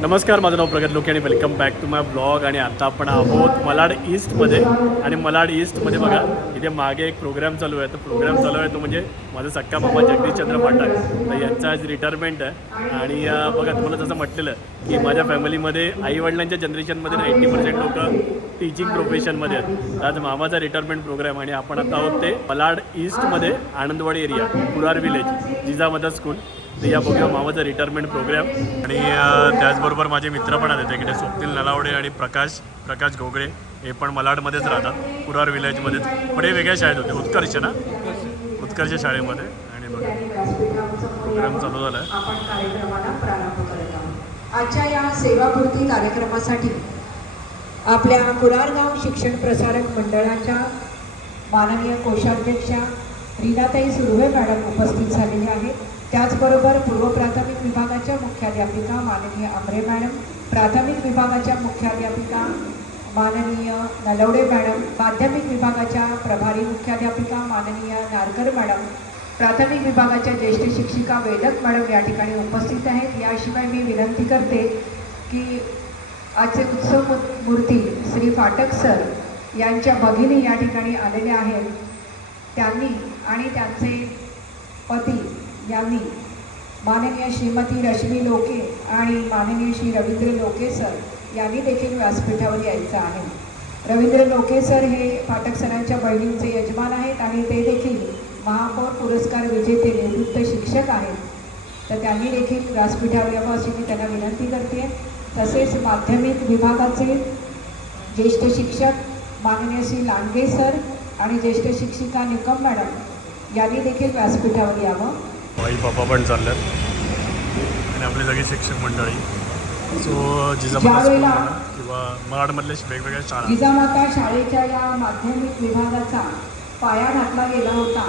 नमस्कार, माझं नाव प्रगत लोके आणि welcome back to my blog. आणि आता आपण आहोत malaad ईस्टमध्ये. आणि malaad ईस्टमध्ये बघा, इथे मागे एक प्रोग्राम चालू आहे. तो प्रोग्राम चालू आहे तो म्हणजे माझा सक्का मामा जगदीशचंद्र पाठक, तर यांचा आज रिटायरमेंट आहे. आणि बघा, तुम्हाला जसं म्हटलेलं की माझ्या फॅमिलीमध्ये आईवडिलांच्या जनरेशनमध्ये 90% लोक टीचिंग प्रोफेशनमध्ये आहेत. तर आज मामाचा रिटायरमेंट प्रोग्राम आणि आपण आता आहोत ते malaad ईस्टमध्ये, Anandwadi area, Kurar village, Jijamata school. तर या बघूया मामाचा रिटायरमेंट प्रोग्राम. आणि त्याचबरोबर माझे मित्र पण आहेत इकडे, स्वप्नील नलावडे आणि प्रकाश घोगळे. हे पण malaadमध्येच राहतात, कुरार विलेजमध्येच, पण हे वेगळ्या शाळेत होते, उत्कर्ष ना, उत्कर्ष शाळेमध्ये. आणि बघा, प्रोग्राम चालू झाला आहे. आपण कार्यक्रमाला प्रारंभ करत आहोत. आजच्या या सेवापूर्ती कार्यक्रमासाठी आपल्या कुरारगाव शिक्षण प्रसारक मंडळाच्या माननीय कोषाध्यक्षा रीनाताई सुर्वे मॅडम उपस्थित झालेल्या आहेत. त्याचबरोबर पूर्व प्राथमिक विभागाच्या मुख्याध्यापिका माननीय आमरे मॅडम, प्राथमिक विभागाच्या मुख्याध्यापिका माननीय नलवडे मॅडम, माध्यमिक विभागाच्या प्रभारी मुख्याध्यापिका माननीय नारकर मॅडम, प्राथमिक विभागाच्या ज्येष्ठ शिक्षिका वेदक मॅडम या ठिकाणी उपस्थित आहेत. याशिवाय मी विनंती करते की आजचे उत्सव मूर्ती श्री फाटक सर यांच्या भगिनी या ठिकाणी आलेल्या आहेत. त्यांनी आणि त्यांचे पती यांनी माननीय श्रीमती रश्मी लोके आणि माननीय श्री रवींद्र लोके सर यांनी देखील व्यासपीठावर यायचं आहे. रवींद्र लोके सर हे फाटक सरांच्या बहिणींचे यजमान आहेत आणि ते देखील महापौर पुरस्कार विजेते निवृत्त शिक्षक आहेत. तर त्यांनी देखील व्यासपीठावर यावं अशी मी त्यांना विनंती करते. तसेच माध्यमिक विभागाचे ज्येष्ठ शिक्षक माननीय श्री लांडगे सर आणि ज्येष्ठ शिक्षिका निकम मॅडम यांनी देखील व्यासपीठावर यावं. आई बाबा पण चालल्यात आणि आपली सगळी शिक्षक मंडळी. सो जिजामाता स्कूल किंवा malaadमधले वेगवेगळ्या शाळा, जिजामाता शाळेच्या या माध्यमिक विभागाचा पाया घातला गेला होता.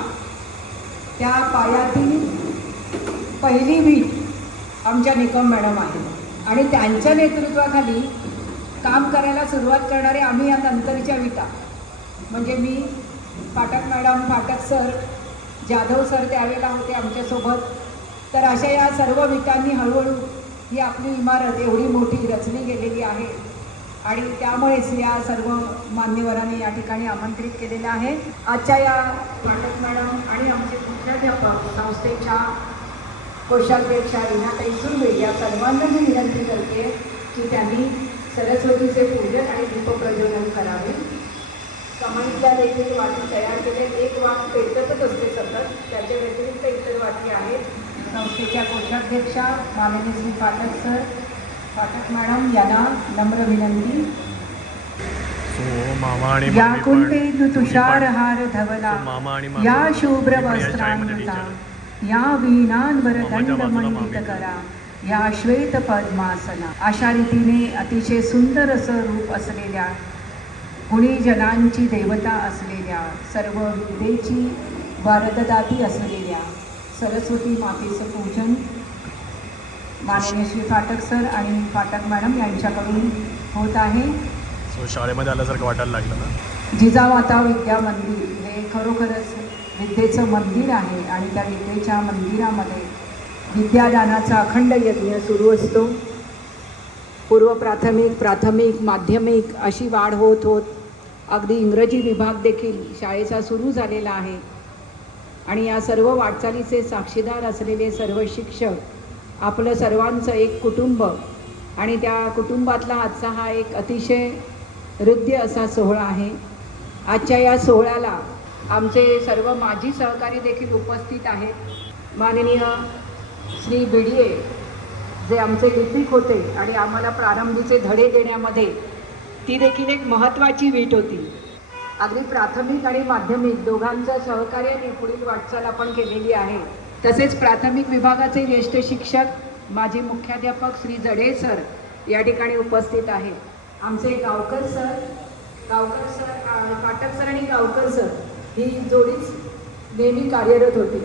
त्या पायातील पहिली वीट आमच्या निकम मॅडम आहेत आणि त्यांच्या नेतृत्वाखाली काम करायला सुरुवात करणारे आम्ही या नंतरच्या विटा, म्हणजे मी, फाटक मॅडम, फाटक सर, जाधव सर त्यावेळेला होते आमच्यासोबत. तर अशा या सर्व विटांनी हळूहळू ही आपली इमारत एवढी मोठी रचली गेलेली आहे. आणि त्यामुळेच या सर्व मान्यवरांनी या ठिकाणी आमंत्रित केलेलं आहे. आजच्या या फाटक मॅडम आणि आमचे मुख्याध्यापक संस्थेच्या कोषाध्यक्षा रीनाताई सुर्वे या सर्वांना मी विनंती करते की त्यांनी सरस्वतीचे पूजन आणि दीपप्रज्वलन करावे. कमाईतल्या देखील वाटी तयार केले. एक वाट पेटतच असते सतत, त्याच्या व्यतिरिक्त इतर वाटी आहेत. संस्थेच्या कोषाध्यक्षा माननीय श्री फाटक सर, फाटक मॅडम यांना नम्र विनंती. या कुंतेंदु तुषारहार धवला, या शुभ्र वस्त्रान्विता, या वीणांवर दंडमंडित करा, या श्वेत पद्मासना. अशा रीतीने अतिशय सुंदर असं रूप असलेल्या, गुणीजनांची देवता असलेल्या, सर्व विद्येची वरददाती असलेल्या सरस्वती मातेचं पूजन माननीय श्री फाटक सर आणि फाटक मॅडम यांच्याकडून होत आहे. सो शाळेमध्ये आल्यासारखं वाटायला लागलं ना. जिजामाता विद्या मंदिर हे खरोखरच विद्येचं मंदिर आहे आणि त्या विद्येच्या मंदिरामध्ये विद्यादानाचा अखंड यज्ञ सुरू असतो. पूर्व प्राथमिक, प्राथमिक, माध्यमिक अशी वाढ होत होत अगदी इंग्रजी विभाग देखील शाळेचा सुरू झालेला आहे. आणि या सर्व वाटचालीचे साक्षीदार असलेले सर्व शिक्षक, आपलं सर्वांचं एक कुटुंब आणि त्या कुटुंबातला आजचा हा एक अतिशय हृद्य असा सोहळा आहे. आजच्या या सोहळ्याला आमचे सर्व माजी सहकारी देखील उपस्थित आहेत. माननीय श्री बिडिये जे आमचे लिपिक होते आणि आम्हाला प्रारंभीचे धडे देण्यामध्ये ती देखील एक महत्त्वाची वीट होती. अगदी प्राथमिक आणि माध्यमिक दोघांच्या सहकार्याने पुढील वाटचाल आपण केलेली आहे. तसेच प्राथमिक विभागाचे ज्येष्ठ शिक्षक माजी मुख्याध्यापक श्री जडे सर या ठिकाणी उपस्थित आहेत. आमचे गावकर सर, फाटक सर आणि गावकर सर ही जोडीच नेहमी कार्यरत होती.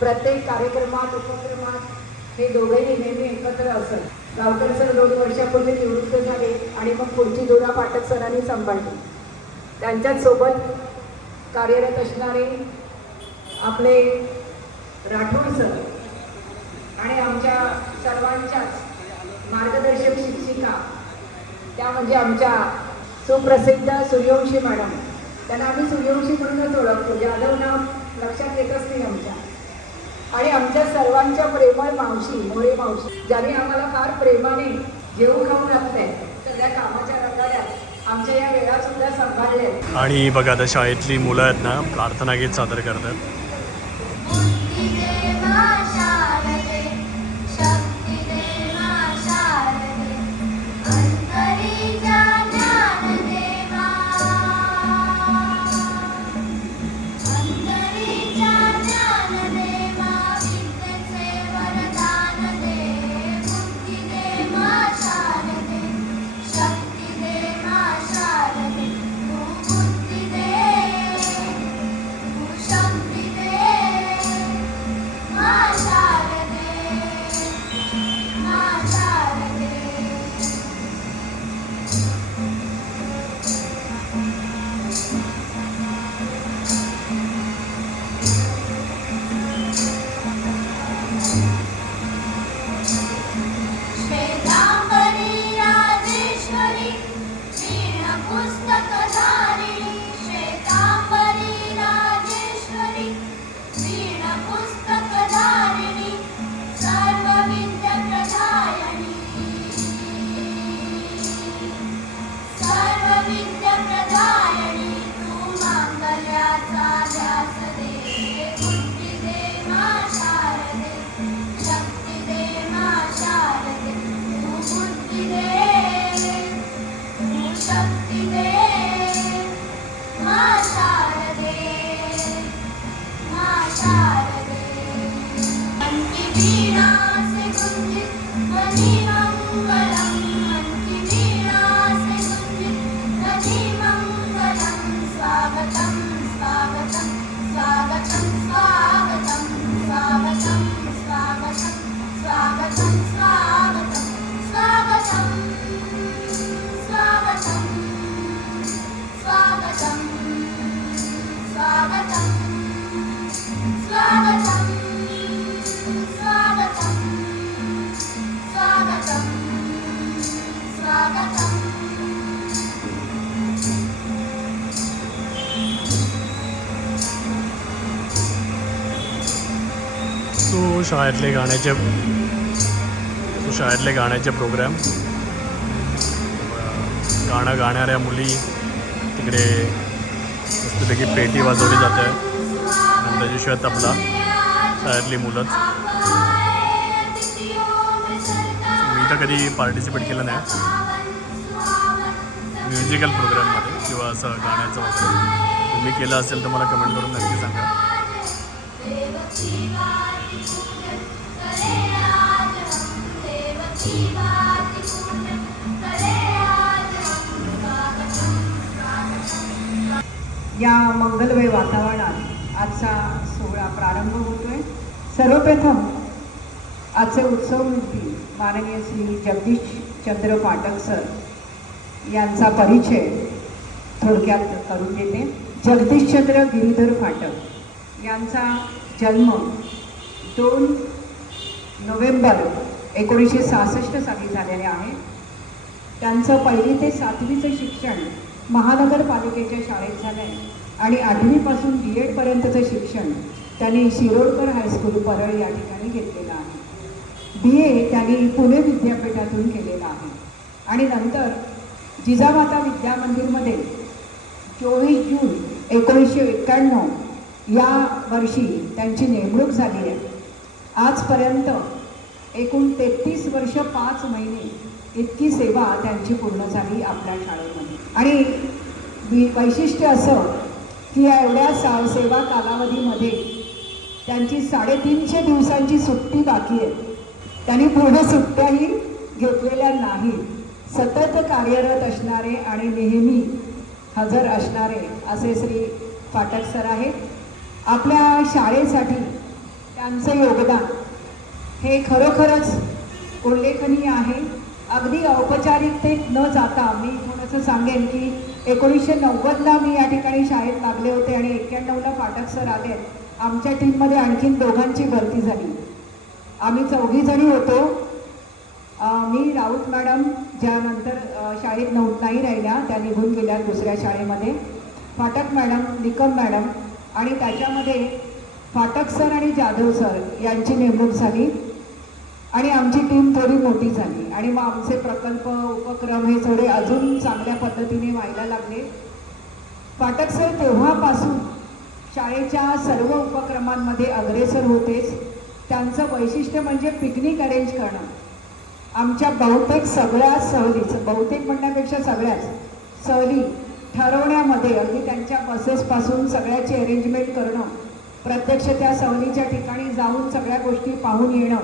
प्रत्येक कार्यक्रमात, उपक्रमात हे दोघेही नेहमी एकत्र असत. गावकर सर 2 वर्षापूर्वी निवृत्त झाले आणि मग पुढची धुरा फाटक सरांनी सांभाळली. त्यांच्याच सोबत कार्यरत असणारे आपले राठोड सर आणि आमच्या सर्वांच्याच मार्गदर्शक शिक्षिका त्या म्हणजे आमच्या सुप्रसिद्ध सूर्यवंशी मॅडम. त्यांना आम्ही सूर्यवंशी म्हणूनच ओळखतो, जाधव नाव लक्षात येतच नाही आमच्या. आणि आमच्या सर्वांच्या प्रेमळ मावशी, मोरे मावशी, ज्यांनी आम्हाला फार प्रेमाने जेवून खाऊन घातलंय. सगळ्या कामाच्या रंगाड्यात आमच्या या वेळा सुद्धा सांभाळल्या. आणि बघा आता शाळेतली मुलं आहेत ना प्रार्थना गीत सादर करतात. शाळेतले गाण्याचे प्रोग्राम, गाणं गाणाऱ्या मुली तिकडे मस्तपैकी पेटी वाजवली जाते आणि त्याच्याशिवाय तबला, शाळेतली मुलंच. मी तर कधी पार्टिसिपेट केलं नाही म्युझिकल प्रोग्राममध्ये किंवा असं गाण्याचं वगैरे. तुम्ही केलं असेल तर मला कमेंट करून नक्की सांगा. या मंगलमय वातावरणात आजचा सोहळा प्रारंभ होतोय. सर्वप्रथम आजचे उत्सवमूर्ती माननीय श्री जगदीशचंद्र फाटक सर यांचा परिचय थोडक्यात करून देते. जगदीशचंद्र गिरीधर फाटक यांचा जन्म 2 नोव्हेंबर 1966 साली झालेले आहे. त्यांचं 1ली ते 7वीचं शिक्षण महानगरपालिकेच्या शाळेत झालं आहे आणि 8वीपासून B.Ed पर्यंतचं शिक्षण त्यांनी शिरोडकर हायस्कूल परळ या ठिकाणी घेतलेलं आहे. BA त्यांनी पुणे विद्यापीठातून केलेलं आहे आणि नंतर जिजामाता विद्यामंदिरमध्ये 24 जून 1991 या वर्षी त्यांची नेमणूक झाली आहे. आजपर्यंत एकूण 33 वर्ष 5 महिने इतकी सेवा त्यांची पूर्ण झाली आपल्या शाळेमध्ये. आणि वैशिष्ट्य असं की या एवढ्या सेवा कालावधीमध्ये त्यांची 350 दिवसांची सुट्टी बाकी आहे. त्यांनी पूर्ण सुट्ट्याही घेतलेल्या नाही. सतत कार्यरत असणारे आणि नेहमी हजर असणारे असे श्री फाटक सर आहेत. आपल्या शाळेसाठी त्यांचं योगदान हे खरोखरच उल्लेखनीय आहे. अगदी औपचारिकतेत न जाता मी थोडंसं सांगेन की 1990ला मी या ठिकाणी शाळेत लागले होते आणि 91ला फाटक सर आले. आमच्या टीममध्ये आणखीन दोघांची भरती झाली. आम्ही 4 जणी होतो मी राऊत मॅडम ज्यानंतर शाळेत नाही राहिल्या, त्या निघून गेल्या दुसऱ्या शाळेमध्ये, फाटक मॅडम, निकम मॅडम आणि त्याच्यामध्ये फाटक सर आणि जाधव सर यांची नेमणूक झाली आणि आमची टीम थोडी मोठी झाली आणि मग आमचे प्रकल्प उपक्रम हे थोडे अजून चांगल्या पद्धतीने व्हायला लागले. फाटक सर तेव्हापासून शाळेच्या सर्व उपक्रमांमध्ये अग्रेसर होतेच. त्यांचं वैशिष्ट्य म्हणजे पिकनिक अरेंज करणं. आमच्या बहुतेक सगळ्या सहलीच, बहुतेक म्हणण्यापेक्षा सगळ्याच सहली ठरवण्यामध्ये अगदी त्यांच्या बसेसपासून सगळ्याची अरेंजमेंट करणं, प्रत्यक्ष त्या सहलीच्या ठिकाणी जाऊन सगळ्या गोष्टी पाहून येणं,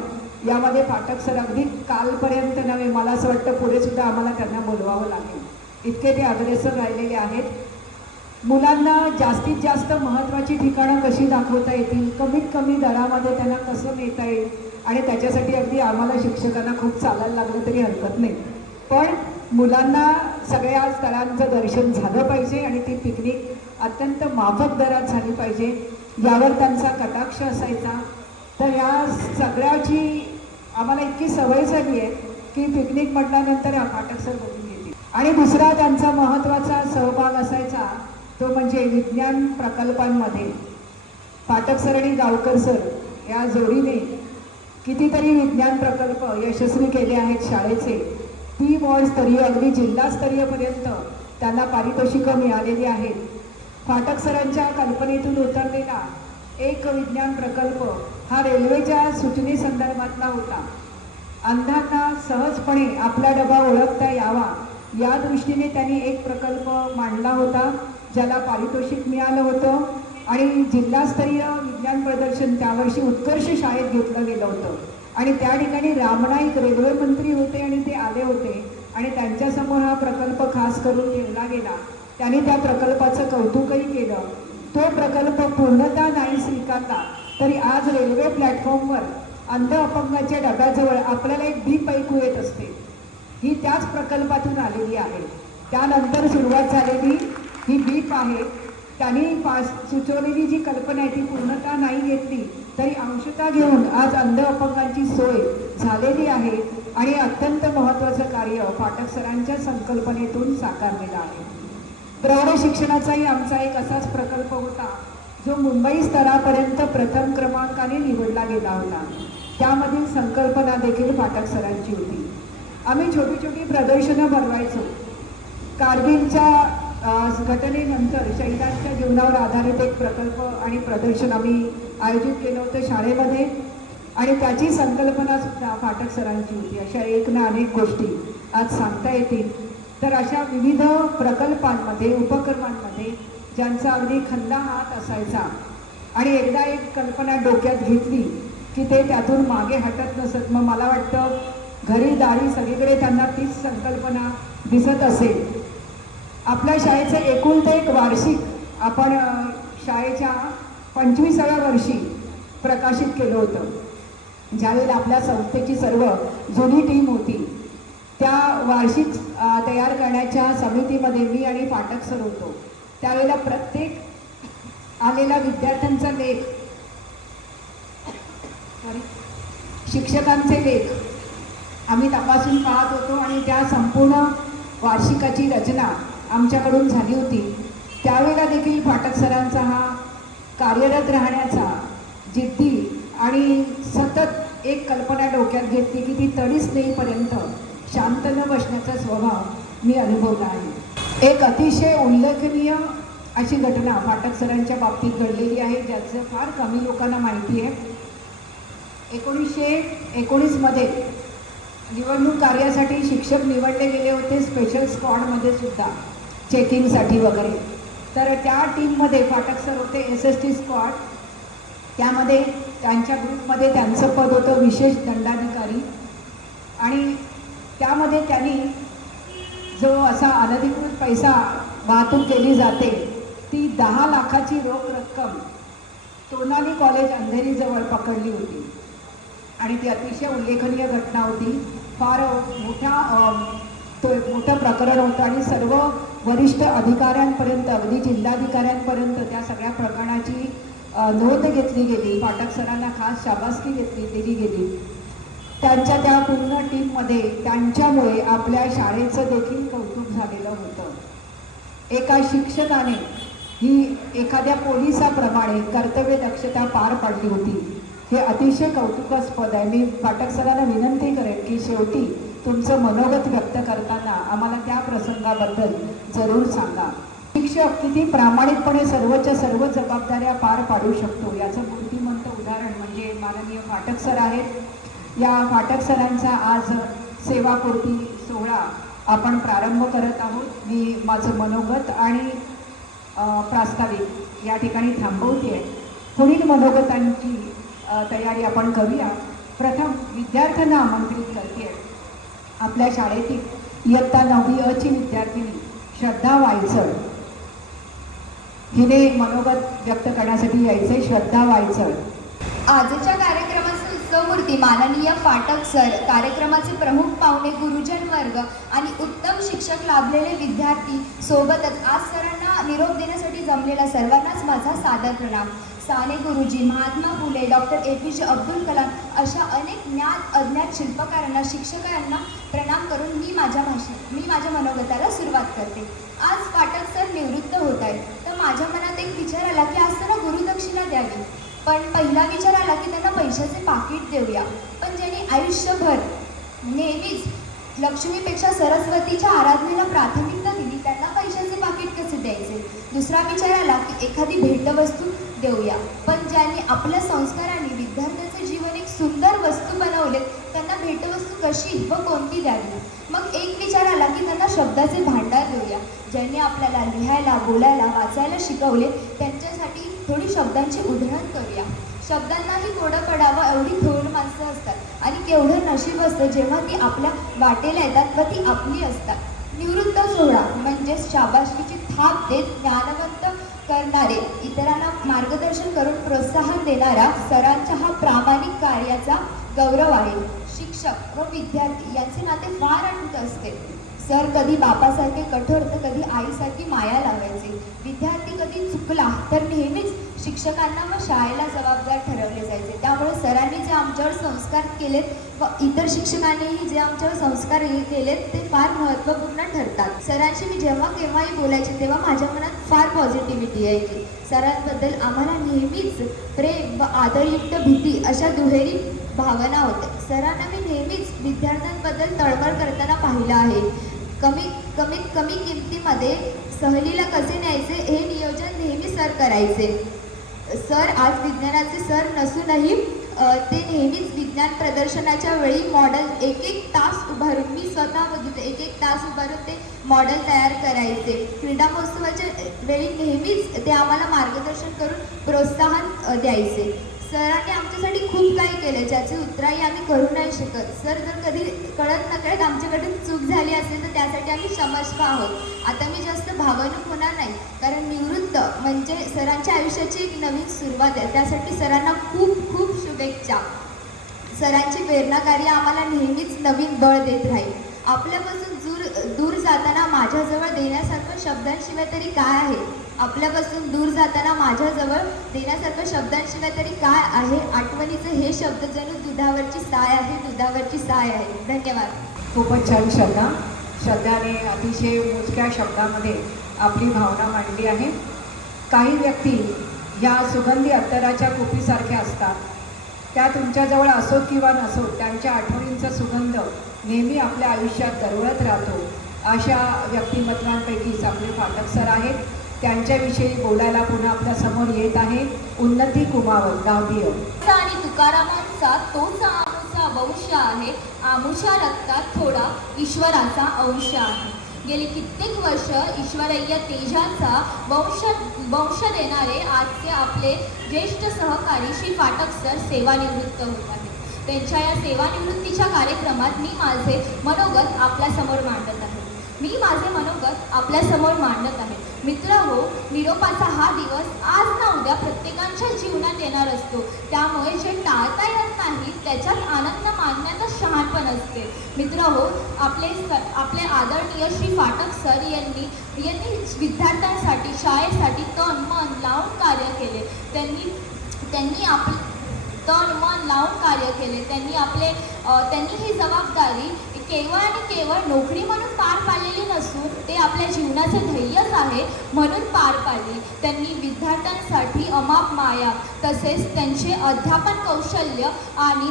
यामध्ये फाटक सर अगदी कालपर्यंत नव्हे, मला असं वाटतं पुढे सुद्धा आम्हाला त्यांना बोलवावं लागेल, इतके ते अग्रेसर राहिलेले आहेत. मुलांना जास्तीत जास्त महत्त्वाची ठिकाणं कशी दाखवता येतील, कमीत कमी दरामध्ये त्यांना कसं नेता येईल आणि त्याच्यासाठी अगदी आम्हाला शिक्षकांना खूप चालायला लागलं तरी हरकत नाही, पण मुलांना सगळ्या स्थळांचं दर्शन झालं पाहिजे आणि ती पिकनिक अत्यंत माफक दरात झाली पाहिजे, यावर त्यांचा कटाक्ष असायचा. तर या सगळ्याची आम्हाला इतकी सवय झाली आहे की पिकनिक म्हटल्यानंतर फाटक सर बघून घेतील. आणि दुसरा त्यांचा महत्त्वाचा सहभाग असायचा तो म्हणजे विज्ञान प्रकल्पांमध्ये. फाटक सर आणि गावकर सर या जोडीने कितीतरी विज्ञान प्रकल्प यशस्वी केले आहेत शाळेचे. P-Ward स्तरीय अगदी जिल्हास्तरीयपर्यंत त्यांना पारितोषिकं मिळालेली आहेत. फाटक सरांच्या कल्पनेतून उतरलेला एक विज्ञान प्रकल्प हा रेल्वेच्या सूचनेसंदर्भातला होता. अंधांना सहजपणे आपला डबा ओळखता यावा या दृष्टीने त्यांनी एक प्रकल्प मांडला होता, ज्याला पारितोषिक मिळालं होतं आणि जिल्हास्तरीय विज्ञान प्रदर्शन त्यावर्षी उत्कर्ष शाळेत घेतलं गेलं होतं. आणि त्या ठिकाणी रामनाईक रेल्वे मंत्री होते आणि ते आले होते आणि त्यांच्यासमोर हा प्रकल्प खास करून ठेवला गेला. त्यांनी त्या प्रकल्पाचं कौतुकही केलं. तो प्रकल्प पूर्णतः नाही स्वीकारला तरी आज रेल्वे प्लॅटफॉर्मवर अंध अपंगाच्या डब्याजवळ आपल्याला एक बीप ऐकू येत असते, ही त्याच प्रकल्पातून आलेली आहे. त्यानंतर सुरुवात झालेली ही बीप आहे. त्यांनी सुचवलेली जी कल्पना आहे ती पूर्णतः नाही घेतली तरी अंशतः घेऊन आज अंध अपंगांची सोय झालेली आहे आणि अत्यंत महत्त्वाचं कार्य फाटक सरांच्या संकल्पनेतून साकारलेलं आहे. प्रौढ शिक्षणाचाही आमचा एक असाच प्रकल्प होता जो मुंबई स्तरापर्यंत प्रथम क्रमांकाने निवडला गेला होता. त्यामधील संकल्पना देखील फाटक सरांची होती. आम्ही छोटी छोटी प्रदर्शनं भरवायचो. कारगिलच्या घटनेनंतर शहीदांच्या जीवनावर आधारित एक प्रकल्प आणि प्रदर्शन आम्ही आयोजित केलं होतं शाळेमध्ये आणि त्याची संकल्पना सुद्धा फाटक सरांची होती. अशा एक ना अनेक गोष्टी आज सांगता येतील. तर अशा विविध प्रकल्पांमध्ये, उपक्रमांमध्ये ज्यांचा अगदी खंदा हात असायचा आणि एकदा एक कल्पना डोक्यात घेतली की ते त्यातून मागे हटत नसत. मग मला वाटतं घरी दारी सगळीकडे त्यांना तीच संकल्पना दिसत असेल. आपल्या शाळेचं एकुलते एक वार्षिक आपण शाळेच्या 25व्या वर्षी प्रकाशित केलं होतं. ज्यावेळेला आपल्या संस्थेची सर्व जुनी टीम होती, त्या वार्षिक तयार करण्याच्या समितीमध्ये मी आणि फाटक सर होतो. त्यावेळेला प्रत्येक आलेला विद्यार्थ्यांचा लेख, शिक्षकांचे लेख आम्ही तपासून पाहत होतो आणि त्या संपूर्ण वार्षिकाची रचना आमच्याकडून झाली होती. त्यावेळेला देखील फाटक सरांचा हा कार्यरत राहण्याचा, जिद्दी आणि सतत एक कल्पना डोक्यात घेतली की ती तडीच नेईपर्यंत शांत न बसण्याचा स्वभाव मी अनुभवला आहे. एक अतिशय उल्लेखनीय अशी घटना फाटक सरांच्या बाबतीत घडलेली आहे, ज्याचं फार कमी लोकांना माहिती आहे. 1919मध्ये निवडणूक कार्यासाठी शिक्षक निवडले गेले होते, स्पेशल स्क्वॉडमध्ये सुद्धा चेकिंगसाठी वगैरे. तर त्या टीममध्ये फाटक सर होते, SST स्क्वॉड. त्यामध्ये त्यांच्या ग्रुपमध्ये त्यांचं पद होतं विशेष दंडाधिकारी आणि त्यामध्ये त्यांनी जो असा अनधिकृत पैसा वाहतूक केली जाते ती 10 लाखाची रोख रक्कम तोनाली कॉलेज अंधेरीजवळ पकडली होती आणि ती अतिशय उल्लेखनीय घटना होती. फार मोठं प्रकरण होतं आणि सर्व वरिष्ठ अधिकाऱ्यांपर्यंत, अगदी जिल्हाधिकाऱ्यांपर्यंत त्या सगळ्या प्रकरणाची नोंद घेतली गेली. फाटक सरांना खास शाबासकी दिली गेली. त्यांच्या त्या पूर्ण टीममध्ये त्यांच्यामुळे आपल्या शाळेचं देखील कौतुक झालेलं होतं. एका शिक्षकाने ही एखाद्या पोलिसाप्रमाणे कर्तव्य दक्षता पार पाडली होती. हे अतिशय कौतुकास्पद आहे. मी पाठक सरांना विनंती करेन की शेवटी तुमचं मनोगत व्यक्त करताना आम्हाला त्या प्रसंगाबद्दल जरूर सांगा. शिक्षक किती प्रामाणिकपणे सर्वच्या सर्व जबाबदाऱ्या पार पाडू शकतो याचं मूर्तिमंत उदाहरण म्हणजे माननीय पाठक सर आहेत. या पाठक सरांचा आज सेवापूर्ती सोहळा आपण प्रारंभ करत आहोत. मी माझं मनोगत आणि प्रास्ताविक या ठिकाणी थांबवते. पुढील मनोगतांची तयारी आपण करूया. प्रथम विद्यार्थ्यांना आमंत्रित करते. आपल्या शाळेतील इयत्ता 9वी अ ची विद्यार्थिनी श्रद्धा वायचळ हिने मनोगत व्यक्त करण्यासाठी यायचे. श्रद्धा वायचळ. आजच्या कार्यक्रमाचे उत्सवमूर्ती माननीय पाठक सर, कार्यक्रमाचे प्रमुख पाहुणे गुरुजन वर्ग आणि उत्तम शिक्षक लाभलेले विद्यार्थी सोबतच आज सरांना निरोप देण्यासाठी जमलेल्या सर्वांनाच माझा सादर प्रणाम. साने गुरुजी, महात्मा फुले, डॉक्टर APJ अब्दुल कलाम अशा अनेक ज्ञात अज्ञात शिल्पकारांना, शिक्षकांना प्रणाम करून मी माझ्या मनोगताला सुरुवात करते. आज पाठक सर निवृत्त होत आहेत, तर माझ्या मनात एक विचार आला की आज त्यांना गुरुदक्षिणा द्यावी. पण पहिला विचार आला की त्यांना पैशाचे पाकिट देऊया. पण ज्यांनी आयुष्यभर नेहमीच लक्ष्मीपेक्षा सरस्वतीच्या आराधनेला प्राथमिकता दिली त्यांना पैशाचे पाकिट कसे द्यायचे. दुसरा विचार आला की एखादी भेटवस्तू देऊया. पण ज्यांनी आपल्या संस्काराने विद्यार्थ्याचे जीवन एक सुंदर वस्तू बनवले त्यांना भेटवस्तू कशी व कोणती द्यावी. मग एक विचार आला की त्यांना शब्दाचे भांडार देऊया. ज्यांनी आपल्याला लिहायला, बोलायला, वाचायला शिकवले त्यांच्यासाठी थोडी शब्दांची उधळण करूया. शब्दांनाही कोडं पडावं एवढी थोर माणसं असतात आणि केवढं नशीब असतं जेव्हा ती आपल्या वाटेला येतात व ती आपली असतात. निवृत्त सोहळा म्हणजेच शाबासकीची थाप देत ज्ञानवंत करणारे, इतरांना मार्गदर्शन करून प्रोत्साहन देणारा सरांच्या हा प्रामाणिक कार्याचा गौरव आहे. शिक्षक व विद्यार्थी यांचे नाते फार अटूट असते. सर कधी बापासारखे कठोर तर कधी आईसारखी माया लावायचे. विद्यार्थी कधी चुकला तर नेहमीच शिक्षकांना व शाळेला जबाबदार ठरवले जायचे. त्यामुळे सरांनी जे आमच्यावर संस्कार केलेत व इतर शिक्षकांनीही जे आमच्यावर संस्कार केलेत ते फार महत्त्वपूर्ण ठरतात. सरांशी मी जेव्हा केव्हाही बोलायचे तेव्हा माझ्या मनात फार पॉझिटिव्हिटी यायची. सरांबद्दल आम्हाला नेहमीच प्रेम व आदरयुक्त भीती अशा दुहेरी भावना होत्या. सरांना मी नेहमीच विद्यार्थ्यांबद्दल तळमळ करताना पाहिलं आहे. कमीत कमी किमतीमध्ये सहलीला कसे न्यायचे हे नियोजन नेहमी सर करायचे. सर आज विज्ञानाचे सर नसूनही ते नेहमीच विज्ञान प्रदर्शनाच्या वेळी मॉडेल एक तास उभारून, मी स्वतः बघितले, एक तास उभारून ते मॉडेल तयार करायचे. क्रीडा महोत्सवाच्या वेळी नेहमीच ते आम्हाला मार्गदर्शन करून प्रोत्साहन द्यायचे. सरांनी आमच्यासाठी खूप काही केलं ज्याची उतराई आम्ही करू नाही शकत. सर जर कधी कळत नकळत आमच्याकडून चूक झाली असेल तर त्यासाठी आम्ही क्षमस्व आहोत. आता मी जास्त भावनिक होणार नाही कारण निवृत्त म्हणजे सरांच्या आयुष्याची एक नवीन सुरुवात आहे. त्यासाठी सरांना खूप खूप शुभेच्छा. सरांची प्रेरणाकार्य आम्हाला नेहमीच नवीन बळ देत राहील. आपल्यापासून दूर जाताना माझ्याजवळ देण्यासारखं शब्दांशिवाय तरी काय आहे. आपल्यापासून दूर जाताना माझ्याजवळ देण्यासारखं शब्दांशिवाय तरी काय आहे. आठवणीचे हे शब्द जणू दुधावरची साय आहे, दुधावरची साय आहे. धन्यवाद. खूपच छान श्रद्धा. श्रद्धाने अतिशय मोजक्या शब्दामध्ये आपली भावना मांडली आहे. काही व्यक्ती ह्या सुगंधी अत्तराच्या कुपीसारख्या असतात. त्या तुमच्याजवळ असोत किंवा नसोत त्यांच्या आठवणींचा सुगंध नेहमी आपल्या आयुष्यात दरवळत राहतो. अशा व्यक्तिमत्वांपैकीच आपले पाठक सर आहेत. त्यांच्याविषयी बोलायला पुन्हा आपल्या समोर येत आहे उन्नती कुमावत, 9वी अ. आणि तुकारामांचा तोच आमुचा वंश आहे. आमुच्या रक्तात थोडा ईश्वराचा अंश आहे. गेली कित्येक वर्ष ईश्वरय्य तेजाचा वंश देणारे आजचे आपले ज्येष्ठ सहकारी श्री पाठक सर सेवानिवृत्त होत आहेत. त्यांच्या या सेवानिवृत्तीच्या कार्यक्रमात मी माझे मनोगत आपल्यासमोर मांडत आहे. मित्रहो, निरोपाचा हा दिवस आज ना उद्या प्रत्येकाच्या जीवनात येणार असतो. त्यामुळे जे टाळता येत नाही त्याच्यात आनंद मानण्याचा शहाणपण असते. मित्रहो, आपले आदरणीय श्री पाठक सर यांनी विद्यार्थ्यांसाठी, शाळेसाठी तन मन लावून कार्य केले. त्यांनी तन मन लावून कार्य केले. त्यांनी ही जबाबदारी केवळ आणि केवळ नोकरी म्हणून पार पाडलेली नसून ते आपल्या जीवनाचे ध्येयच आहे म्हणून पार पाडली. त्यांनी विद्यार्थ्यांसाठी अमाप माया तसेच त्यांचे अध्यापन कौशल्य आणि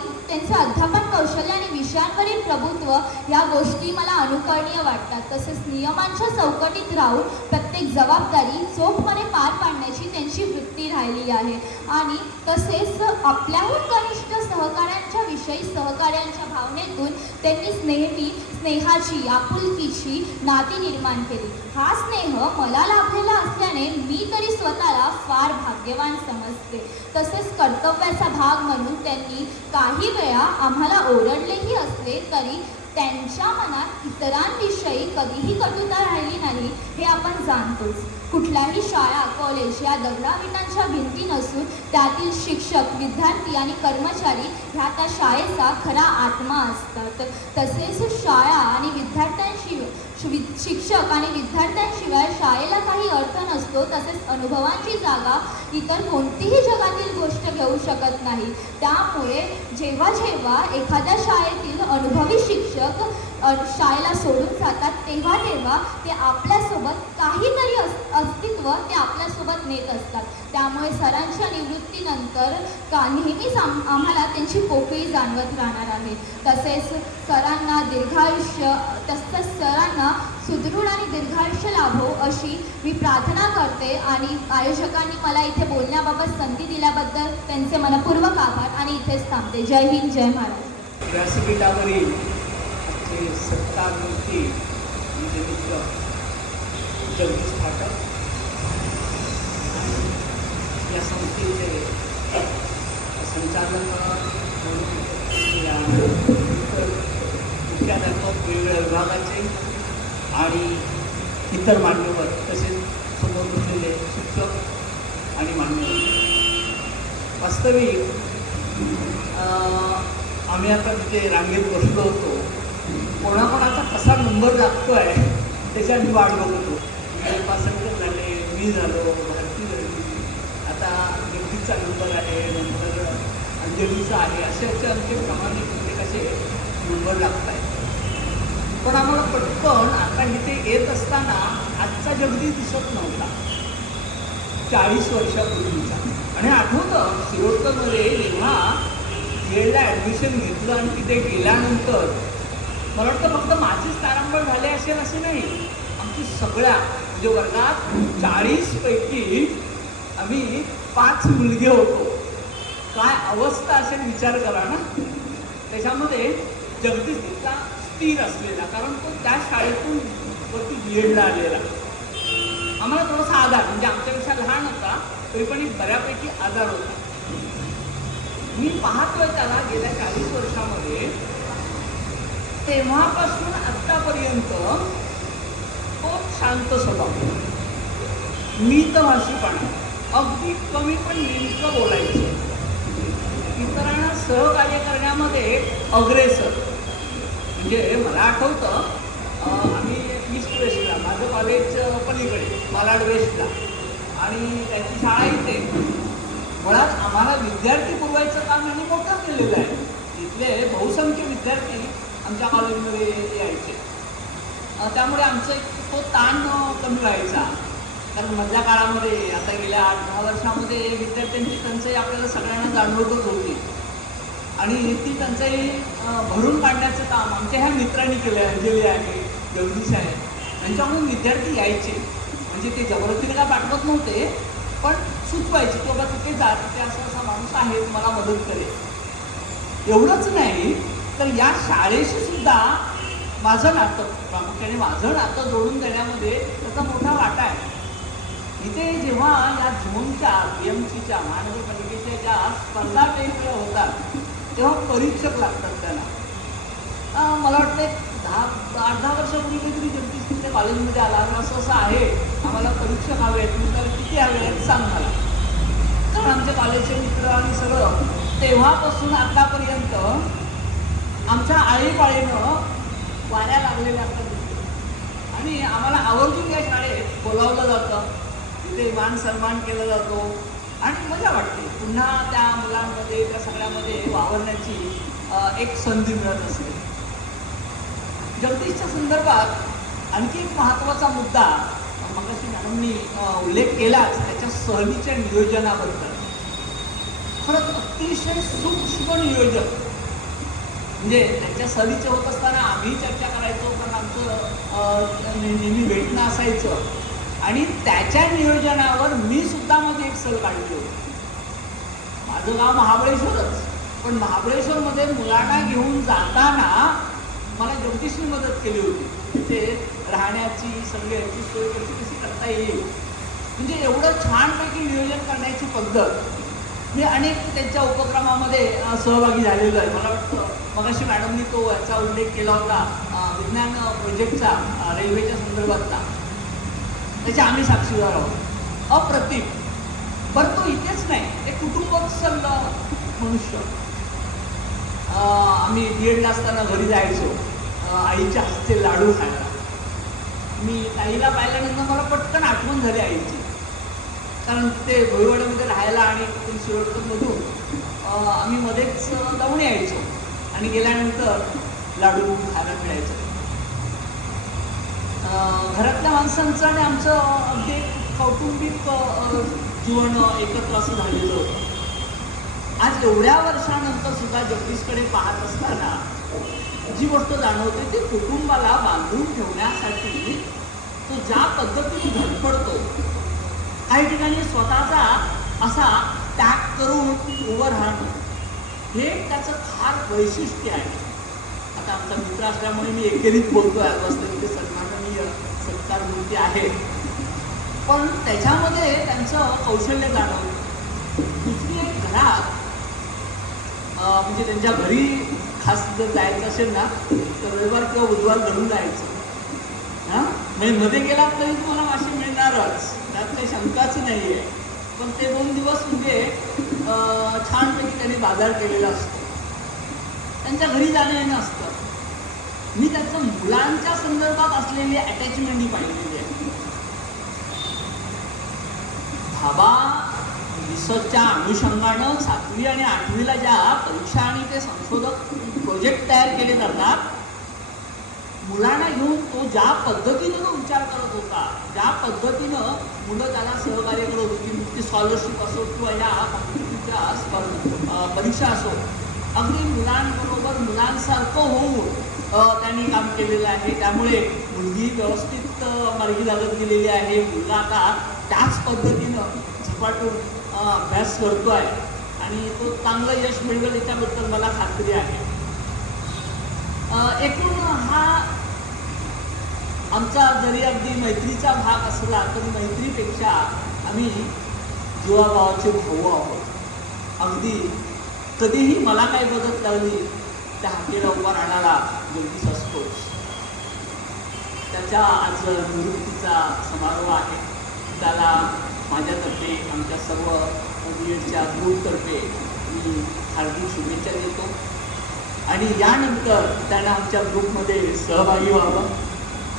विषयांवरील प्रभुत्व या गोष्टी मला अनुकरणीय वाटतात. तसेच नियमांच्या चौकटीत राहून प्रत्येक जबाबदारी चोखपणे पार पाडण्याची त्यांची वृत्ती राहिली आहे. आणि तसेच आपल्याहून कनिष्ठ सहकाऱ्यांच्या विषयी सहकार्यांच्या भावनेतून त्यांनी स्नेहाची आपुलकीची नाती निर्माण केली. हा स्नेह मला लाभलेला असल्याने मी तरी स्वतःला फार भाग्यवान समजते. तसेच कर्तव्याचा भाग म्हणून त्यांनी काही वेळा आम्हाला ओरडलेही असले तरी त्यांच्या मनात इतरांविषयी कधीही कटुता राहिली नाही हे आपण जाणतोच. कुठल्याही शाळा कॉलेज या दगडाविटांच्या भिंती नसून त्यातील शिक्षक विद्यार्थी आणि कर्मचारी ह्या त्या शाळेचा खरा आत्मा असतात. तसेच शाळा आणि शिक्षक आणि विद्यार्थ्यांशिवाय शाळेला काही अर्थ नसतो. तसेच अनुभवांची जागा इतर कोणतीही जगातील गोष्ट घेऊ शकत नाही. त्यामुळे जेव्हा जेव्हा एखाद्या शाळेतील अनुभवी शिक्षक शाळेला सोडून जातात तेव्हा ते आपल्यासोबत काहीतरी अस्तित्व ते आपल्यासोबत नेत असतात. त्यामुळे सरांच्या निवृत्तीनंतर नेहमीच आम्हाला त्यांची पोकळी जाणवत राहणार आहे. तसेच सरांना सुदृढ आणि दीर्घायुष्य लाभो अशी मी प्रार्थना करते. आणि आयोजकांनी मला इथे बोलण्याबाबत संधी दिल्याबद्दल त्यांचे मनपूर्वक आभार आणि इथेच थांबते. जय हिंद, जय महाराष्ट्र. व्यासपीठावरील सत्कार मूर्ती म्हणजे मित्र जगदीश फाटक या संस्थेचे संचालक या मुख्याध्यापक वेगवेगळ्या विभागाचे आणि इतर मान्यवर तसेच समोर बसलेले शिक्षक आणि मान्यवर. वास्तविक आम्ही आता तिथे रांगेत बसलो होतो. कोणाकोणाचा कसा नंबर लागतो आहे त्याची आम्ही वाट बघतो. पासंकर झाले, मी झालो, भारती झाली, आता जगदीशचा नंबर आहे, नंतर अंजलीचा आहे, असे आमचे प्रमाणे प्रत्येकाचे नंबर लागत आहेत. पण आम्हाला पटकन आता इथे येत असताना आजचा जगदीश दिसत नव्हता, 40 वर्षापूर्वीचा. आणि आठवतं शिरोडकरमध्ये जेव्हा जेलला ॲडमिशन घेतलं आणि तिथे गेल्यानंतर मला वाटतं फक्त माझीच तारांबळ झाले असेल असे नाही, आमची सगळ्या म्हणजे वर्गात 40 पैकी आम्ही 5 मुलगे होतो. काय अवस्था असेल विचार करा ना. त्याच्यामध्ये जगदीश तिथला स्थिर असलेला, कारण तो त्या शाळेतून वरती बीएडला आलेला. आम्हाला थोडासा आधार, म्हणजे आमच्यापेक्षा लहान होता तरी पण एक बऱ्यापैकी आधार होता. मी पाहतोय त्याला गेल्या 40 वर्षामध्ये तेव्हापासून आत्तापर्यंत तो शांत स्वभाव, मितभाषीपणा, अगदी कमी पण नेमकं बोलायचं, इतरांना सहकार्य करण्यामध्ये अग्रेसर. म्हणजे मला आठवतं आम्ही ईस्ट वेस्टला, माझं कॉलेज पलीकडे मालाड वेस्टला आणि त्याची शाळा इथे. मुळात आम्हाला विद्यार्थी पुरवायचं काम यांनी मोठं केलेलं आहे. तिथले बहुसंख्य विद्यार्थी आमच्या कॉलेजमध्ये यायचे, त्यामुळे आमचं तो ताण कमी व्हायचा. कारण मधल्या काळामध्ये आता गेल्या 8-10 वर्षामध्ये विद्यार्थ्यांची टंचाई आपल्याला सगळ्यांना जाणवतच होती आणि ती टंचाई भरून काढण्याचं काम आमच्या ह्या मित्रांनी केलं. अंजली आहे, जगदीश आहे, यांच्याकडून विद्यार्थी यायचे. म्हणजे ते जबरदस्तीने काय पाठवत नव्हते, पण सुचवायचे की बाबा तिथे जा, तिथे असा असा माणूस आहे तुम्हाला मदत करेल. एवढंच नाही तर या शाळेशी सुद्धा माझं नातं, प्रामुख्याने माझं नातं जोडून देण्यामध्ये त्याचा मोठा वाटा आहे. इथे जेव्हा या झोनच्या BMCच्या महानगरपालिकेच्या ज्या स्पर्धा वेगवेगळ्या होतात तेव्हा परीक्षक लागतात त्याला. मला वाटतं 8-10 वर्षापूर्वी काहीतरी जगदीश तिथे कॉलेजमध्ये आला, असं असं आहे, आम्हाला परीक्षक हवे आहेत, तर किती हवे आहेत सांग मला. कारण आमच्या कॉलेजचे मित्र आणि सगळं तेव्हापासून आतापर्यंत आमच्या आळीपाळीनं वाऱ्या लागलेल्या असतात आणि आम्हाला आवर्जून या शाळेत बोलावलं जातं. तिथे मान सन्मान केला जातो. आणि मजा वाटते. पुन्हा त्या मुलांमध्ये त्या सगळ्यामध्ये वावरण्याची एक संधी मिळत असते. जगदीशच्या संदर्भात आणखी एक महत्त्वाचा मुद्दा मगाशी मॅडमनी उल्लेख केलाच, त्याच्या सहलीच्या नियोजनाबद्दल. खरंच अतिशय सूक्ष्म नियोजन. म्हणजे त्यांच्या सहलीचे होत असताना आम्ही चर्चा करायचो, कारण आमचं नेहमी भेटणं असायचं. आणि त्याच्या नियोजनावर मी सुद्धा माझी एक सहल काढली होती. माझं गाव महाबळेश्वरच, पण महाबळेश्वरमध्ये मुलांना घेऊन जाताना मला जगदीशने मदत केली होती. तिथे राहण्याची सगळी याची सोय कशी करता येईल, म्हणजे एवढं छानपैकी नियोजन करण्याची पद्धत. मी अनेक त्यांच्या उपक्रमामध्ये सहभागी झालेलो आहे. मला वाटतं मगाशी मॅडमनी तो याचा उल्लेख केला होता, विज्ञान प्रोजेक्टचा, रेल्वेच्या संदर्भातला. त्याचे आम्ही साक्षीदार आहोत. अप्रतिम. बरं तो इथेच नाही, ते कुटुंबवत्सल मनुष्य. आम्ही BEdला असताना घरी जायचो आईच्या हातचे लाडू खायला. मी ताईला पाहिल्यानंतर मला पटकन आठवण झाली आईची, कारण ते भोईवाड्यामध्ये राहायला आणि शिरोडकरमधून आम्ही मध्येच जाऊन यायचो आणि गेल्यानंतर लाडू खायला मिळायचं. घरातल्या माणसांचं आणि आमचं अगदी कौटुंबिक जीवन एकत्र असं झालेलं होतं. आज एवढ्या वर्षानंतर सुद्धा जगदीशकडे पाहत असताना जी गोष्ट जाणवते ती कुटुंबाला बांधून ठेवण्यासाठी तो ज्या पद्धतीने धडपडतो, काही ठिकाणी स्वतःचा असा त्याग करून उभं राहणं, हे त्याचं फार वैशिष्ट्य आहे. आता आमचा मित्र असल्यामुळे मी एकेरीत बोलतोय, आज वास्तविक ते सन्माननीय सत्कार मूर्ती आहे, पण त्याच्यामध्ये त्यांचं कौशल्य जाणवलं. दुसरी एक घरात म्हणजे त्यांच्या घरी खास जर जायचं असेल ना तर रविवार किंवा बुधवार घडून जायचं. हां, म्हणजे मध्ये गेला तरी तुम्हाला मासे मिळणारच, त्यात काही शंकाच नाही आहे. पण ते 2 दिवस म्हणजे छानपैकी त्यांनी बाजार केलेला असतो. त्यांच्या घरी जाणं येणं असतं. मी त्यांचं मुलांच्या संदर्भात असलेली अटॅचमेंट ही पाहिलेली आहे. भाबा रिसर्चच्या अनुषंगानं 7वी आणि 8वीला ज्या परीक्षा आणि ते संशोधक प्रोजेक्ट तयार केले जातात, मुलांना घेऊन तो ज्या पद्धतीनं तो विचार करत होता, ज्या पद्धतीनं मुलं त्याला सहकार्य करत होती, ती स्कॉलरशिप असो किंवा या कॉम्पिटिटिव्हच्या परीक्षा असो, अगदी मुलांबरोबर मुलांसारखं होऊन त्यांनी काम केलेलं आहे. त्यामुळे मुलगी व्यवस्थित मार्गी लागत गेलेली आहे. मुलगा आता त्याच पद्धतीनं झपाटून अभ्यास करतो आहे आणि तो चांगलं यश मिळवेल याच्याबद्दल मला खात्री आहे. एकूण हा आमचा जरी अगदी मैत्रीचा भाग असला तरी मैत्रीपेक्षा आम्ही जीवाभावाचे भाऊ आहोत. अगदी कधीही मला काही मदत लागली त्या हाकेला उभा राहणारा जगदीश असतोच. त्याच्या आज निवृत्तीचा समारोह आहे. त्याला माझ्यातर्फे, आमच्या सर्व BEdच्या ग्रुपतर्फे मी हार्दिक शुभेच्छा देतो. आणि यानंतर त्यांना आमच्या ग्रुपमध्ये सहभागी व्हावं.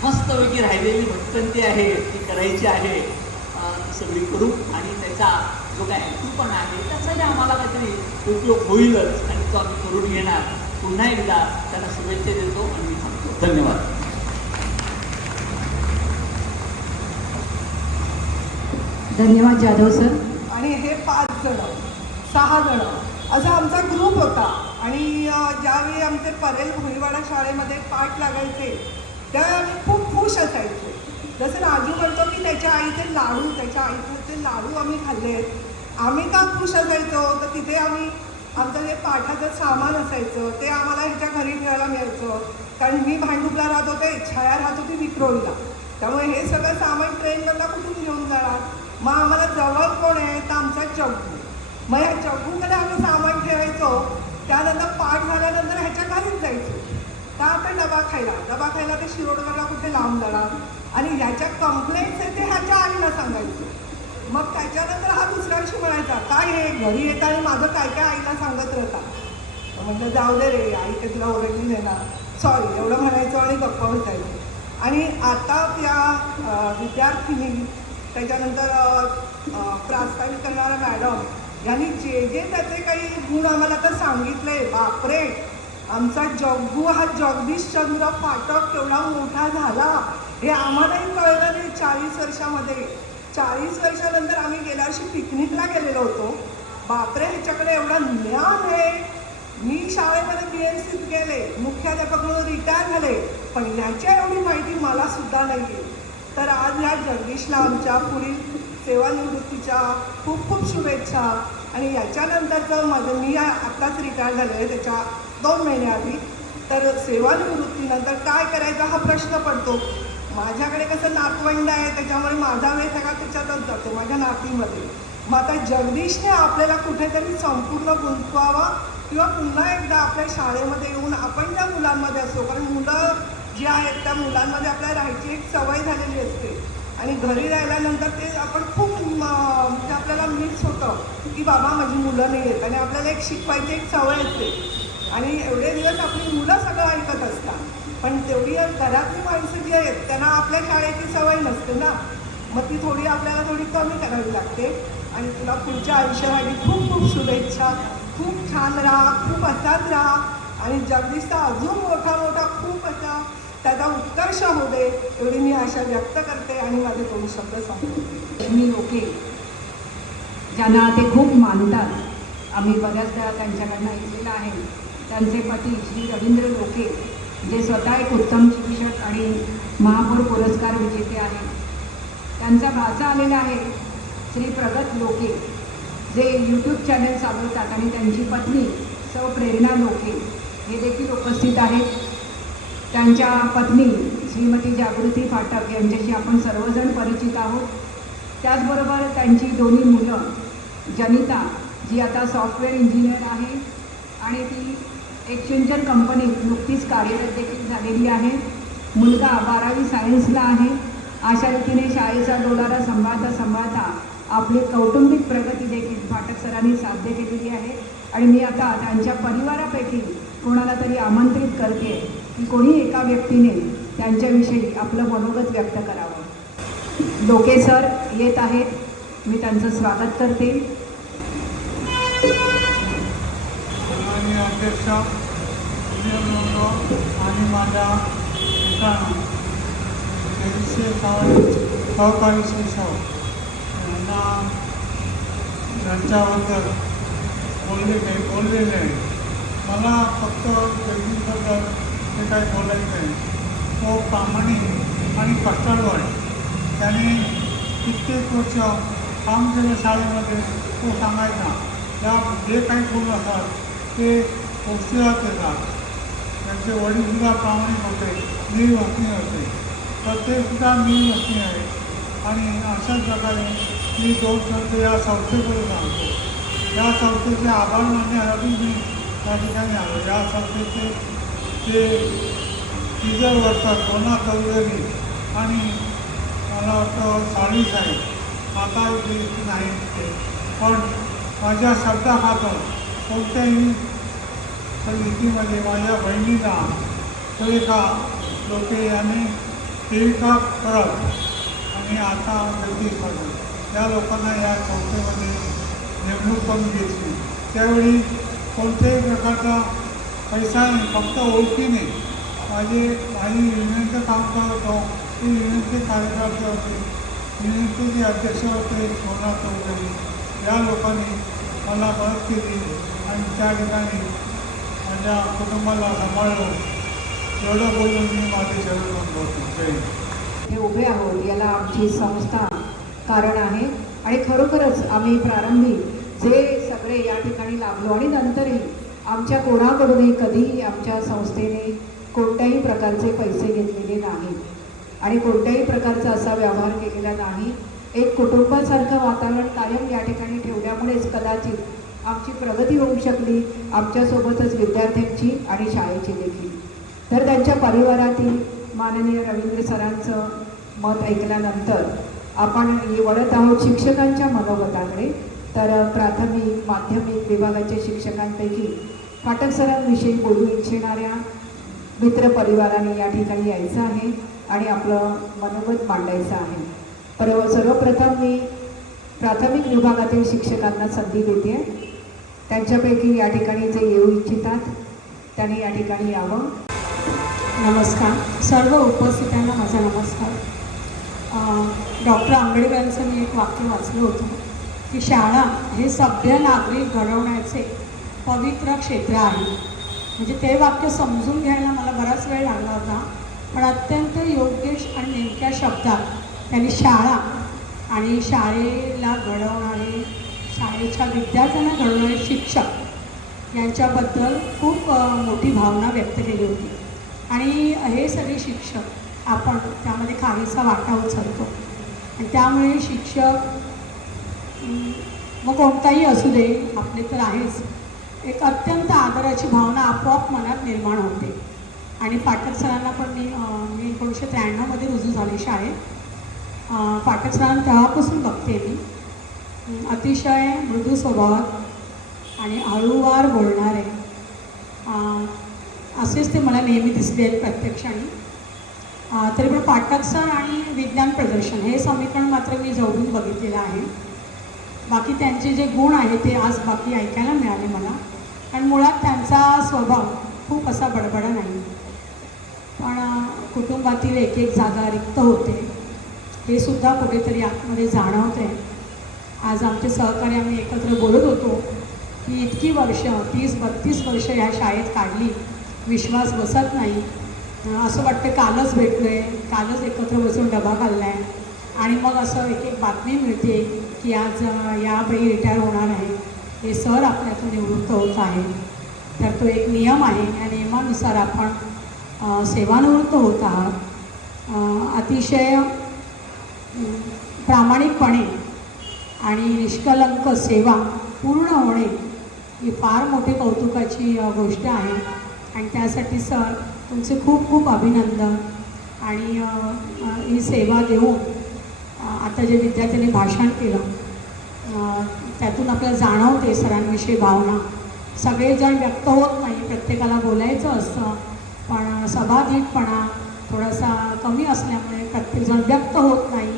मस्तपैकी राहिलेली भटकंती आहे ती करायची आहे, ती सगळी करू आणि त्याचा जो काय हेतू पण आहे त्याचाही आम्हाला काहीतरी उपयोग होईलच आणि तो आम्ही करून घेणार. पुन्हा एकदा त्यांना शुभेच्छा देतो आणि मी थांबतो. धन्यवाद. धन्यवाद जाधव सर. आणि हे 5 जण 6 जण असा आमचा ग्रुप होता. आणि ज्यावेळी आमचे परेल भोईवाडा शाळेमध्ये पाठ लागायचे त्यावेळी आम्ही खूप खुश असायचो. जसं राजू म्हणतो की त्याच्या आईचे लाडू, त्याच्या आईचे लाडू आम्ही खाल्ले आहेत. आम्ही का खुश असायचो तर तिथे आम्ही आमचं जे पाठाचं सामान असायचं ते आम्हाला ह्याच्या घरी ठेवायला मिळायचं. कारण मी भांडुपला राहत होते, छाया राहत होती विक्रोळीला, त्यामुळे हे सगळं सामान ट्रेनमधला कुठून घेऊन जाणार. मग आम्हाला जवळ कोण आहे तर आमचा चग्गू. मग ह्या चग्गूकडे आम्ही सामान ठेवायचो. त्यानंतर पाठ झाल्यानंतर ह्याच्या घरीच जायचो. का आपण डबा खायला ते शिरोडकरला कुठे लांब जाणार. आणि ह्याच्या कंप्लेंट्स आहे ते ह्याच्या आईला सांगायचं. मग त्याच्यानंतर हा दुसऱ्याशी म्हणायचा काय हे घरी येतं आणि माझं काय काय आईला सांगत राहतात. म्हटलं जाऊ दे रे, आई ते तुला ओरडली नाही ना, सॉरी एवढं म्हणायचं आणि गप्पा बसायचं. आणि आता त्या विद्यार्थिनी त्याच्यानंतर प्रास्ताविक करणारा मॅडम यांनी जे जे त्याचे काही गुण आम्हाला तर सांगितले, बापरे, आमचा जग्गू हा जगदीशचंद्र फाटक केवढा मोठा झाला हे आम्हालाही कळलं नाही 40 वर्षामध्ये. 40 वर्षानंतर आम्ही गेल्या वर्षी पिकनिकला गेलेलो होतो. बापरे, ह्याच्याकडे एवढं ज्ञान आहे. मी शाळेमध्ये BSc गेले, मुख्याध्यापक म्हणून रिटायर झाले, पण ह्याच्या एवढी माहिती मला सुद्धा नाही आहे. तर आज ह्या जगदीशला आमच्या पुढील सेवानिवृत्तीच्या खूप खूप शुभेच्छा. आणि याच्यानंतरचं माझं, मी आत्ताच रिटायर झाले आहे त्याच्या 2 महिन्याआधी. तर सेवानिवृत्तीनंतर काय करायचा हा प्रश्न पडतो. माझ्याकडे कसं नातवंड आहे, त्याच्यामुळे माझा वेळ सगळा त्याच्यातच जातो, माझ्या नातीमध्ये. मग आता जगदीशने आपल्याला कुठेतरी संपूर्ण गुंतवावा किंवा पुन्हा एकदा आपल्या शाळेमध्ये येऊन आपण त्या मुलांमध्ये असतो, कारण मुलं जी आहेत त्या मुलांमध्ये आपल्याला राहायची एक सवय झालेली असते आणि घरी राहिल्यानंतर ते आपण खूप म्हणजे आपल्याला मिस होतं की बाबा माझी मुलं नाही आहेत आणि आपल्याला एक शिकवायची एक सवय असते आणि एवढे दिवस आपली मुलं सगळं ऐकत असतात. पण तेवढी घरातली माणसं जी आहेत त्यांना आपल्या शाळेची सवय नसते ना, मग ती आपल्याला थोडी कमी करावी लागते. आणि तुला पुढच्या आयुष्यासाठी खूप खूप शुभेच्छा. खूप छान राहा, खूप असाच राहा आणि जगदीशचा अजून मोठा मोठा खूप असा त्याचा उत्कर्ष होऊ दे एवढी मी आशा व्यक्त करते आणि माझे 2 शब्द सांगते. मी लोके ज्यांना ते खूप मानतात, आम्ही बऱ्याचदा त्यांच्याकडनं ऐकलेलं आहे. त्यांचे पती श्री रवींद्र लोके जे स्वतः एक उत्तम शिक्षक आणि महापौर पुरस्कार विजेते आहेत. त्यांचा भाचा आलेला आहे श्री प्रगत लोके जे यूट्यूब चॅनल चालवतात आणि त्यांची पत्नी सौ प्रेरणा लोके हे देखील उपस्थित आहेत. त्यांच्या पत्नी श्रीमती जागृती फाटक यांच्याशी आपण सर्वजण परिचित आहोत. त्याचबरोबर त्यांची दोन्ही मुलं, जनिता जी आता सॉफ्टवेअर इंजिनियर आहे आणि ती एक्सचेंजर कंपनीत नुकतीच कार्यरत देखील झालेली आहे. मुलगा 12वी सायन्सला आहे. अशा रीतीने शाळेचा डोलारा सांभाळता आपली कौटुंबिक प्रगती देखील फाटक सरांनी साध्य केलेली आहे. आणि मी आता त्यांच्या परिवारापैकी कोणाला तरी आमंत्रित करते की कोणी एका व्यक्तीने त्यांच्याविषयी आपलं मनोगत व्यक्त करावं. लोके सर येत आहेत, मी त्यांचं स्वागत करते. अध्यक्ष आणि माझ्या मित्रांनो, सहकारी शिक्षक यांना यांच्याबद्दल बोललेले आहे. मला फक्त जगदीशबद्दल ते काही बोलायचं आहे. तो प्रामाणिक आणि कष्टाळू आहे. त्याने कित्येक वर्ष काम केलं शाळेमध्ये. तो सांगायचा या जे काही गुण असतात ते औषधात येतात. त्यांचे वडीलसुद्धा प्रामाणिक होते, निर्वसनी होते, तर ते सुद्धा निर्वसनी आहे. आणि अशाच प्रकारे मी 2 शब्द या संस्थेकडे सांगतो. या संस्थेचे आभार मानण्यासाठी मी त्या ठिकाणी आलो. या संस्थेचे जे टीचर वर्कर कोणा चौधरी आणि मला वाटतं साळी साहेब आता इथे नाही ते, पण माझ्या शब्दाखातर कोणत्याही रीतीमध्ये माझ्या बहिणीला सुरेखा लोके यांनी सेविका करत आणि आता जगदीश पाटील या लोकांना या संस्थेमध्ये नेमणूक करून घेतली. त्यावेळी कोणत्याही प्रकारचा पैसा नाही, फक्त ओळखीने माझी युनियनचं काम करत होतो. ते युनियनचे कार्यकर्ते होते, युनियनचे अध्यक्ष होते सोना चौधरी, या लोकांनी मला मदत केली आणि त्या ठिकाणी माझ्या कुटुंबाला सांभाळलं. एवढं बोलून मी माझे शरीर अनुभवतो. हे उभे आहोत याला आमची संस्था कारण आहे. आणि खरोखरच आम्ही प्रारंभी जे सगळे या ठिकाणी लागलो आणि नंतरही आमच्या कोणाकडूनही कधीही आमच्या संस्थेने कोणत्याही प्रकारचे पैसे घेतलेले नाही आणि कोणत्याही प्रकारचा असा व्यवहार केलेला नाही. एक कुटुंबासारखं वातावरण कायम या ठिकाणी ठेवल्यामुळेच कदाचित आमची प्रगती होऊ शकली, आमच्यासोबतच विद्यार्थ्यांची आणि शाळेची देखील. तर त्यांच्या परिवारातील माननीय रवींद्र सरांचं मत ऐकल्यानंतर आपण वळत आहोत शिक्षकांच्या मनोगताकडे. तर प्राथमिक माध्यमिक विभागाच्या शिक्षकांपैकी फाटक सरांविषयी बोलू इच्छिणाऱ्या मित्रपरिवाराने या ठिकाणी यायचं आहे आणि आपलं मनोगत मांडायचं आहे. सर्वप्रथम मी प्राथमिक विभागातील शिक्षकांना संधी देते. त्यांच्यापैकी या ठिकाणी जे येऊ इच्छितात त्यांनी या ठिकाणी यावं. नमस्कार. सर्व उपस्थितांना माझा नमस्कार. डॉक्टर आंबेडकर यांचं मी एक वाक्य वाचलं होतं की शाळा हे सभ्य नागरिक घडवण्याचे पवित्र क्षेत्र आहे. म्हणजे ते वाक्य समजून घ्यायला मला बराच वेळ लागला होता, पण अत्यंत योग्य आणि नेमक्या शब्दात त्यांनी शाळा आणि शाळेला घडवणारे, शाळेच्या विद्यार्थ्यांना घडवणारे शिक्षक यांच्याबद्दल खूप मोठी भावना व्यक्त केली होती. आणि हे सगळे शिक्षक आपण त्यामध्ये खारीचा वाटा उचलतो आणि त्यामुळे शिक्षक मग कोणताही असू दे, आपले तर आहेच, एक अत्यंत आदराची भावना आपोआप मनात निर्माण होते. आणि पाठक सरांना पण मी 1993मध्ये रुजू झाले शाळेत. पाठक सरांना तेव्हापासून बघते मी. अतिशय मृदू स्वभावात आणि हळूवार बोलणारे असेच ते मला नेहमी दिसले आहेत प्रत्यक्षाने. तरी पण पाठक सर आणि विज्ञान प्रदर्शन हे समीकरण मात्र मी जवळून बघितलेलं आहे. बाकी त्यांचे जे गुण आहेत ते आज बाकी ऐकायला मिळाले मला. आणि मुळात त्यांचा स्वभाव खूप असा बडबडा नाही, पण कुटुंबातील एक एक जागा रिक्त होते हे सुद्धा कुठेतरी आतमध्ये जाणवते. आज आमचे सहकारी आम्ही एकत्र बोलत होतो की इतकी वर्ष 30-32 वर्ष ह्या शाळेत काढली, विश्वास बसत नाही. असं वाटतं कालच भेटलो आहे, कालच एकत्र बसून डबा खाल्ला आहे. आणि मग असं एक एक बातमी मिळते की आज यावेळी रिटायर होणार आहे, हे सर आपल्यातून निवृत्त होत आहे. तर तो एक नियम आहे, या नियमानुसार आपण सेवानिवृत्त होत आहात. अतिशय प्रामाणिकपणे आणि निष्कलंक सेवा पूर्ण होणे ही फार मोठी कौतुकाची गोष्ट आहे. आणि त्यासाठी सर तुमचे खूप खूप अभिनंदन. आणि ही सेवा देऊन आता जे विद्यार्थ्यांनी भाषण केलं त्यातून आपल्याला जाणवते सरांविषयी भावना. सगळेजण व्यक्त होत नाही, प्रत्येकाला बोलायचं असतं, पण सभाधीटपणा थोडासा कमी असल्यामुळे प्रत्येकजण व्यक्त होत नाही.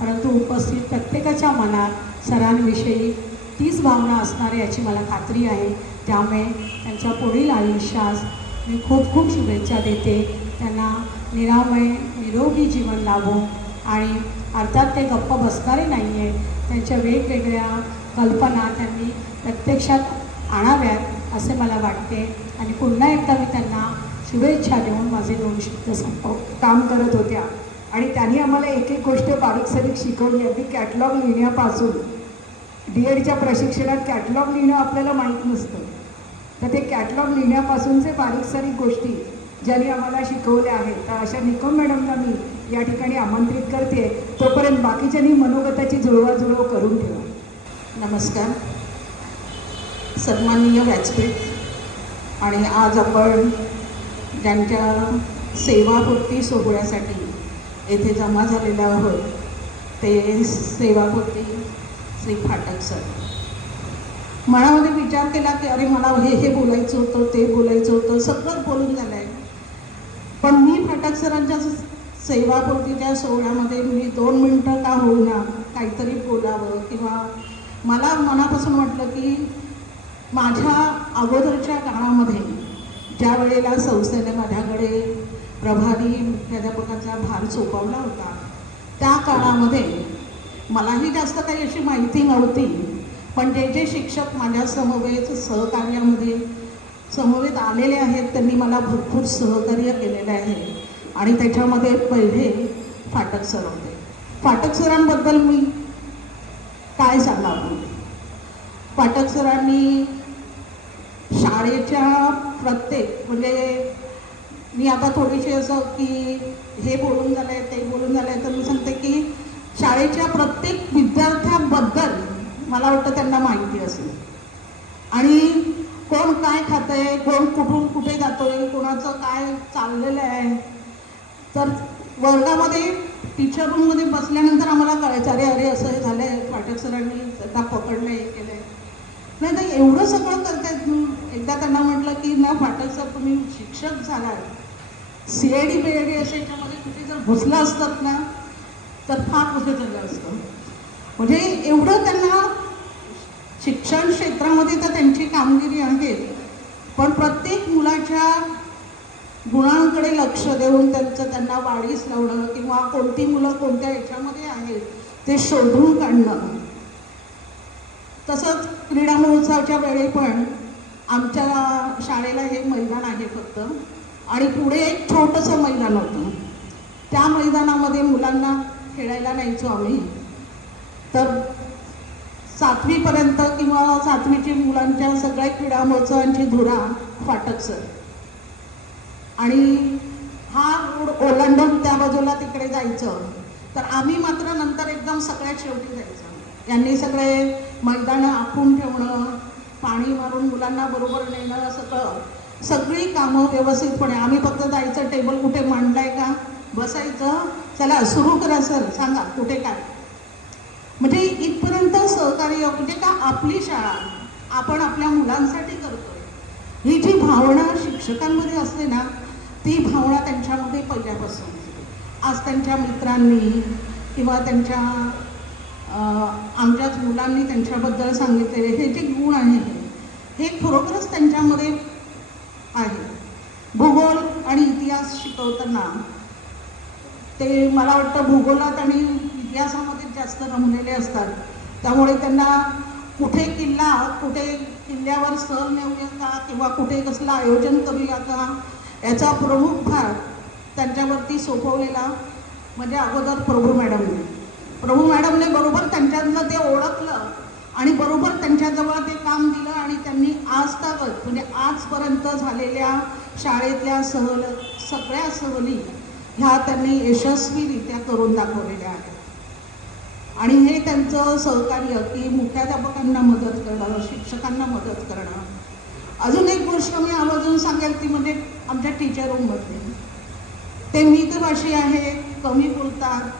परंतु उपस्थित प्रत्येकाच्या मनात सरांविषयी तीच भावना असणार आहे याची मला खात्री आहे. त्यामुळे त्यांच्या पुढील आयुष्यास मी खूप खूप शुभेच्छा देते. त्यांना निरामय निरोगी जीवन लाभो. आणि अर्थात ते गप्प बसणारे नाही आहेत, त्यांच्या वेगवेगळ्या कल्पना त्यांनी प्रत्यक्षात आणाव्यात असे मला वाटते. आणि पुन्हा एकदा मी त्यांना शुभेच्छा देऊन माझे 2 शब्द संपवतो. काम करत होत्या आणि त्यांनी आम्हाला एक एक गोष्ट बारीक शिकवली. अगदी कॅटलॉग लिहिण्यापासून, DEDच्या प्रशिक्षणात कॅटलॉग लिहिणं आपल्याला माहीत नसतं, तर ते कॅटलॉग लिहिण्यापासूनचे बारीक गोष्टी ज्यांनी आम्हाला शिकवल्या आहेत. तर अशा निकम मॅडमना मी या ठिकाणी आमंत्रित करते. तोपर्यंत बाकीच्यांनी मनोगताची जुळवाजुळव करून ठेवा. नमस्कार. सन्माननीय व्यासपीठ आणि आज आपण ज्यांच्या सेवापूर्ती सोहळ्यासाठी येथे जमा झालेलो आहोत ते सेवापूर्ती श्री फाटक सर. मनामध्ये विचार केला की अरे मला हे बोलायचं होतं, ते बोलायचं होतं, सगळं बोलून झालं आहे. पण मी फाटक सरांच्या सेवापूर्तीच्या सोहळ्यामध्ये मी 2 मिनटं का होईना काहीतरी बोलावं. किंवा मला मनापासून वाटलं की माझ्या अगोदरच्या काळामध्ये ज्या वेळेला संस्थेने माझ्याकडे प्रभारी मुख्याध्यापकाचा भार सोपवला होता त्या काळामध्ये मलाही जास्त काही अशी माहिती नव्हती, पण जे जे शिक्षक माझ्या सहकार्यामध्ये समवेत आलेले आहेत त्यांनी मला भरपूर सहकार्य केलेलं आहे. आणि त्याच्यामध्ये पहिले फाटक सर होते. फाटक सरांबद्दल मी काय सांगावं. फाटक सरांनी शाळेच्या प्रत्येक, म्हणजे मी आता थोडीशी असं की हे बोलून झालं आहे, ते बोलून झालं आहे, तर मी सांगते की शाळेच्या प्रत्येक विद्यार्थ्याबद्दल मला वाटतं त्यांना माहिती असेल. आणि कोण काय खातं आहे, कोण कुठून कुठे जातो आहे, कोणाचं काय चाललेलं आहे. तर वर्गामध्ये टीचर रूममध्ये बसल्यानंतर आम्हाला कळायचं अरे अरे असं हे झालं आहे, फाटक सरांनी आता पकडलं, हे केलं आहे. नाही तर एवढं सगळं करतायत. एकदा त्यांना म्हटलं की ना फाटक सर तुम्ही शिक्षक झालात, CID BID असे याच्यामध्ये कुठे जर घुसलं असतात ना तर फार मोठं झालं असतं. म्हणजे एवढं त्यांना शिक्षण क्षेत्रामध्ये तर त्यांची कामगिरी आहे, पण प्रत्येक मुलाच्या गुणांकडे लक्ष देऊन त्यांना वाढीस लावणं किंवा कोणती मुलं कोणत्या ह्याच्यामध्ये आहेत ते शोधून काढणं. तसंच क्रीडा महोत्सवाच्या वेळी पण आमच्या शाळेला हे मैदान आहे फक्त, आणि पुढे एक छोटंसं मैदान होतं. त्या मैदानामध्ये मुलांना खेळायला न्यायचो आम्ही. तर 7वीपर्यंत किंवा 7वीची मुलांच्या सगळ्या क्रीडा महोत्सवांची धुरा फाटक सर, आणि हा रोड ओलांडून त्या बाजूला तिकडे जायचं. तर आम्ही मात्र नंतर एकदम सगळ्यात शेवटी जायचं. यांनी सगळे मैदानं आखून ठेवणं, पाणी मारून मुलांना बरोबर नेणं, सगळी कामं व्यवस्थितपणे. आम्ही फक्त जायचं, टेबल कुठे मांडलाय का, बसायचं, चला सुरू करा सर, सांगा कुठे काय. म्हणजे इथपर्यंत सहकार्य, म्हणजे का आपली शाळा आपण आपल्या मुलांसाठी करतोय, ही जी भावना शिक्षकांमध्ये असते ना, ती भावना त्यांच्यामध्ये पहिल्यापासून. आज त्यांच्या मित्रांनी किंवा त्यांच्या आमच्याच मुलांनी त्यांच्याबद्दल सांगितलेले हे जे गुण आहेत हे खरोखरच त्यांच्यामध्ये आहे. भूगोल आणि इतिहास शिकवताना ते मला वाटतं भूगोलात आणि इतिहासामध्ये जास्त रमलेले असतात. त्यामुळे त्यांना कुठे किल्ला, कुठे किल्ल्यावर सहल नेऊया का किंवा कुठे कसलं आयोजन करूया का, याचा प्रमुख भार त्यांच्यावरती सोपवलेला म्हणजे अगोदर प्रभू मॅडमने बरोबर त्यांच्यातलं ते ओळखलं आणि बरोबर त्यांच्याजवळ ते काम दिलं, आणि त्यांनी आजतागत म्हणजे आजपर्यंत झालेल्या शाळेतल्या सगळ्या सहली ह्या त्यांनी यशस्वीरित्या करून दाखवलेल्या आहेत. आणि हे त्यांचं सहकार्य की मुख्याध्यापकांना मदत करणं, शिक्षकांना मदत करणं. अजून एक गोष्ट मी आवर्जून सांगेल ती म्हणजे आमच्या टीचर रूममधली, ते मितभाषी आहे, कमी बोलतात,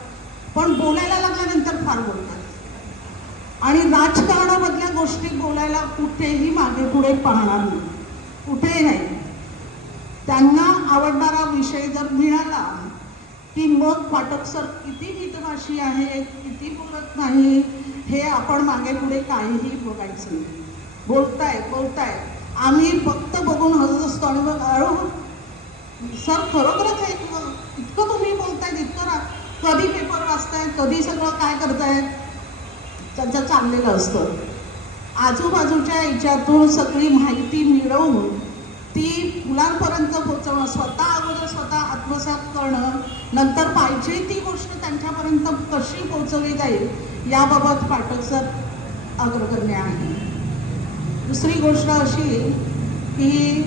पण बोलायला लागल्यानंतर फार बोलतात. आणि राजकारणामधल्या गोष्टी बोलायला कुठेही मागे पुढे पाहणार नाही, कुठेही नाही. त्यांना आवडणारा विषय जर मिळाला की मग फाटक सर किती मितभाषी आहे, किती बोलत नाही, हे आपण मागे पुढे काहीही बघायचं नाही. बोलताय आम्ही फक्त बघून हसत असतो आणि मग अरे सर खरोखरच आहे, इतकं तुम्ही बोलतायत, इतकं कधी पेपर वाचतायत, कधी सगळं काय करतायत, त्यांचं चाललेलं असतं. आजूबाजूच्या याच्यातून सगळी माहिती मिळवून ती मुलांपर्यंत पोहोचवणं, स्वतः आत्मसात करणं, नंतर पाहिजे ती गोष्ट त्यांच्यापर्यंत कशी पोहोचवली जाईल याबाबत फाटक सर अग्रगण्य आहे. दुसरी गोष्ट अशी की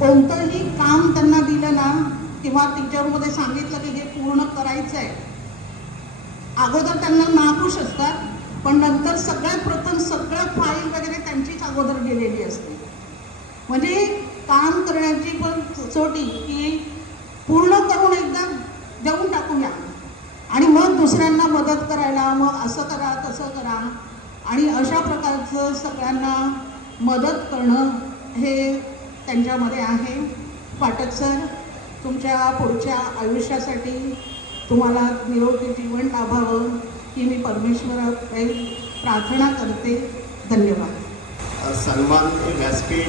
कोणतंही काम त्यांना दिलं ना किंवा टीचरमध्ये सांगितलं की हे पूर्ण करायचं आहे, अगोदर त्यांना नाखुश असतात, पण नंतर सगळ्यात प्रथम सगळं फाईल वगैरे त्यांचीच अगोदर गेलेली असते. म्हणजे काम करण्याची पण चोटी की पूर्ण करून एकदा देऊन टाकूया आणि मग दुसऱ्यांना मदत करायला, मग असं करा तसं करा, आणि अशा प्रकारचं सगळ्यांना मदत करणं हे त्यांच्यामध्ये आहे. फाटक सर, तुमच्या पुढच्या आयुष्यासाठी तुम्हाला निरोगी जीवन लाभावं ही मी परमेश्वराकडे प्रार्थना करते. धन्यवाद. सन्माननीय व्यासपीठ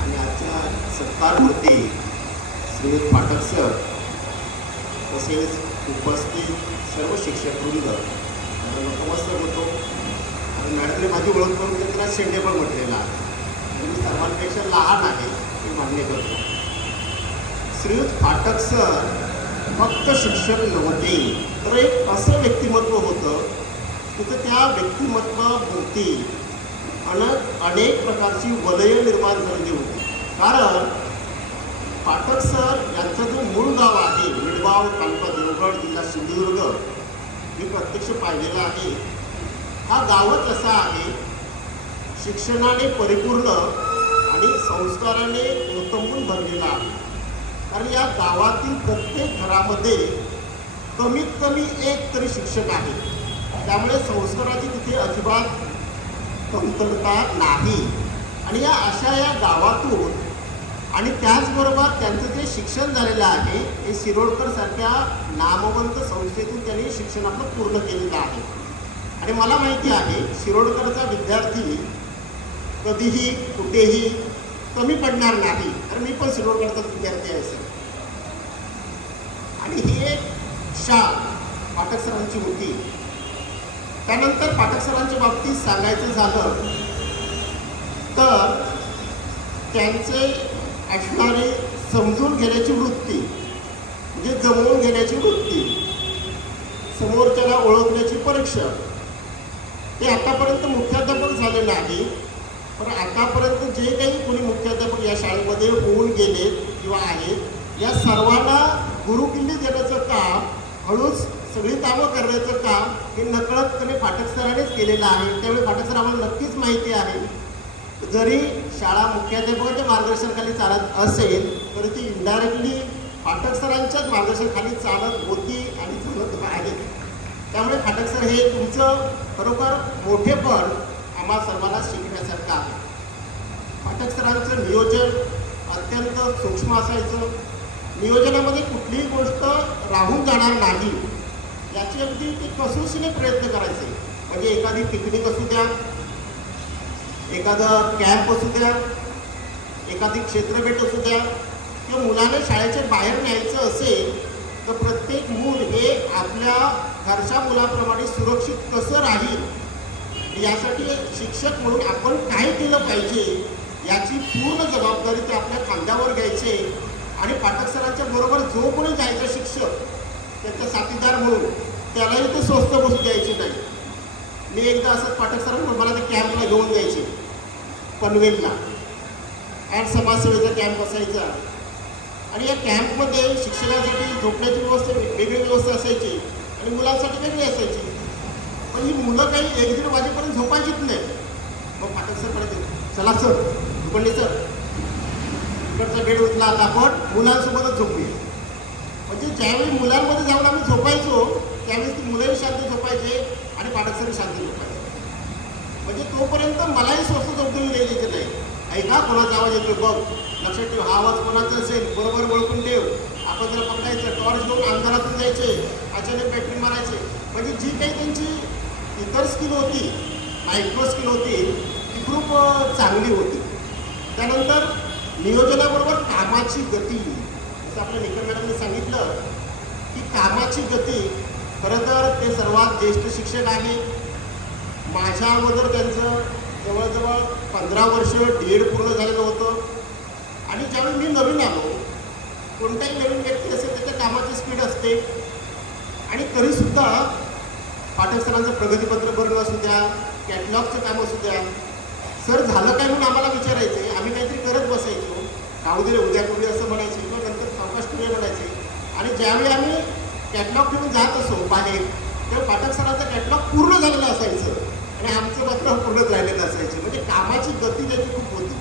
आणि आजच्या सत्कारमूर्ती श्री फाटक सर तसेच उपस्थित सर्व शिक्षकवृंद नतमस्तक होतो. आणि मॅडमने माझी ओळख करून देताना शेंडे पण म्हटलेला आहे, मी सर्वांपेक्षा लहान आहे हे मान्य करतो. श्रीयुत फाटक सर फक्त शिक्षक नव्हते, तर एक असं व्यक्तिमत्व होतं तिथं त्या व्यक्तिमत्वाभोवती अनेक प्रकारची वलयं निर्माण झालेली होती. कारण फाटक सर यांचं जो मूळ गाव आहे मिडगाव, तालुका देवगड, जिल्हा सिंधुदुर्ग, मी प्रत्यक्ष पाहिलेला आहे. हा गावच असा आहे शिक्षणाने परिपूर्ण आणि संस्काराने ओतंबून भरलेला आहे. कारण या गावातील प्रत्येक घरामध्ये कमीत कमी एक तरी शिक्षक आहे. त्यामुळे संस्काराची तिथे अजिबात कमतरता नाही. आणि या गावातून आणि त्याचबरोबर त्यांचं जे शिक्षण झालेलं आहे हे शिरोडकर सारख्या नामवंत संस्थेतून त्यांनी शिक्षण आपलं पूर्ण केलेलं आहे. आणि मला माहिती आहे शिरोडकरचा विद्यार्थी कधीही कुठेही कमी पडणार नाही, कारण मी पण शिरोडकरचा विद्यार्थी आहे सर. आणि ही एक शाळा पाठक सरांची होती. त्यानंतर पाठक सरांच्या बाबतीत सांगायचं झालं तर त्यांचे असणारी समजून घेण्याची वृत्ती, म्हणजे जमवून घेण्याची वृत्ती, समोरच्याला ओळखण्याची परीक्षा, ते आतापर्यंत मुख्याध्यापक झाले नाही, पण आतापर्यंत जे काही कोणी मुख्याध्यापक या शाळेमध्ये होऊन गेले किंवा आहेत या सर्वांना गुरुकिल्ली देण्याचं काम, हळूच सगळी कामं करण्याचं काम हे नकळतपणे पाठक सरांनीच केलेलं आहे. त्यामुळे पाठक सर आम्हाला नक्कीच माहिती आहे. जरी शाळा मुख्याध्यापकाच्या मार्गदर्शनाखाली चालत असेल तरी ती इनडायरेक्टली पाठक सरांच्याच मार्गदर्शनाखाली चालत होती आणि चालत आहे. त्यामुळे पाठक सर हे तुमचं खरोखर मोठेपण आम्हा सर्वांना शिकण्यासारखं आहे. पाठक सरांचं नियोजन अत्यंत सूक्ष्म असायचं. नियोजनामध्ये कुठलीही गोष्ट राहून जाणार नाही याची अगदी ते कसोशीने प्रयत्न करायचे. म्हणजे एखादी पिकनिक असू द्या, एखादा कॅम्प असू द्या, एखादी क्षेत्रभेट असू द्या, किंवा मुलाने शाळेच्या बाहेर न्यायचं असेल तर प्रत्येक मूल हे आपल्या घरच्या मुलाप्रमाणे सुरक्षित कसं राहील यासाठी शिक्षक म्हणून आपण काय केलं पाहिजे याची पूर्ण जबाबदारी ते आपल्या खांद्यावर घ्यायचे. आणि पाठक सरांच्या बरोबर जो कोणी जायचा शिक्षक त्यांचा साथीदार म्हणून त्यालाही ते स्वस्त बसू द्यायचे नाही. मी एकदा असंच पाठक सरांना मला ते कॅम्पला घेऊन जायचे पनवेलला, ॲड समाजसेवेचा कॅम्प असायचा. आणि या कॅम्पमध्ये शिक्षकांसाठी झोपण्याची व्यवस्था वेगळी व्यवस्था असायची आणि मुलांसाठी वेगळी असायची. पण ही मुलं काही 1-1:30 वाजेपर्यंत झोपायचीच नाही. मग पाठक सर पडायचे, चला सर दुपंडे सर इकडचा बेड उचला, आता आपण मुलांसोबतच झोपूया. म्हणजे ज्यावेळी मुलांमध्ये जाऊन आम्ही झोपायचो त्यावेळेस ती मुलंही शांत झोपायचे आणि पाठक सर शांत झोपायचे. म्हणजे तोपर्यंत मलाही स्वस्त झोपून द्यायचे नाही. ऐका कोणाचा आवाज येतो बघ, लक्षात ठेव, हा आवाज कोणाचा असेल बरोबर ओळखून ठेव. आपण जर पकडायचं टॉर्च घेऊन अंधारातून जायचे, अचानक बॅटरी मारायचे. म्हणजे जी काही त्यांची इतर स्किल होती, मायक्रो स्किल होती, ती खूप चांगली होती. त्यानंतर नियोजनाबरोबर कामाची गती, जसं आपल्या निकम मॅडमने सांगितलं की कामाची गती, खरं तर ते सर्वात ज्येष्ठ शिक्षक आहेत. माझ्या अगोदर त्यांचं जवळजवळ 15 वर्ष DED पूर्ण झालेलं होतं. आणि ज्यावेळी मी नवीन आलो, कोणताही नवीन व्यक्ती असेल त्याच्या कामाची स्पीड असते. आणि तरीसुद्धा पाठक सरांचं प्रगतीपत्र भरणं असू द्या, कॅटलॉगचं काम असू द्या, सर झालं काय म्हणून आम्हाला विचारायचे. आम्ही काहीतरी करत बसायचो, राहू दे उद्या करूया असं म्हणायचे किंवा नंतर सावकाश करूया म्हणायचे. आणि ज्यावेळी आम्ही कॅटलॉग घेऊन जात असो बाहेर तेव्हा पाठक सरांचं कॅटलॉग पूर्ण झालेलं असायचं आणि आमचं मात्र पूर्णच राहिलेलं असायचं. म्हणजे कामाची गती त्याची खूप होती.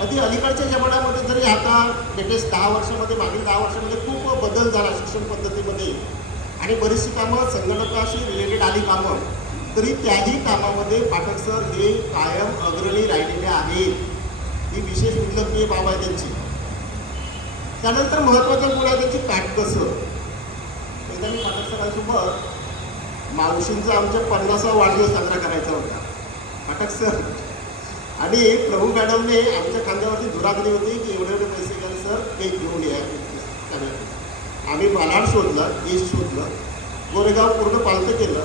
अगदी अलीकडच्या जमान्यामध्ये जरी आता लेटेस्ट 10 वर्षामध्ये, मागील 10 वर्षामध्ये खूप बदल झाला शिक्षण पद्धतीमध्ये आणि बरीचशी कामं संगणकाशी रिलेटेड आली कामं, तरी त्याही कामामध्ये पाठक सर हे कायम अग्रणी राहिलेले आहेत. ही विशेष उल्लेखनीय बाब आहे त्यांची. त्यानंतर महत्त्वाचं गुण आहे त्यांची काटकसर. एकदा मी पाठक सरांसोबत मावशींचा आमच्या 50वा वाढदिवस साजरा करायचा होता. पाठक सर आणि प्रभू मॅडमने आमच्या खांद्यावरती धुरा दिली होती की एवढे एवढे पैसे घ्या सर, केक घेऊन या. आम्ही मालाड शोधलं, ईस्ट शोधलं, गोरेगाव पूर्ण पालतं केलं.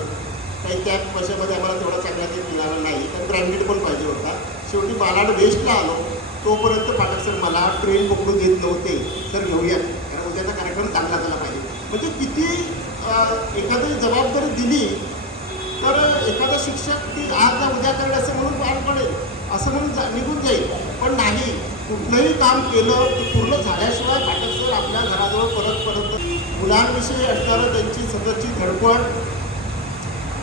काही त्या पैशामध्ये आम्हाला तेवढा चांगला केक मिळाला नाही, कारण ब्रँडेड पण पाहिजे होता. शेवटी मालाड वेस्टला आलो. तोपर्यंत पाठक सर मला ट्रेन पकडून देत नव्हते, सर घेऊया कारण उद्याचा कार्यक्रम चांगला झाला पाहिजे. म्हणजे किती एखादी जबाबदारी दिली तर एखादा शिक्षक ती आज ना उद्या करेल असं म्हणून पार पडेल असं म्हणून निघून जाईल. पण नाही, कुठलंही काम केलं ते पूर्ण झाल्याशिवाय पाठक सर आपल्या घराजवळ परत मुलांविषयी असणारं त्यांची सततची धडपड.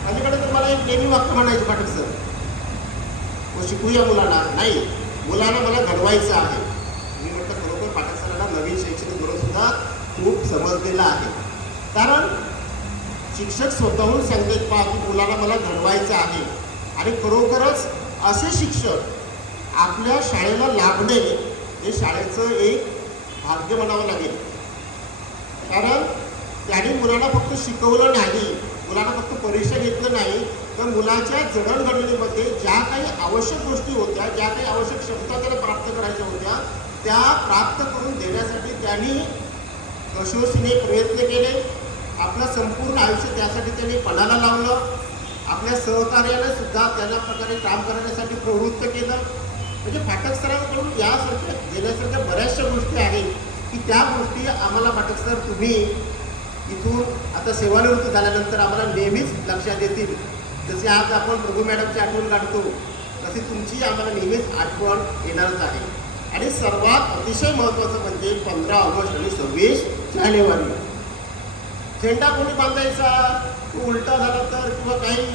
अलीकडे तर मला एक नेहमी वाक्य म्हणायचे पाठक सर, व शिकूया मुलांना, नाही मुलांना मला घडवायचं आहे. मी म्हटलं खरोखर पाठक सरांना नवीन शैक्षणिक धोरणसुद्धा खूप समजलेलं आहे. कारण शिक्षक स्वतःहून सांगतात पहा की मुलांना मला घडवायचं आहे. आणि खरोखरच असे शिक्षक आपल्या शाळेला लाभणे हे शाळेचं एक भाग्य म्हणावं लागेल. कारण त्यांनी मुलांना फक्त शिकवलं नाही, मुलांना फक्त परीक्षा घेतलं नाही, तर मुलाच्या जडणघडणीमध्ये ज्या काही आवश्यक गोष्टी होत्या, ज्या काही आवश्यक क्षमता त्याला प्राप्त करायच्या होत्या, त्या प्राप्त करून देण्यासाठी त्यांनी कशोशीने प्रयत्न केले. आपलं संपूर्ण आयुष्य त्यासाठी त्यांनी पणाला लावलं. आपल्या सहकार्याने सुद्धा त्याला प्रकारे काम करण्यासाठी प्रवृत्त केलं. म्हणजे फाटक सरांकडून यासारख्या देण्यासारख्या बऱ्याचशा गोष्टी आहेत की त्या गोष्टी आम्हाला फाटक सर तुम्ही इथून आता सेवानिवृत्त झाल्यानंतर आम्हाला नेहमीच लक्षात येतील. जसे आज आपण प्रभू मॅडमची आठवण काढतो तशी तुमची आम्हाला नेहमीच आठवण येणारच आहे. आणि सर्वात अतिशय महत्त्वाचं म्हणजे 15 ऑगस्ट आणि 26 जानेवारी झेंडा कोणी बांधायचा, तो उलटा झाला तर किंवा काही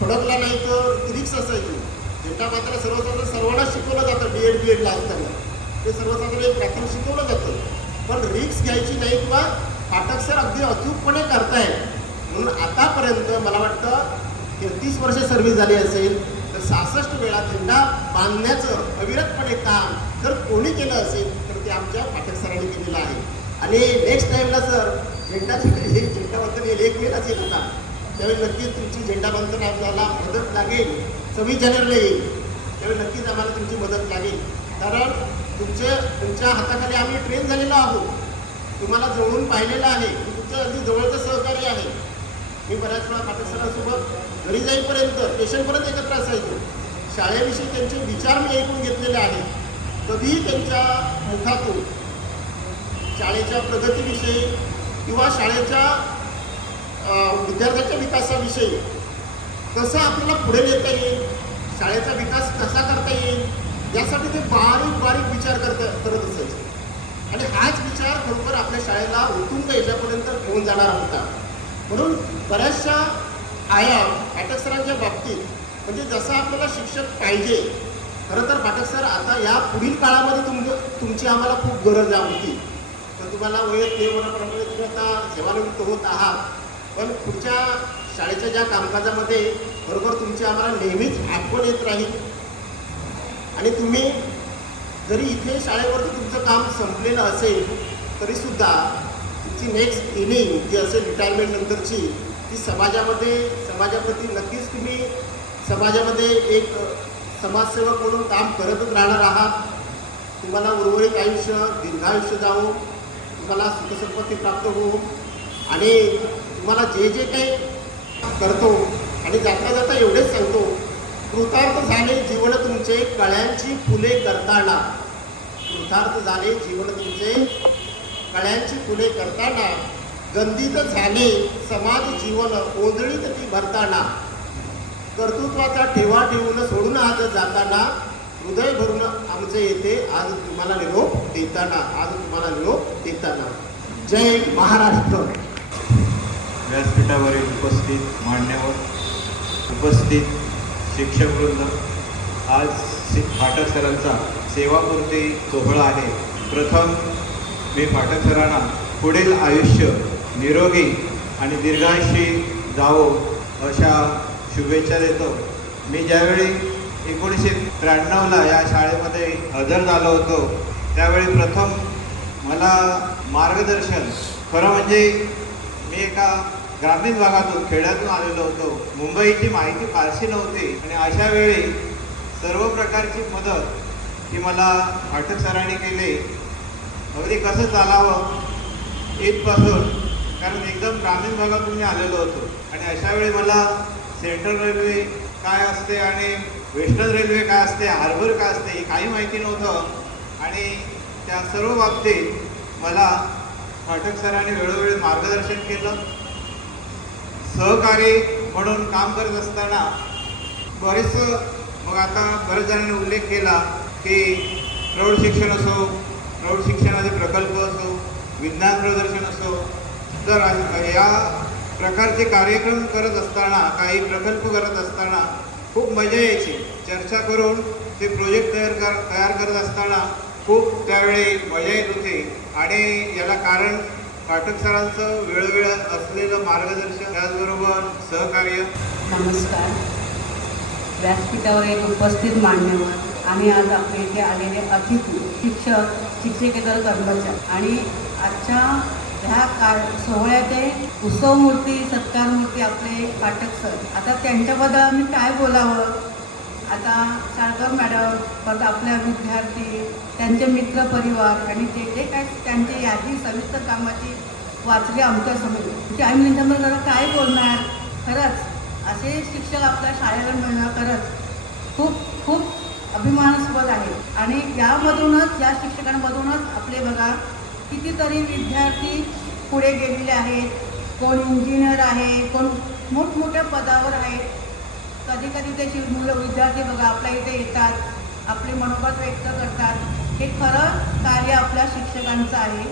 फडकला नाही तर रिक्स असायची. झेंडा बांधायला सर्वसाधारण सर्वांना शिकवलं जातं, बीएडला असताना ते सर्वसाधारण एक प्राथमिक शिकवलं जातं. पण रिक्स घ्यायची नाही किंवा फाटक सर अगदी अचूकपणे करतायत. म्हणून आतापर्यंत मला वाटतं 33 वर्ष सर्व्हिस झाली असेल तर 66 वेळा झेंडा बांधण्याचं अविरतपणे काम जर कोणी केलं असेल तर ते आमच्या फाटक सरांनी केलेलं आहे. आणि नेक्स्ट टाईमला सर झेंडा बंधन येईल 1 मेलाच येत होता, त्यावेळी नक्कीच तुमची झेंडा बंधन आपल्याला मदत लागेल. 26 जानेवारीला येईल त्यावेळी नक्कीच आम्हाला तुमची मदत लागेल. कारण तुमच्या हाताखाली आम्ही ट्रेन झालेलो आहोत, तुम्हाला जवळून पाहिलेलं आहे, तुमचं अगदी जवळचं सहकार्य आहे. मी बऱ्याच वेळा फाटक सरांसोबत घरी जाईपर्यंत स्टेशनपर्यंत एकत्र असायचो. शाळेविषयी त्यांचे विचार मी ऐकून घेतलेले आहेत. कधीही त्यांच्या मुखातून शाळेच्या प्रगतीविषयी किंवा शाळेच्या विद्यार्थ्याच्या विकासाविषयी कसं आपल्याला पुढे नेता येईल, शाळेचा विकास कसा करता येईल यासाठी ते बारीक बारीक विचार करत असायचे. आणि हाच विचार खरोखर आपल्या शाळेला उत्तुंग याच्यापर्यंत घेऊन जाणार होता. म्हणून बऱ्याचशा आया फाटक सरांच्या बाबतीत म्हणजे जसं आपल्याला शिक्षक पाहिजे, खरं तर फाटक सर आता या पुढील काळामध्ये तुमची आम्हाला खूप गरज होती. तर तुम्हाला वैयक्तिक होण्याप्रमाणे तुम्ही आता सेवानिवृत्त होत आहात, पण पुढच्या शाळेच्या ज्या कामकाजामध्ये बरोबर तुमची आम्हाला नेहमीच आठवण येत राहील. आणि तुम्ही जरी इथे शाळेवरती तुमचं काम संपलेलं असेल तरीसुद्धा तुमची नेक्स्ट इनिंग जी असेल रिटायरमेंट नंतरची ती समाजाप्रती नक्कीच तुम्ही समाजामध्ये एक समाजसेवक म्हणून काम करतच राहणार आहात. तुम्हाला उर्वरित आयुष्य दीर्घायुष्य जावो, तुम्हाला सुखसंपत्ती प्राप्त हो आणि तुम्हाला जे जे काही करतो आणि जाता जाता एवढेच सांगतो, कृतार्थ झाले जीवन तुमचे कळ्यांची फुले करताना. कृतार्थ झाले जीवन तुमचे कळ्यांची फुले करताना. गंधित झाले समाज जीवन ओंजळीत ती भरताना. कर्तृत्वाचा ठेवा ठेवून सोडून आज जाताना. हृदय भरून आमचे येते आज तुम्हाला निरोप देताना. जय महाराष्ट्र. व्यासपीठावरील उपस्थित मान्यवर, उपस्थित शिक्षकवृंद, आज फाटक सरांचा सेवापूर्ती सोहळा आहे. प्रथम मी फाटक सरांना पुढील आयुष्य निरोगी आणि दीर्घायुषी जावो अशा शुभेच्छा देतो. मी ज्यावेळी 1993ला या शाळेमध्ये हजर झालो होतो त्यावेळी प्रथम मला मार्गदर्शन, खरं म्हणजे मी एका ग्रामीण भागातून खेड्यातून आलेलो होतो, मुंबईची माहिती फारशी नव्हती आणि अशा वेळी सर्व प्रकारची मदत ही मला फाटक सरांनी केली. अगदी कसं चालावं इथपासून, कारण एकदम ग्रामीण भागातून मी आलेलो होतो आणि अशा वेळी मला सेंट्रल रेल्वे काय असते आणि वेस्टर्न रेल्वे काय असते, हार्बर काय असते हे काही माहिती नव्हतं आणि त्या सर्व बाबतीत मला फाटक सरांनी वेळोवेळी मार्गदर्शन केलं. सहकारी म्हणून काम करत असताना मग आता बरेच जणांनी उल्लेख केला की प्रौढ शिक्षण असो, प्रौढ शिक्षणाचे प्रकल्प असो, विज्ञान प्रदर्शन असो, तर या प्रकारचे कार्यक्रम करत असताना, काही प्रकल्प करत असताना खूप मजा यायची. चर्चा करून ते प्रोजेक्ट तयार करत असताना खूप त्यावेळी मजा येत होती आणि याला कारण फाटक सरांचं वेळोवेळ असलेलं मार्गदर्शन, त्याचबरोबर सहकार्य. नमस्कार. व्यासपीठावर एक उपस्थित मान्यवर आणि आज आपल्या इथे आलेले अतिथी शिक्षक शिक्षकेतर कर्मचारी आणि आजच्या ह्या सोहळ्याचे उत्सव मूर्ती सत्कार मूर्ती आपले पाठक सर. आता त्यांच्याबद्दल आम्ही काय बोलावं. आता साळकर मॅडम परत आपल्या विद्यार्थी त्यांचे मित्र परिवार आणि जे जे काय त्यांची यादी सविस्तर कामाची वाचली आमच्यासमोर की आम्ही त्यांच्याबद्दल जरा काय बोलणार. खरंच असे शिक्षक आपल्या शाळेला मिळणं खरंच खूप खूप अभिमानास्पद आहे. आणि यामधूनच या शिक्षकांमधूनच आपले बघा कितीतरी विद्यार्थी पुढे गेलेले आहेत. कोण इंजिनियर आहे, कोण मोठमोठ्या पदावर आहेत. कधी कधी ते मुलं विद्यार्थी बघा आपल्या इथे येतात, आपले मनोगत व्यक्त करतात. हे खरं कार्य आपल्या शिक्षकांचं आहे.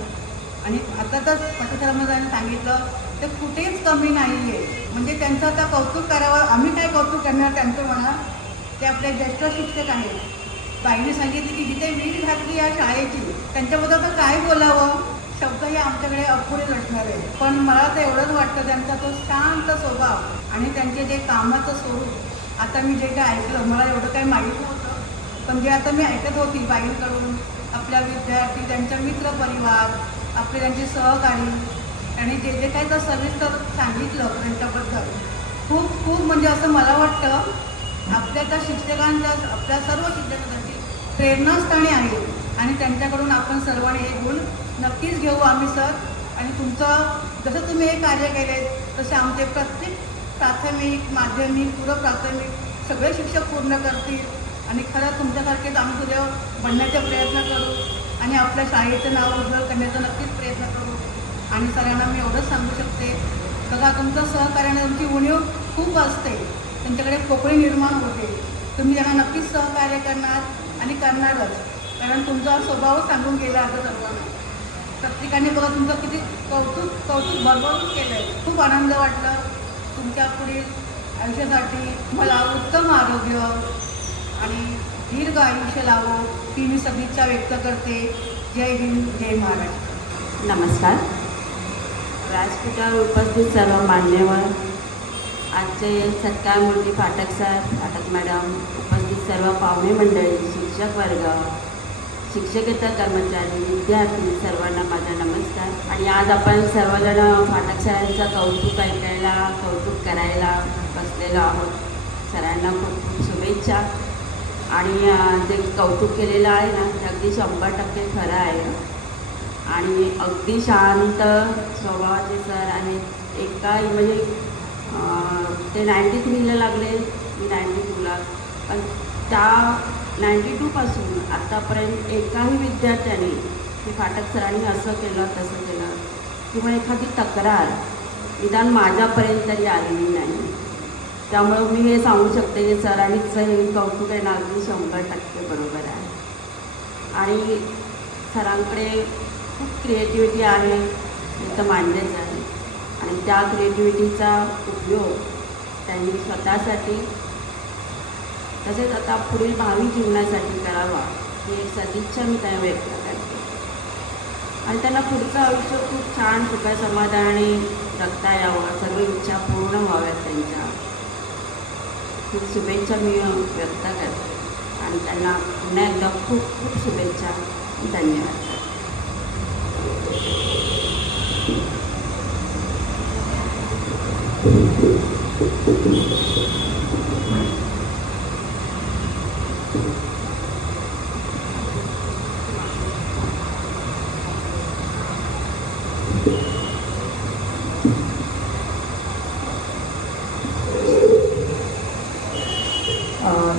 आणि आता तर पठसरांमध्ये सांगितलं ते कुठेच कमी नाही आहे. म्हणजे त्यांचं आता कौतुक करावं. आम्ही काय कौतुक करणार त्यांचं म्हणा. ते आपले ज्येष्ठ शिक्षक आहेत. बाईने सांगितले की जिथे वीज घातली या शाळेची त्यांच्याबद्दल तर काय बोलावं. शब्दही आमच्याकडे अपुरेच असणार आहे. पण मला तर एवढंच वाटतं त्यांचा तो शांत स्वभाव आणि त्यांचे जे कामाचं स्वरूप. आता मी जे काय ऐकलं मला एवढं काही माहीत नव्हतं, पण जे आता मी ऐकत होती बाईंकडून आपल्या विद्यार्थी त्यांच्या मित्रपरिवार आपले त्यांचे सहकारी आणि जे जे काही तर सविस्तर सांगितलं त्यांच्याबद्दल खूप खूप म्हणजे असं मला वाटतं आपल्या त्या शिक्षकांच्या आपल्या सर्व शिक्षकांची प्रेरणास्थानी आहे. आणि त्यांच्याकडून आपण सर्वांनी हे गुण नक्कीच घेऊ आम्ही सर. आणि तुमचं जसं तुम्ही हे कार्य केले तसे आमचे प्रत्येक प्राथमिक माध्यमिक पूर्व प्राथमिक सगळे शिक्षक पूर्ण करतील. आणि खरं तुमच्यासारखेच आम्ही तुझ्या बनण्याचा प्रयत्न करू आणि आपल्या शाळेचं नाव उज्ज्वल करण्याचा नक्कीच प्रयत्न करू. आणि सरांना मी एवढंच सांगू शकते बघा तुमचं सहकार्याने तुमची उणीव खूप असते. त्यांच्याकडे पोकळी निर्माण होते. तुम्ही त्यांना नक्कीच सहकार्य करणार आणि करणारच. कारण तुमचा स्वभाव सांगून गेला आता सर्वांना. प्रत्येकाने बघा तुमचं किती कौतुक भरभरून केलं आहे. खूप आनंद वाटला. तुमच्या पुढील आयुष्यासाठी मला उत्तम आरोग्य आणि दीर्घ आयुष्य लावो ही मी सदिच्छा व्यक्त करते. जय हिंद, जय महाराष्ट्र. नमस्कार. व्यासपीठावर उपस्थित सर्व मान्यवर, आजचे सत्कार मूर्ती पाठक सर, पाठक मॅडम, उपस्थित सर्व पाहुणे मंडळी, शिक्षक वर्ग, शिक्षकेतर कर्मचारी, विद्यार्थी सर्वांना माझा नमस्कार. आणि आज आपण सर्वजण पाठक सरांचं कौतुक ऐकायला कौतुक करायला बसलेलो आहोत. सरांना खूप खूप शुभेच्छा. आणि जे कौतुक केलेलं आहे ना ते अगदी 100% खरं आहे. आणि अगदी शांत स्वभावाचे सर आहेत. एकाही म्हणजे ते 93ला लागले, मी 92ला, पण त्या 92पासून आत्तापर्यंत एकाही विद्यार्थ्याने की फाटक सरांनी असं केलं तसं केलं किंवा एखादी तक्रार निदान माझ्यापर्यंत तरी आलेली नाही. त्यामुळं मी हे सांगू शकते की सरांनीचं हे कौतुक आहे ना अगदी 100% बरोबर आहे. आणि सरांकडे खूप क्रिएटिव्हिटी आहे हे तर मान्यच आहे. आणि त्या क्रिएटिव्हिटीचा उपयोग त्यांनी स्वतःसाठी तसेच आता पुढील भावी जीवनासाठी करावा ही एक सदिच्छा मी त्यांना व्यक्त करते. आणि त्यांना पुढचं आयुष्य खूप छान सुखा समाधानाने जगता यावं, सर्व इच्छा पूर्ण व्हाव्यात त्यांच्या, ही शुभेच्छा मी व्यक्त करते. आणि त्यांना पुन्हा एकदा खूप खूप शुभेच्छा. धन्यवाद.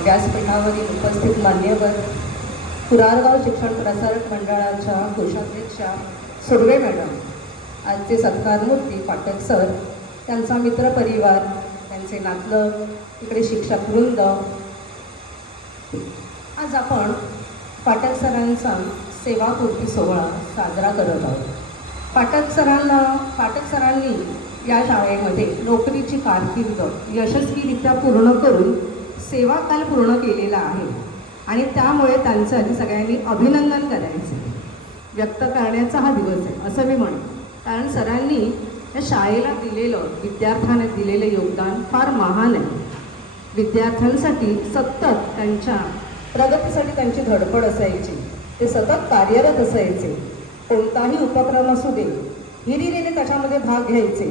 व्यासपीठावरील उपस्थित मान्यवर, कुरारगाव शिक्षण प्रसारक मंडळाच्या कोषाध्यक्षा सुर्वे मॅडम, आजचे सत्कारमूर्ती पाठक सर, त्यांचा मित्रपरिवार, त्यांचे नातलं, इकडे शिक्षक वृंद, आज आपण पाठक सरांचा सेवापूर्ती सोहळा साजरा करत आहोत. पाठक सरांनी या शाळेमध्ये नोकरीची कारकीर्द यशस्वीरित्या पूर्ण करून सेवाकाल पूर्ण केलेला आहे. आणि त्यामुळे त्यांचं सगळ्यांनी अभिनंदन करायचं, व्यक्त करण्याचा हा दिवस आहे असं मी म्हणतो. कारण सरांनी या शाळेला दिलेलं, विद्यार्थ्यांना दिलेलं योगदान फार महान आहे. विद्यार्थ्यांसाठी सतत त्यांच्या प्रगतीसाठी त्यांची धडपड असायची. ते सतत कार्यरत असायचे. कोणताही उपक्रम असू दे हिरिरीने त्याच्यामध्ये भाग घ्यायचे.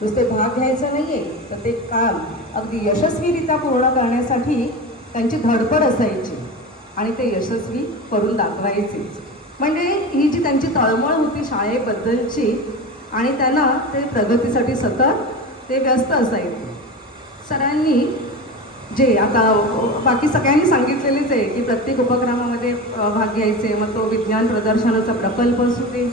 नुसते भाग घ्यायचं नाही आहे तर ते काम अगदी यशस्वीरित्या पूर्ण करण्यासाठी त्यांची धडपड असायची आणि ते यशस्वी करून दाखवायचेच. म्हणजे ही जी त्यांची तळमळ होती शाळेबद्दलची आणि त्यांना ते प्रगतीसाठी सतत ते व्यस्त असायचे. सरांनी जे आता बाकी सगळ्यांनी सांगितलेलेच आहे की प्रत्येक उपक्रमामध्ये भाग घ्यायचे. मग तो विज्ञान प्रदर्शनाचा प्रकल्प असू दे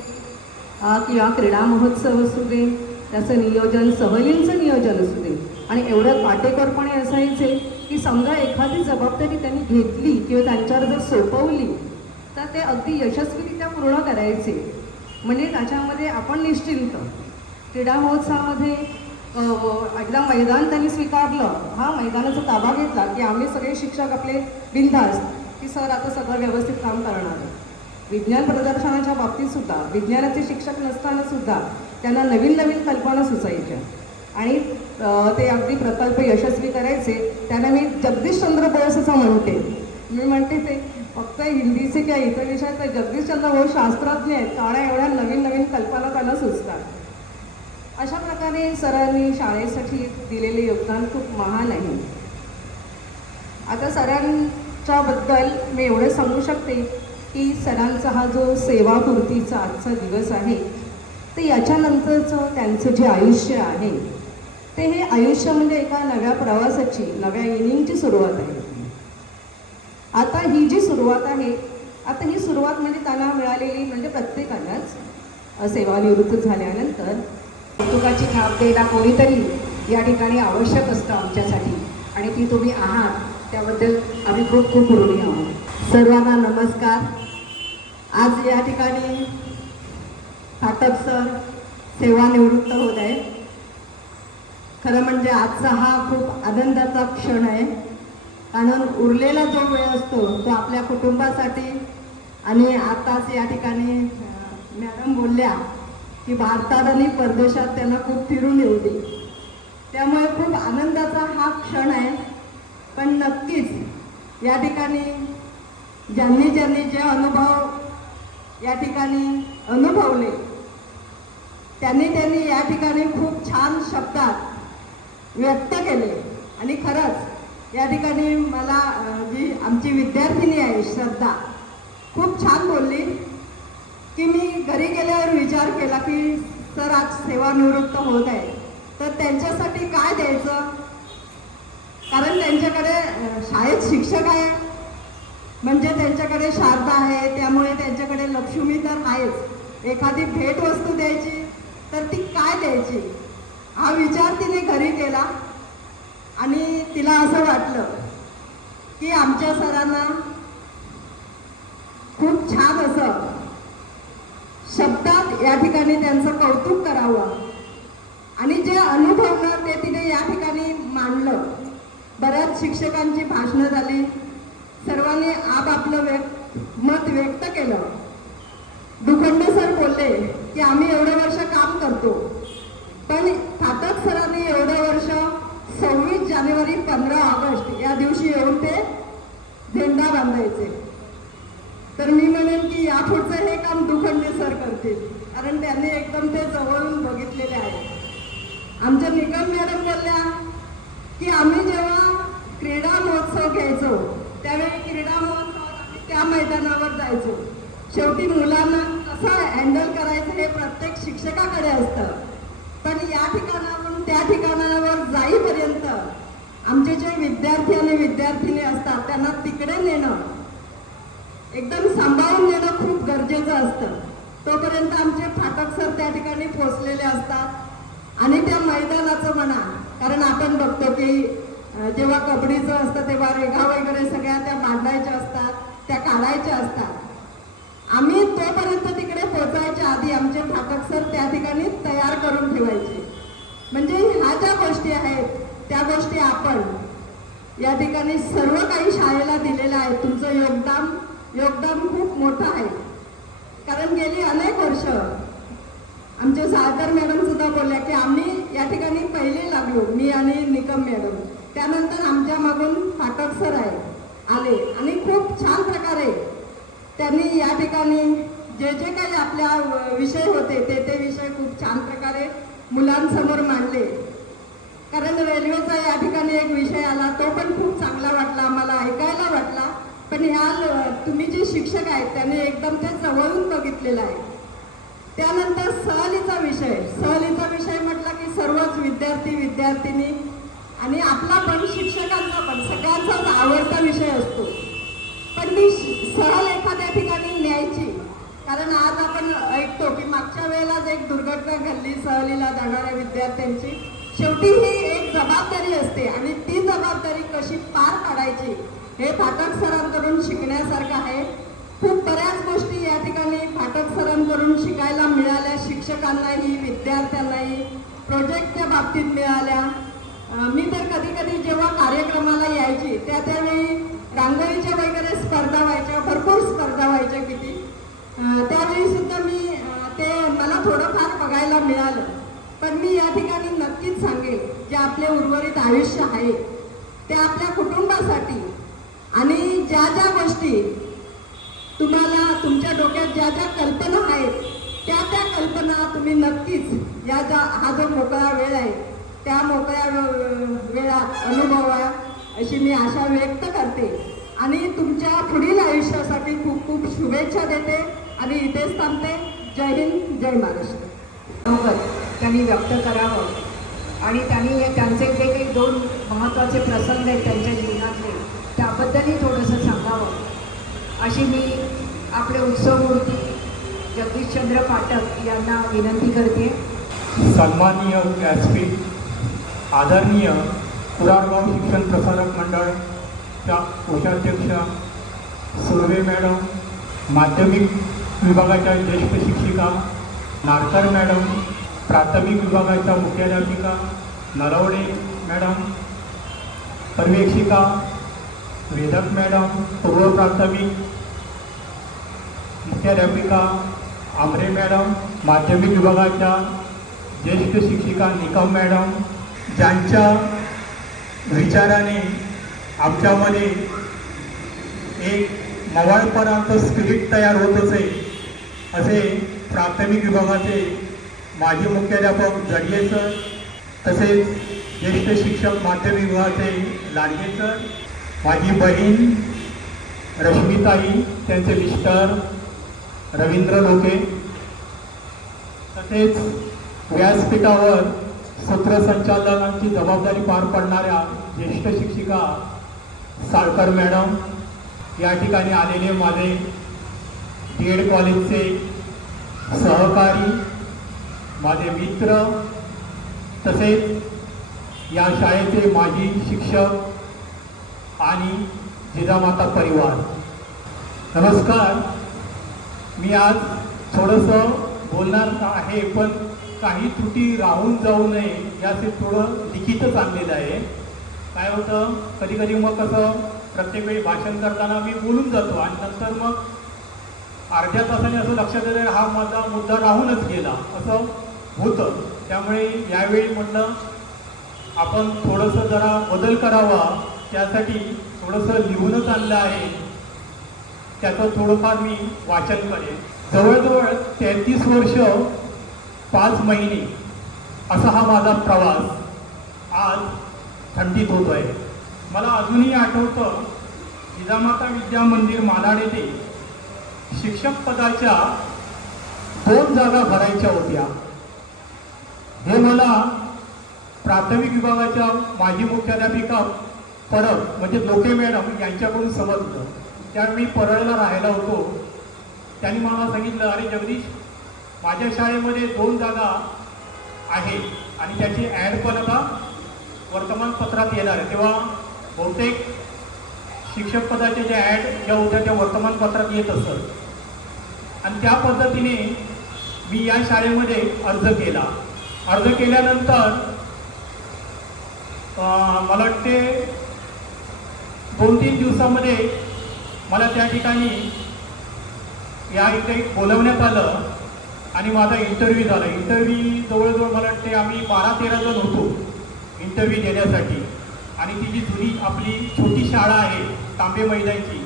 किंवा क्रीडा महोत्सव असू दे, त्याचं नियोजन, सहलींचं नियोजन असू दे. आणि एवढं काटेकोरपणे असायचे की समजा एखादी जबाबदारी त्यांनी घेतली किंवा त्यांच्यावर जर सोपवली तर ते अगदी यशस्वीरित्या पूर्ण करायचे. म्हणजे त्याच्यामध्ये आपण निश्चिंत. क्रीडा महोत्सवामध्ये एकदा मैदान त्यांनी स्वीकारलं, हा मैदानाचा ताबा घेतला की आम्ही सगळे शिक्षक आपले बिनधास्त की सर आता सगळं व्यवस्थित काम करणार आहे. विज्ञान प्रदर्शनाच्या बाबतीत सुद्धा विज्ञानाचे शिक्षक नसताना सुद्धा त्यांना नवीन नवीन कल्पना सुचायच्या आणि ते अगदी प्रकल्प यशस्वी करायचे. त्यांना मी जगदीशचंद्र बोस असं म्हणते. मी म्हणते ते फक्त हिंदीचे किंवा इतर विषयात तर जगदीशचंद्र बोस शास्त्रज्ञ आहेत कारण एवढ्या नवीन नवीन कल्पना त्यांना सुचतात. अशा प्रकारे सरांनी शाळेसाठी दिलेले योगदान खूप महान आहे. आता सरांच्याबद्दल मी एवढं सांगू शकते की सरांचा हा जो सेवापूर्तीचा आजचा दिवस आहे ते याच्यानंतरचं त्यांचं जे आयुष्य आहे ते हे आयुष्य म्हणजे एका नव्या प्रवासाची, नव्या इनिंगची सुरुवात आहे. आता ही जी सुरुवात आहे, आता ही सुरुवात म्हणजे त्यांना मिळालेली म्हणजे प्रत्येकालाच सेवानिवृत्त झाल्यानंतर कौतुकाची थाप द्यायला कोणीतरी या ठिकाणी आवश्यक असतं आमच्यासाठी आणि ती तुम्ही आहात. त्याबद्दल आम्ही खूप खूप ऋणी आहोत. सर्वांना नमस्कार. आज या ठिकाणी फाटक सर सेवानिवृत्त होत आहे. खरं म्हणजे आजचा हा खूप आनंदाचा क्षण आहे कारण उरलेला जो वेळ असतो तो आपल्या कुटुंबासाठी आणि आताच या ठिकाणी मॅडम बोलल्या की भारतात आणि परदेशात त्यांना खूप फिरून येऊ दे. त्यामुळे खूप आनंदाचा हा क्षण आहे. पण नक्कीच या ठिकाणी ज्यांनी जे अनुभव या ठिकाणी अनुभवले त्यांनी या ठिकाणी खूप छान शब्दात व्यक्त केले. आणि खरंच या ठिकाणी मला जी आमची विद्यार्थिनी आहे श्रद्धा खूप छान बोलली की मी घरी गेल्यावर विचार केला की सर आज सेवानिवृत्त होत आहे तर त्यांच्यासाठी काय द्यायचं. कारण त्यांच्याकडे शाळेत शिक्षक आहे म्हणजे त्यांच्याकडे शारदा आहे त्यामुळे त्यांच्याकडे लक्ष्मी तर आहेच. एखादी भेट वस्तू द्यायची तर ती काय द्यायची हा विचार तिने घरी केला आणि तिला असं वाटलं की आमच्या सरांना खूप छान असं शब्दात या ठिकाणी त्यांचं कौतुक करावं आणि जे अनुभवलं ते तिने या ठिकाणी मांडलं. बऱ्याच शिक्षकांची भाषणं झाली, सर्वांनी आपापलं मत व्यक्त केलं. दुखंडे सर बोलले की आम्ही एवढे वर्ष काम करतो पण फाटक सरांनी एवढं वर्ष 26 जानेवारी 15 ऑगस्ट या दिवशी येऊन ते झेंडा बांधायचे. तर मी म्हणेन की यापुढचं हे काम दुखंडे सर करतील कारण त्यांनी एकदम ते जवळून बघितलेले आहे. आमच्या निकम मॅडम बोलल्या की आम्ही जेव्हा क्रीडा महोत्सव घ्यायचो त्यावेळी क्रीडा महोत्सवात आम्ही त्या मैदानावर जायचो. शेवटी मुलांना कसं हँडल करायचं हे प्रत्येक शिक्षकाकडे असतं पण या ठिकाणावरून त्या ठिकाणावर जाईपर्यंत आमचे जे विद्यार्थी आणि विद्यार्थिनी असतात त्यांना तिकडे नेणं एकदम सांभाळून नेणं खूप गरजेचं असतं. तोपर्यंत आमचे फाटक सर त्या ठिकाणी पोचलेले असतात आणि त्या मैदानाचं म्हणा कारण आपण बघतो की जेव्हा कबड्डीचं असतं तेव्हा रेघा वगैरे सगळ्या त्या बांधायच्या असतात, त्या काढायच्या असतात. आम्ही तोपर्यंत तिकडे पोचायच्या आधी आमचे फाटक सर त्या ठिकाणी तयार करून ठेवायचे. म्हणजे ह्या ज्या गोष्टी आहेत त्या गोष्टी आपण या ठिकाणी सर्व काही शाळेला दिलेलं आहे. तुमचं योगदान खूप मोठं आहे कारण गेली अनेक वर्ष आमचे साळकर मॅडम सुद्धा बोलल्या की आम्ही या ठिकाणी पहिले लागलो, मी आणि निकम मॅडम, त्यानंतर आमच्या मागून फाटक सर आहे. आले आणि खूप छान प्रकारे त्यांनी या ठिकाणी जे जे काही आपल्या विषय होते ते विषय खूप छान प्रकारे मुलांसमोर मांडले. कारण रेल्वेचा या ठिकाणी एक विषय आला, तो पण खूप चांगला वाटला आम्हाला, ऐकायला वाटला. पण ह्या तुम्ही जे शिक्षक आहेत त्यांनी एकदम ते जवळून बघितलेलं आहे. त्यानंतर सहलीचा विषय म्हटला की सर्वच विद्यार्थी विद्यार्थिनी आणि आपला पण शिक्षकांचा पण सगळ्यांचाच आवडता विषय असतो. पण ती सहल एखाद्या ठिकाणी न्यायची, कारण आज आपण ऐकतो की मागच्या वेळेलाच एक दुर्घटना घडली सहलीला जाणाऱ्या विद्यार्थ्यांची. शेवटी ही एक जबाबदारी असते आणि ती जबाबदारी कशी पार पाडायची हे फाटक सरांकडून शिकण्यासारखं आहे. खूप बऱ्याच गोष्टी या ठिकाणी फाटक सरांकडून शिकायला मिळाल्या, शिक्षकांनाही विद्यार्थ्यांनाही प्रोजेक्टच्या बाबतीत मिळाल्या. मी तर कधी कधी जेव्हा कार्यक्रमाला यायची त्यावेळी रांगोळीच्या वगैरे स्पर्धा व्हायच्या, भरपूर स्पर्धा व्हायच्या किती. त्यावेळी सुद्धा मी ते मला थोडंफार बघायला मिळालं. पण मी या ठिकाणी नक्कीच सांगेल जे आपले उर्वरित आयुष्य आहे ते आपल्या कुटुंबासाठी आणि ज्या ज्या गोष्टी तुम्हाला तुमच्या डोक्यात ज्या ज्या कल्पना आहेत त्या कल्पना तुम्ही नक्कीच हा जो मोकळा वेळ आहे त्या मोकळ्या वेळात अनुभवा अशी मी आशा व्यक्त करते आणि तुमच्या पुढील आयुष्यासाठी खूप खूप शुभेच्छा देते आणि इथेच थांबते. जय हिंद, जय महाराष्ट्र. त्यांनी व्यक्त करावं आणि त्यांनी त्यांचे जे काही 2 महत्त्वाचे प्रसंग आहेत त्यांच्या जीवनातले त्याबद्दलही थोडंसं सांगावं अशी मी आपले उत्सवमूर्ती जगदीशचंद्र पाठक यांना विनंती करते. सन्माननीय व्यासपीठ, आदरणीय कुरारगाव शिक्षण प्रसारक मंडळच्या कोषाध्यक्षा सुर्वे मॅडम, माध्यमिक विभागाच्या ज्येष्ठ शिक्षिका नारकर मॅडम, प्राथमिक विभागाच्या मुख्याध्यापिका नरवडे मॅडम, पर्यवेक्षिका वेदक मॅडम, पूर्व प्राथमिक मुख्याध्यापिका आमरे मॅडम, माध्यमिक विभागाच्या ज्येष्ठ शिक्षिका निकम मॅडम, ज्यांच्या विचाराने आमच्यामध्ये एक मवाळपणाचं स्पिरिट तयार होत असे प्राथमिक विभागाचे माजी मुख्याध्यापक जडिये सर, तसेच ज्येष्ठ शिक्षक माध्यमिक विभागाचे लाडगे सर, माझी बहीण रश्मिताई, त्यांचे मिस्टर रवींद्र लोके, तसेच व्यासपीठावर सूत्रसंचालनाची जबाबदारी पार पाडणाऱ्या ज्येष्ठ शिक्षिका साळकर मॅडम, या ठिकाणी आलेले माझे DED कॉलेजचे सहकारी, माझे मित्र, तसेच या शाळेचे माजी शिक्षक आणि जिजामाता परिवार, नमस्कार. मी आज थोडंसं बोलणार आहे, पण काही त्रुटी राहून जाऊ नये याचे थोडं लिखितच आणलेलं आहे. काय होतं, कधी कधी मग कसं प्रत्येक वेळी भाषण करताना मी बोलून जातो आणि नंतर मग अर्ध्या तासाने असं लक्षात येतं हा माझा मुद्दा राहूनच गेला असं होतं. त्यामुळे यावेळी म्हटलं आपण थोडंसं जरा बदल करावा, त्यासाठी थोडंसं लिहूनच आणलं आहे, त्याचं थोडंफार मी वाचन करेन. जवळजवळ 33 वर्ष 5 महिने असा हा माझा प्रवास आज थंडीत होतो आहे. मला अजूनही आठवतं, जिजामाता विद्या मंदिर मालाड येथे शिक्षक पदाच्या 2 जागा भरायच्या होत्या. हे मला प्राथमिक विभागाच्या माजी मुख्याध्यापिका परब म्हणजे लोके मॅडम यांच्याकडून समजलं. त्यावेळी मी परळला राहायला होतो. त्यांनी मला सांगितलं, अरे जगदीश, माझ्या शाळेमध्ये 2 जागा आहेत आणि त्याची ॲड पण आता वर्तमानपत्रात येणार आहे. तेव्हा बहुतेक शिक्षक पदाच्या ज्या ॲड ज्या होत्या त्या वर्तमानपत्रात येत असत आणि त्या पद्धतीने मी या शाळेमध्ये अर्ज केला. अर्ज केल्यानंतर मला वाटते 2-3 दिवसामध्ये मला त्या ठिकाणी या इथे बोलवण्यात आलं आणि माझा इंटरव्ह्यू झाला. इंटरव्ह्यू जवळजवळ मला वाटते आम्ही 12-13 जण होतो इंटरव्ह्यू देण्यासाठी. आणि ती जी जुनी आपली छोटी शाळा आहे तांबे मैदानची,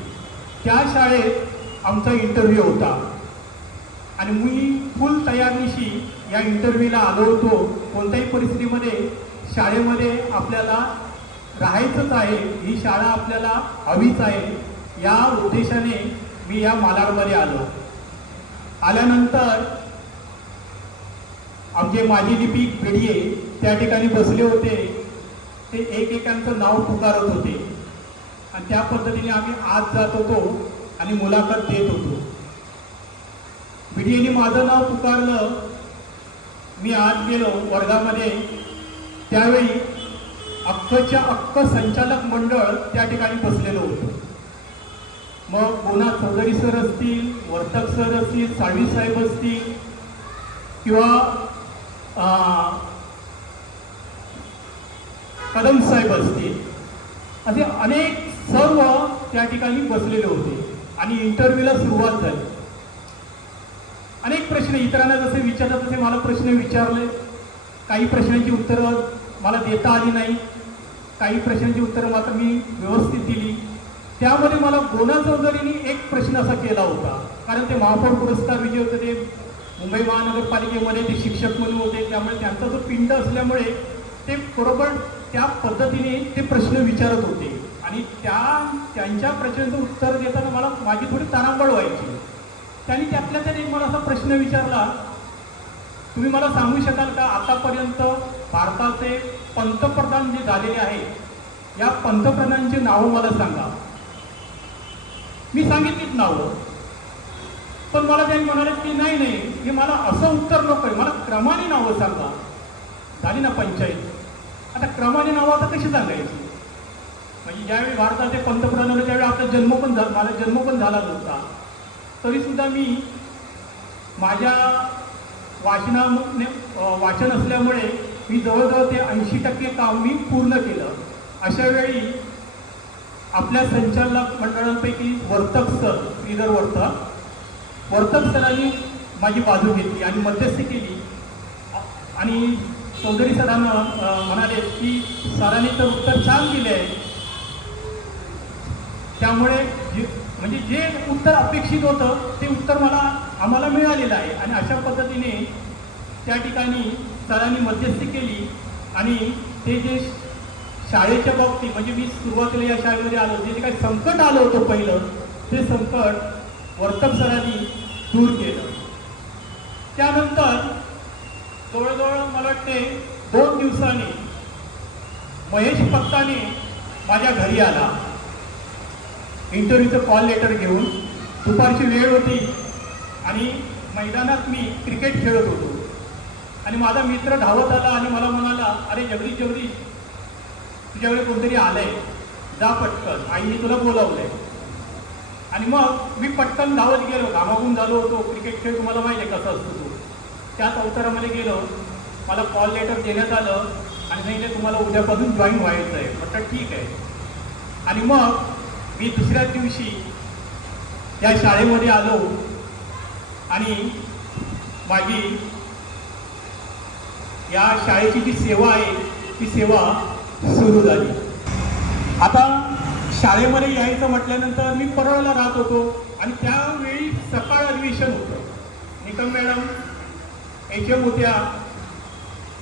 त्या शाळेत आमचा इंटरव्ह्यू होता आणि मी फुल तयारीनिशी या इंटरव्ह्यूला आलो होतो. कोणत्याही परिस्थितीमध्ये शाळेमध्ये आपल्याला राहायचंच आहे, ही शाळा आपल्याला हवीच आहे, या उद्देशाने मी या मालाडमध्ये आलो. आल्यानंतर आमचे माजी लिपिक भेडिये त्या ठिकाणी बसले होते. ते एकेकांचं नाव पुकारत होते आणि त्या पद्धतीने आम्ही आत जात होतो आणि मुलाखत देत होतो. भेडियेने माझं नाव पुकारलं. मी आत गेलो वर्गामध्ये. त्यावेळी अख्खच्या अख्ख संचालक मंडळ त्या ठिकाणी बसलेलं होतं. मग गोना चौधरी सर असतील, वर्तक सर असतील, साळवी साहेब असतील किंवा कदम साहेब असतील, असे अनेक सर्व त्या ठिकाणी बसलेले होते आणि इंटरव्ह्यूला सुरुवात झाली. अनेक प्रश्न इतरांना जसे विचारतात तसे मला प्रश्न विचारले. काही प्रश्नांची उत्तरं मला देता आली नाही, काही प्रश्नांची उत्तरं मात्र मी व्यवस्थित दिली. त्यामध्ये मला गोना चौधरींनी एक प्रश्न असा केला होता, कारण ते महापौर पुरस्कार विजय होते, ते मुंबई महानगरपालिकेमध्ये ते शिक्षक म्हणून होते, त्यामुळे त्यांचा जो पिंड असल्यामुळे ते बरोबर त्या पद्धतीने ते प्रश्न विचारत होते आणि त्यांच्या प्रश्नाचं उत्तर देताना माझी थोडी तारांबळ व्हायची. त्यांनी त्यातल्या त्यात एक मला असा प्रश्न विचारला, तुम्ही मला सांगू शकाल का आतापर्यंत भारताचे पंतप्रधान जे झालेले आहेत या पंतप्रधानांची नावं मला सांगा. मी सांगितलीच नावं, पण मला त्यांनी म्हणाले की नाही हे मला असं उत्तर नको आहे, मला क्रमाने नावं सांगा. झाली ना पंचायत. आता क्रमाने नावं आता कशी सांगायची? म्हणजे ज्यावेळी भारताचे पंतप्रधान होते त्यावेळी आपला माझा जन्म पण झाला नव्हता, तरीसुद्धा मी माझ्या वाचन असल्यामुळे मी जवळजवळ ते 80% काम मी पूर्ण केलं. अशा वेळी आपल्या संचालक मंडळांपैकी वर्तक सर, श्रीधर वर्तक सरांनी माझी बाजू घेतली आणि मध्यस्थी केली आणि चौधरी सरांना म्हणाले की सरांनी तर उत्तर छान दिले आहे, त्यामुळे म्हणजे जे उत्तर अपेक्षित होतं ते उत्तर आम्हाला मिळालेलं आहे. आणि अशा पद्धतीने त्या ठिकाणी सरांनी मध्यस्थी केली आणि ते जे शाळेच्या बाबतीत म्हणजे मी सुरुवातीला या शाळेमध्ये आलो, जे काही संकट आलं होतं पहिलं, ते संकट वर्तक सरांनी दूर केलं. त्यानंतर जवळजवळ मला वाटते 2 दिवसांनी महेश पत्ताने माझ्या घरी आला इंटरव्ह्यूचं कॉल लेटर घेऊन. दुपारची वेळ होती आणि मैदानात मी क्रिकेट खेळत होतो आणि माझा मित्र धावत आला आणि मला म्हणाला, अरे जगदीश तुझ्याकडे कोणतरी आलंय, जा पटकन, आईने तुला बोलावलंय. आणि मग मी पटकन धावत गेलो, घामाघूम झालो होतो. क्रिकेट खेळ तुम्हाला माहिती आहे कसं असतो तो. त्याच अवतारामध्ये गेलो, मला कॉल लेटर देण्यात आलं आणि सांगितलं तुम्हाला उद्यापासून जॉईन व्हायचं आहे. म्हटलं ठीक आहे. आणि मग मी दुसऱ्याच दिवशी या शाळेमध्ये आलो आणि माझी या शाळेची जी सेवा आहे ती सेवा सुरू झाली. आता शाळेमध्ये यायचं म्हटल्यानंतर मी परळला राहत होतो आणि त्यावेळी सकाळ अधिवेशन होतं. निकम मॅडम HM होत्या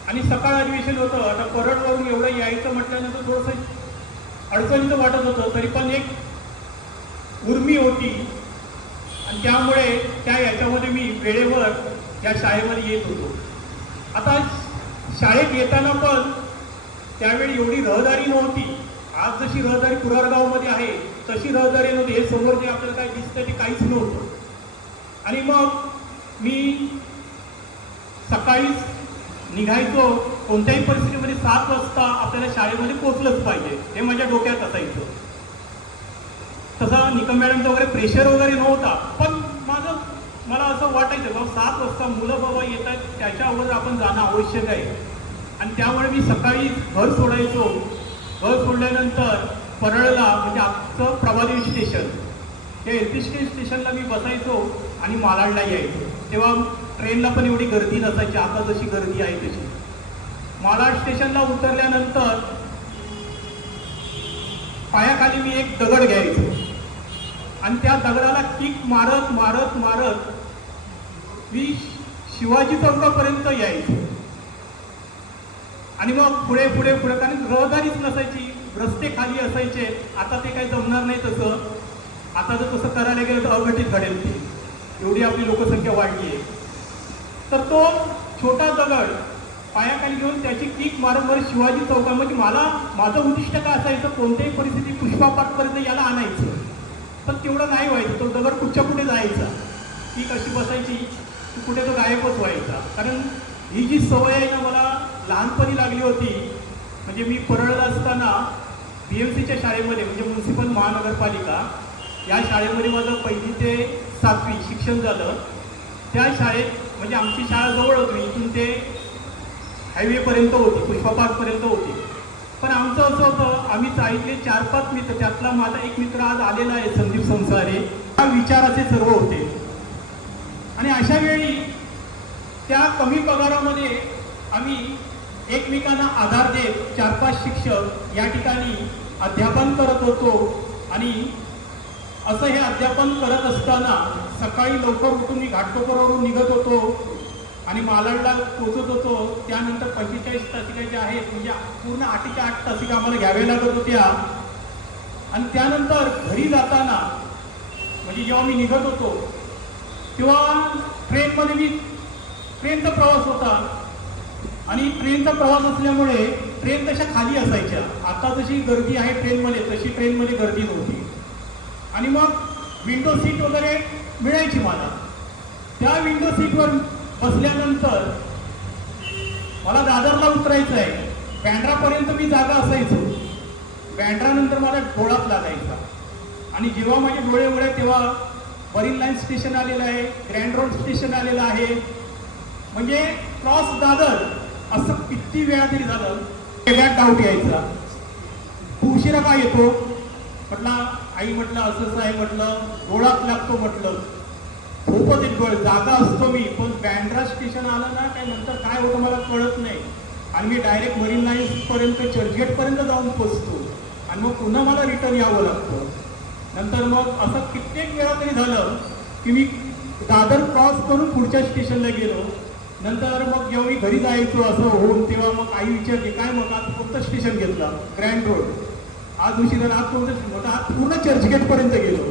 आणि सकाळ अधिवेशन होतं. आता परळवरून एवढं यायचं म्हटल्यानंतर थोडंसं अडचणीचं वाटत होतं, तरी पण एक उर्मी होती आणि त्यामुळे याच्यामध्ये मी वेळेवर या शाळेमध्ये येत होतो. आता शाळेत येताना पण त्यावेळी एवढी रहदारी नव्हती. आज जशी रहदारी कुरारगावमध्ये आहे तशी रहदारी नव्हती. हे समोर जे आपल्याला काय दिसतं ते काहीच नव्हतं. आणि मग मी सकाळीच निघायचो. कोणत्याही परिस्थितीमध्ये 7 वाजता आपल्याला शाळेमध्ये पोहोचलंच पाहिजे हे माझ्या डोक्यात असायचं. तसा निकम मॅडमचा वगैरे प्रेशर वगैरे नव्हता, पण मला असं वाटायचं बाबा 7 वाजता मुलं बाबा येतात त्याच्या अगोदर आपण जाणं आवश्यक आहे. आणि त्यामुळे मी सकाळी घर सोडायचो. घर सोडल्यानंतर परळला म्हणजे आमचं प्रभादेवी स्टेशन, त्या LP स्टेशनला मी बसायचो आणि मालाडला यायचो. तेव्हा ट्रेनला पण एवढी गर्दी नसायची, आता जशी गर्दी आहे तशी. मालाड स्टेशनला उतरल्यानंतर पायाखाली मी एक दगड घ्यायचो आणि त्या दगडाला किक मारत मारत मारत मी शिवाजी चौकापर्यंत यायचो आणि मग पुढे पुढे पुढे, कारण रहदारीच नसायची, रस्ते खाली असायचे. आता ते काही जमणार नाही तसं. आता जर तसं करायला गेलं तर अघटित घडेल ते, एवढी आपली लोकसंख्या वाढली आहे. तर तो छोटा दगड पायाखाली घेऊन त्याची किक मारत मारत शिवाजी चौकामध्ये माझं उद्दिष्ट काय असायचं, कोणत्याही परिस्थिती पुष्पापाटपर्यंत याला आणायचं. पण तेवढं नाही व्हायचं. तो दगड कुठच्या कुठे जायचा, किक अशी बसायची की कुठे तो गायबच व्हायचा. कारण ही जी सवय आहे ना मला लहानपणी लागली होती. म्हणजे मी परळला असताना BMCच्या शाळेमध्ये, म्हणजे म्युन्सिपल महानगरपालिका या शाळेमध्ये माझं 1ली ते 7वी शिक्षण झालं. त्या शाळेत म्हणजे आमची शाळा जवळ होती, इथून ते हायवेपर्यंत होती, पुष्पापार्कपर्यंत होती. पण आमचं असं होतं, आम्ही चाळीतले 4-5 मित्र, त्यातला माझा एक मित्र आज आलेला आहे संदीप संसारे, त्या विचाराचे सर्व होते. आणि अशा वेळी त्या कमी पगारामध्ये आम्ही एकमेकांना आधार देत 4-5 शिक्षक या ठिकाणी अध्यापन करत होतो. आणि असं हे अध्यापन करत असताना सकाळी लवकर उठून मी घाटकोपरवरून निघत होतो आणि मालाडला पोचत होतो. त्यानंतर 45 तासिका ज्या आहेत, म्हणजे पूर्ण 8च्या 8 तासिका आम्हाला घ्याव्या लागत होत्या. आणि त्यानंतर घरी जाताना म्हणजे जेव्हा मी निघत होतो तेव्हा ट्रेनचा प्रवास होता. आणि ट्रेनचा प्रवास असल्यामुळे ट्रेन तशा खाली असायच्या. आता जशी गर्दी आहे ट्रेनमध्ये तशी ट्रेनमध्ये गर्दी नव्हती. आणि मग विंडो सीट वगैरे मिळायची मला. त्या विंडो सीटवर बसल्यानंतर मला दादरला उतरायचं आहे. बँड्रापर्यंत मी जागा असायचो. बँड्रानंतर मला डोळाच लागायचा. आणि जेव्हा माझे डोळे उघडले तेव्हा मरीन लाईन स्टेशन आलेलं आहे, ग्रँड रोड स्टेशन आलेलं आहे. म्हणजे क्रॉस दादर असं किती वेळा तरी झालं, वेगळ्यात डाऊट यायचा. तू उशिरा का येतो म्हटलं, आई म्हटलं असंच आहे, म्हटलं डोळाच लागतो, म्हटलं झोपत एक डोळे, जागा असतो मी. पण बँड्रा स्टेशन आलं ना काय नंतर काय होतं मला कळत नाही. आणि मी डायरेक्ट मरीन लाईन्सपर्यंत चर्चगेटपर्यंत जाऊन पोचतो आणि मग पुन्हा मला रिटर्न यावं लागतं. नंतर मग असं कित्येक वेळा तरी झालं की मी दादर क्रॉस करून पुढच्या स्टेशनला गेलो. नंतर मग जेव्हा मी घरी जायचो असं होऊन तेव्हा मग आई विचारते, काय मग आज कोणतं स्टेशन घेतलं, ग्रँड रोड, आज उशिरा, आज कोणतं स्टेशन होतं, आज पूर्ण चर्चगेटपर्यंत गेलो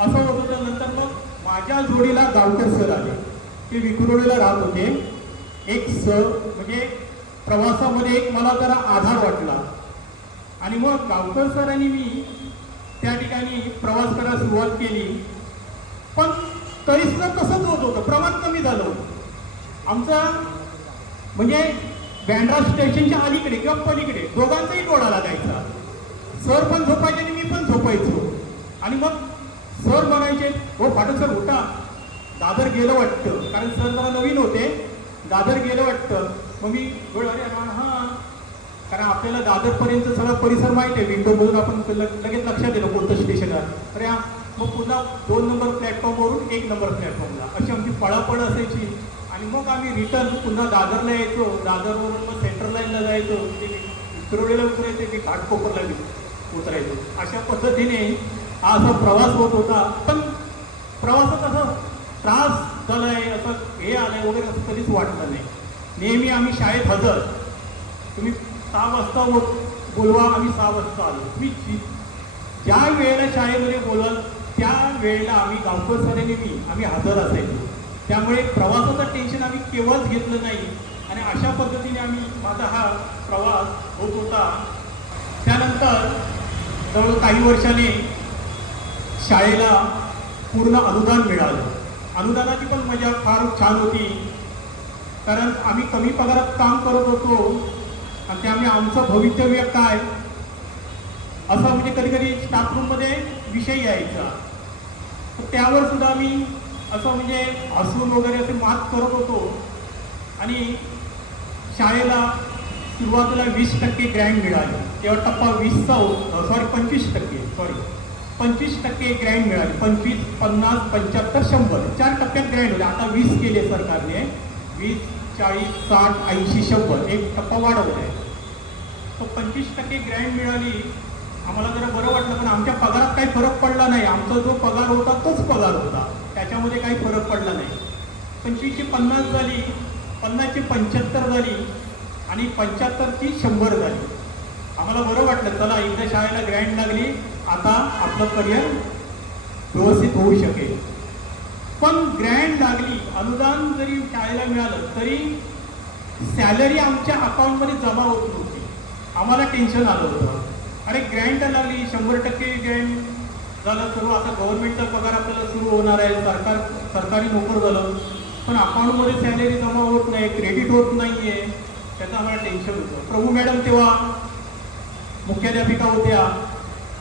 असं होत होतं. नंतर मग माझ्या जोडीला गावकर सर आले, ते विक्रोळीला राहत होते. एक सर म्हणजे प्रवासामध्ये एक मला जरा आधार वाटला. आणि मग गावकर सर आणि मी त्या ठिकाणी प्रवास करायला सुरुवात केली. पण तरीसुद्धा तसंच होत होतं, प्रमाण कमी झालं होतं आमचा. म्हणजे बँड्रा स्टेशनच्या अलीकडे किंवा पलीकडे दोघांचाही डोळा लागायचा. सर पण झोपायचे आणि मी पण झोपायचो. आणि मग सर म्हणायचे, हो फाटक सर उठा, दादर गेलं वाटतं, कारण सर जरा नवीन होते, दादर गेलं वाटतं. मग मी डोळे, अरे हां, कारण आपल्याला दादरपर्यंत सगळा परिसर माहिती आहे, विंडोमधून आपण लगेच लक्षात येतं कोणतं स्टेशन आहे. अरे मग पुन्हा 2 नंबर प्लॅटफॉर्मवरून 1 नंबर प्लॅटफॉर्मला अशी आमची पळापळ असायची. आणि मग आम्ही रिटर्न पुन्हा दादरला यायचो. दादरवरून मग सेंट्रल लाईनला जायचो, ते विक्रोळीला उतरायचे, ते घाटकोपरला उतरायचो. अशा पद्धतीने हा असा प्रवास होत होता. पण प्रवासात असं त्रास झाला आहे, असं हे आलं आहे वगैरे असं कधीच वाटलं नाही. नेहमी आम्ही शाळेत हजर, तुम्ही 6 वाजता बोलवा, आम्ही 6 वाजता आलो. तुम्ही ज्या वेळेला शाळेमध्ये बोलवाल त्या वेळेला आम्ही गावकर सरांनी आम्ही हजर असायचो. त्यामुळे प्रवासाचं टेन्शन आम्ही केव्हाच घेतलं नाही. आणि अशा पद्धतीने माझा हा प्रवास होत होता. त्यानंतर जवळ काही वर्षांनी शाळेला पूर्ण अनुदान मिळालं. अनुदानाची पण मजा फार छान होती, कारण आम्ही कमी पगारात काम करत होतो. आणि त्यामुळे आमचं भवितव्य काय असं म्हणजे कधी कधी स्टाफ रूममध्ये विषय यायचा, तर त्यावर सुद्धा आम्ही असं म्हणजे हसून वगैरे असे मात करत होतो. आणि शाळेला सुरुवातीला 20% ग्रँड मिळाली. तेव्हा टप्पा 20चा होता, 25% ग्रँड मिळाली. 25, 50, 75, 100 4 टप्प्यात ग्रँड होते. आता 20 केले सरकारने, 20, 40, 60, 80, 100 एक टप्पा वाढवला आहे. तो 25% ग्रँड मिळाली. आम्हाला जरा बरं वाटलं, पण आमच्या पगारात काही फरक पडला नाही. आमचा जो पगार होता तोच पगार होता, त्याच्यामध्ये काही फरक पडला नाही. 25ची 50 झाली, 50ची 75 झाली आणि 75ची 100 झाली. आम्हाला बरं वाटलं, चला एकदा शाळेला ग्रँड लागली, आता आपलं करिअर व्यवस्थित होऊ शकेल. पण ग्रँड लागली, अनुदान जरी शाळेला मिळालं तरी सॅलरी आमच्या अकाउंटमध्ये जमा होत नव्हती. आम्हाला टेन्शन आलं होतं, अरे ग्रँड लागली, 100% ग्रँड झालं सर्व, आता गव्हर्नमेंटचा पगार आपल्याला सुरू होणार आहे, सरकारी नोकर झालं, पण अकाउंटमध्ये सॅलरी जमा होत नाही, क्रेडिट होत नाही आहे, त्याचं आम्हाला टेन्शन होतं. प्रभू मॅडम तेव्हा मुख्याध्यापिका होत्या,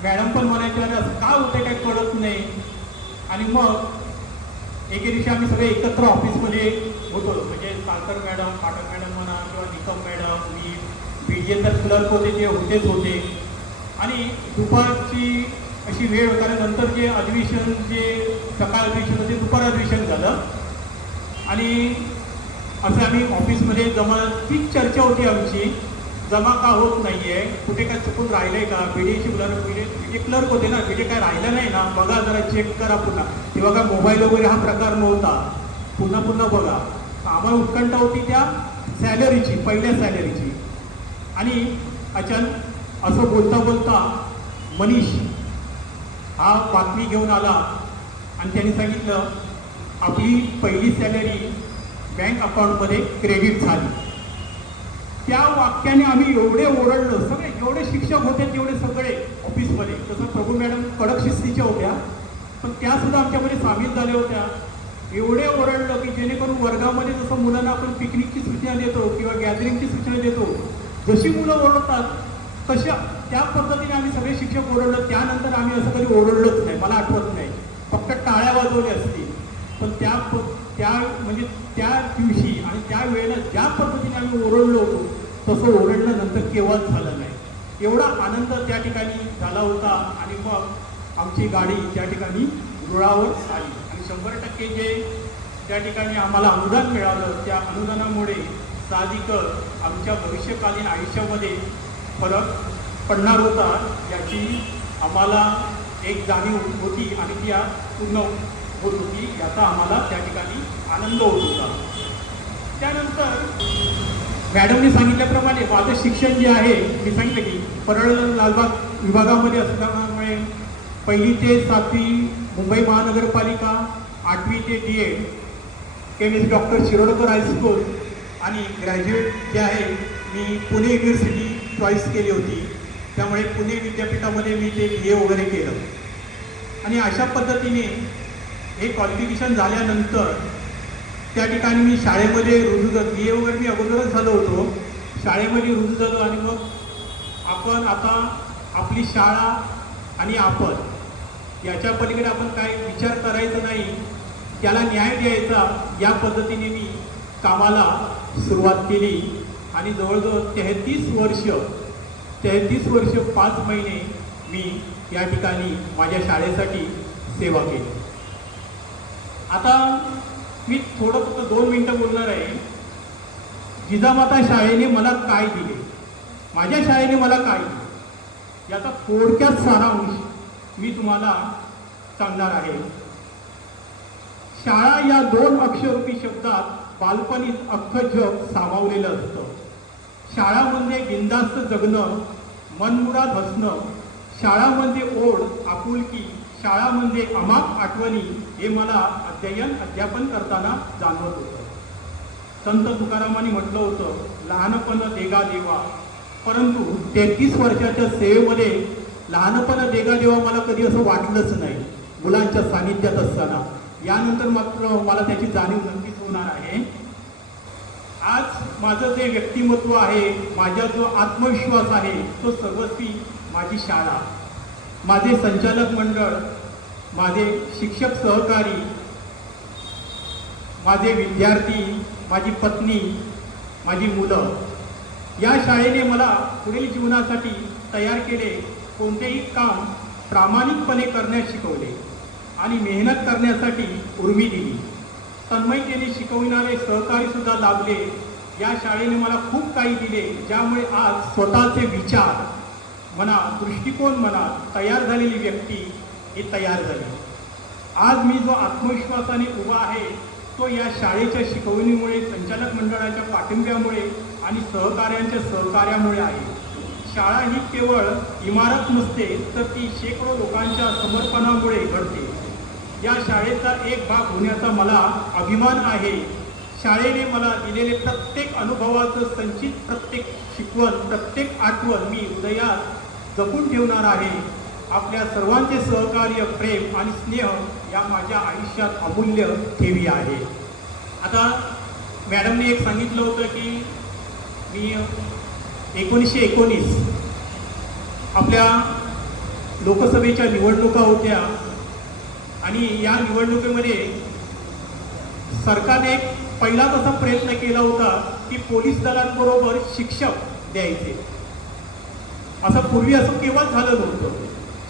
मॅडम पण म्हणायच्या अरे असं का होतं काही कळत नाही. आणि मग एके दिवशी आम्ही सगळे एकत्र ऑफिसमध्ये होतो, म्हणजे साळकर मॅडम, पाठक मॅडम म्हणा किंवा निकम मॅडम, मी BDA तर क्लर्क होते ते होतेच होते. आणि दुपारची अशी वेळ, कारण नंतर जे अधिवेशन, जे सकाळ अधिवेशन होते, दुपार अधिवेशन झालं आणि असं आम्ही ऑफिसमध्ये जमा, तीच चर्चा होती आमची, जमा का होत नाही आहे, कुठे काय चुकून राहिलं आहे का. BDAची BDA क्लर्क होते ना, BDA काय राहिलं नाही ना, बघा जरा चेक करा पुन्हा. तेव्हा काय मोबाईल वगैरे हा प्रकार नव्हता, पुन्हा बघा. आम्हाला उत्कंठा होती त्या सॅलरीची, पहिल्या सॅलरीची. आणि अचानक असं बोलता बोलता मनीष हा बातमी घेऊन आला आणि त्यांनी सांगितलं आपली पहिली सॅलरी बँक अकाउंटमध्ये क्रेडिट झाली. त्या वाक्याने आम्ही एवढे ओरडलो, सगळे जेवढे शिक्षक होते तेवढे सगळे ऑफिसमध्ये. तसं प्रभू मॅडम कडक शिस्तीच्या होत्या, पण त्यासुद्धा आमच्यामध्ये सामील झाल्या होत्या. एवढे ओरडलो की जेणेकरून वर्गामध्ये जसं मुलांना आपण पिकनिकची सूचना देतो किंवा गॅदरिंगची सूचना देतो, जशी मुलं ओरडतात तशा त्या पद्धतीने आम्ही सगळे शिक्षक ओरडलो. त्यानंतर आम्ही असं कधी ओरडलोच नाही, मला आठवत नाही, फक्त टाळ्या वाजवल्या असतील. पण त्या म्हणजे त्या दिवशी आणि त्या वेळेला ज्या पद्धतीने आम्ही ओरडलो होतो तसं ओरडलं नंतर केव्हाच झालं नाही. एवढा आनंद त्या ठिकाणी झाला होता. आणि मग आमची गाडी त्या ठिकाणी रुळावर आली आणि 100% जे त्या ठिकाणी आम्हाला अनुदान मिळालं, त्या अनुदानामुळे साहजिकच आमच्या भविष्यकालीन आयुष्यामध्ये फरक पडणार होता, याची आम्हाला एक जाणीव होती आणि ती पूर्ण होत होती, याचा आम्हाला त्या ठिकाणी आनंद होत होता. त्यानंतर मॅडमने सांगितल्याप्रमाणे माझं शिक्षण जे आहे, मी सांगितलं की परळ लालबाग विभागामध्ये असल्यामुळे 1ली ते 7वी मुंबई महानगरपालिका, 8वी ते DED chemist doctor Shirodkar high school आणि ग्रॅज्युएट जे आहे मी पुणे युनिव्हर्सिटी चॉईस केली होती, त्यामुळे पुणे विद्यापीठामध्ये मी ते BA वगैरे केलं. आणि अशा पद्धतीने हे क्वालिफिकेशन झाल्यानंतर त्या ठिकाणी मी शाळेमध्ये रुजू झालो. BA वगैरे मी अगोदरच झालो होतो, शाळेमध्ये रुजू झालो. आणि मग आपण आता आपली शाळा आणि आपण याच्या पलीकडे आपण काय विचार करायचा नाही, त्याला न्याय द्यायचा, या पद्धतीने मी कामाला सुरुवात केली. आणि जवळजवळ 33 वर्ष 5 महिने मी या ठिकाणी माझ्या शाळेसाठी सेवा केली. आता मी थोडं फक्त 2 मिनटं बोलणार आहे. जिजामाता शाळेने मला काय दिले, माझ्या शाळेने मला काय दिले, याचा थोडक्यात सारांश मी तुम्हाला सांगणार आहे. शाळा या 2 अक्षररूपी शब्दात बालपणीच अख्खं जग सामावलेलं असतं. शाळा म्हणजे बिनधास्त जगणं, मनमुराद हसणं, शाळा म्हणजे ओढ, आपुलकी, शाळा म्हणजे अमाप आठवणी, हे मला अध्यापन करताना जाणवत होतं. संत तुकारामांनी म्हटलं होतं, लहानपण देगा देवा. परंतु 33 वर्षाच्या सेवेमध्ये लहानपण देगा देवा मला कधी असं वाटलंच नाही मुलांच्या सानिध्यात असताना. यानंतर मात्र मला त्याची जाणीव नक्कीच होणार आहे. आज माझं जे व्यक्तिमत्व आहे, माझा जो आत्मविश्वास आहे, तो सर्वस्वी माझी शाळा, माझे संचालक मंडळ, माझे शिक्षक सहकारी, माझे विद्यार्थी, माझी पत्नी, माझी मुलं, या शाळेने मला पुढील जीवनासाठी तयार केले. कोणतेही काम प्रामाणिकपणे करण्यास शिकवले आणि मेहनत करण्यासाठी उर्मी दिली. तन्मयतेने शिकविणारे सहकारीसुद्धा लाभले. या शाळेने मला खूप काही दिले, ज्यामुळे आज स्वतःचे विचार, म्हणा, दृष्टिकोन म्हणा, तयार झालेली व्यक्ती ही तयार झाली. आज मी जो आत्मविश्वासाने उभा आहे तो या शाळेच्या शिकवणीमुळे, संचालक मंडळाच्या पाठिंब्यामुळे आणि सहकाऱ्यांच्या सहकार्यामुळे आहे. शाळा ही केवळ इमारत नसते, तर ती शेकडो लोकांच्या समर्पणामुळे घडते. या शाळेचा एक भाग होण्याचा मला अभिमान आहे. शाळेने मला दिलेले प्रत्येक अनुभवाचं संचित, प्रत्येक शिकवण, प्रत्येक आठवण मी हृदयात जपून ठेवणार आहे. आपल्या सर्वांचे सहकार्य, प्रेम आणि स्नेह या माझ्या आयुष्यात अमूल्य ठेवी आहे. आता मॅडमने एक सांगितलं होतं की मी 1919 आपल्या लोकसभेच्या निवडणुका होत्या आणि या निवडणुकीमध्ये सरकारने एक पहिलाच असा प्रयत्न केला होता की पोलीस दलांबरोबर शिक्षक द्यायचे. असं पूर्वी असं केव्हाच झालं नव्हतं.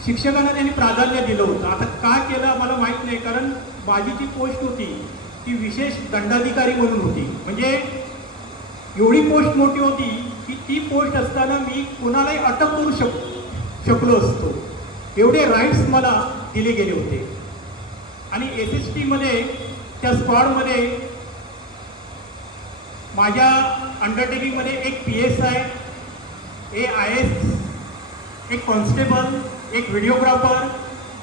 शिक्षकांना त्यांनी प्राधान्य दिलं होतं. आता का केलं मला माहीत नाही, कारण माझी जी पोस्ट होती ती विशेष दंडाधिकारी म्हणून होती. म्हणजे एवढी पोस्ट मोठी होती की ती पोस्ट असताना मी कोणालाही अटक करू शकलो असतो. एवढे राईट्स मला दिले गेले होते. आणि SSTमध्ये त्या स्क्वॉडमध्ये माझ्या अंडरटेकिंगमध्ये एक PSI, AIS, एक कॉन्स्टेबल, एक व्हिडिओग्राफर,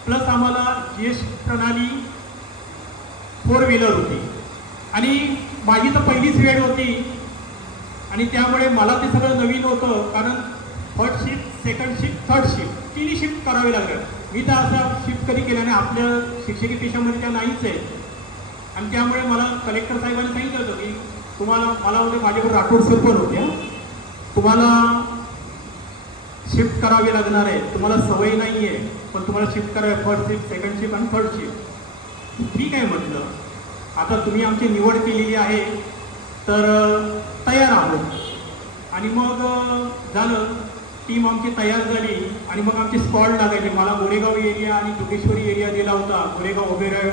प्लस आम्हाला GS प्रणाली 4 व्हीलर होती. आणि माझी तर पहिलीच वेळ होती आणि त्यामुळे मला ते सगळं नवीन होतं. कारण first shift, second shift, third shift तिन्ही शिफ्ट करावी लागल्या. मी तर असा शिफ्ट कधी केला नाही. आपल्या शिक्षकी पेशामध्ये त्या नाहीच आहे. आणि त्यामुळे मला कलेक्टर साहेबांनी सांगितलं होतं की तुम्हाला, मला होते माझ्यावर राठोड सर पण होते, तुम्हाला शिफ्ट करावी लागणार आहे. तुम्हाला सवय नाही आहे पण तुम्हाला शिफ्ट करावी, फर्स्ट शिफ्ट, सेकंड शिफ्ट आणि थर्ड शिफ्ट. ठीक आहे म्हटलं, आता तुम्ही आमची निवड केलेली आहे तर तयार आहोत. आणि मग झालं, टीम आमची तयार झाली आणि मग आमची स्क्वॉड लागायची. मला गोरेगाव एरिया आणि जोगेश्वरी एरिया दिला होता. गोरेगाव ओबेरॉय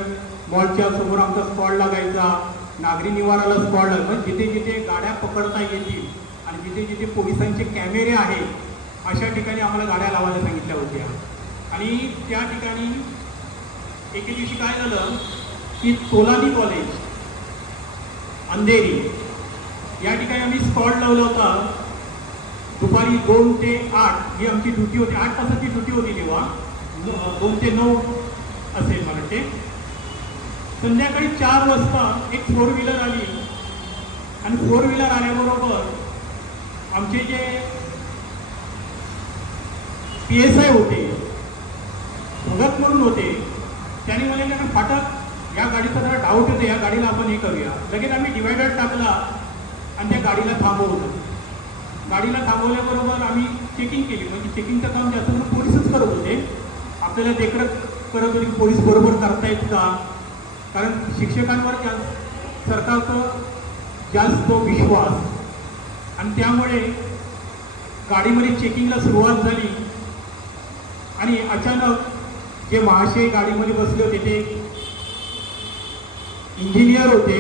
मॉलच्या समोर आमचा स्क्वॉड लागायचा. नागरी निवाराला स्क्वॉड लागायचा. जिथे जिथे गाड्या पकडता येतील आणि जिथे जिथे पोलिसांचे कॅमेरे आहेत अशा ठिकाणी आम्हाला गाड्या लावायला सांगितल्या होत्या. आणि त्या ठिकाणी एके दिवशी काय झालं की तोलानी कॉलेज, अंधेरी या ठिकाणी आम्ही स्क्वॉड लावला होता. दुपारी 2 ते 8 ही आमची ड्युटी होती. 8 तासाची ड्युटी होती तेव्हा. 2 ते 9 असेल मला ते. संध्याकाळी 4 वाजता एक 4 व्हीलर आली आणि 4 व्हीलर आल्याबरोबर आमचे जे PSI होते, भगत म्हणून होते, त्यांनी म्हणाले की फाटक या गाडीचा जरा डाऊट होते, या गाडीला आपण हे करूया. लगेच आम्ही डिवायडर टाकला आणि त्या गाडीला थांबवलं. गाडीला थांबवल्याबरोबर आम्ही चेकिंग केली. म्हणजे चेकिंगचं काम जास्त करून पोलीसच करत होते. आपल्याला देखरेख करत होते पोलीस बरोबर करतायत का, कारण शिक्षकांवर सरकारचं जास्त विश्वास. आणि त्यामुळे गाडीमध्ये चेकिंगला सुरुवात झाली आणि अचानक जे महाशय गाडीमध्ये बसले होते ते इंजिनियर होते.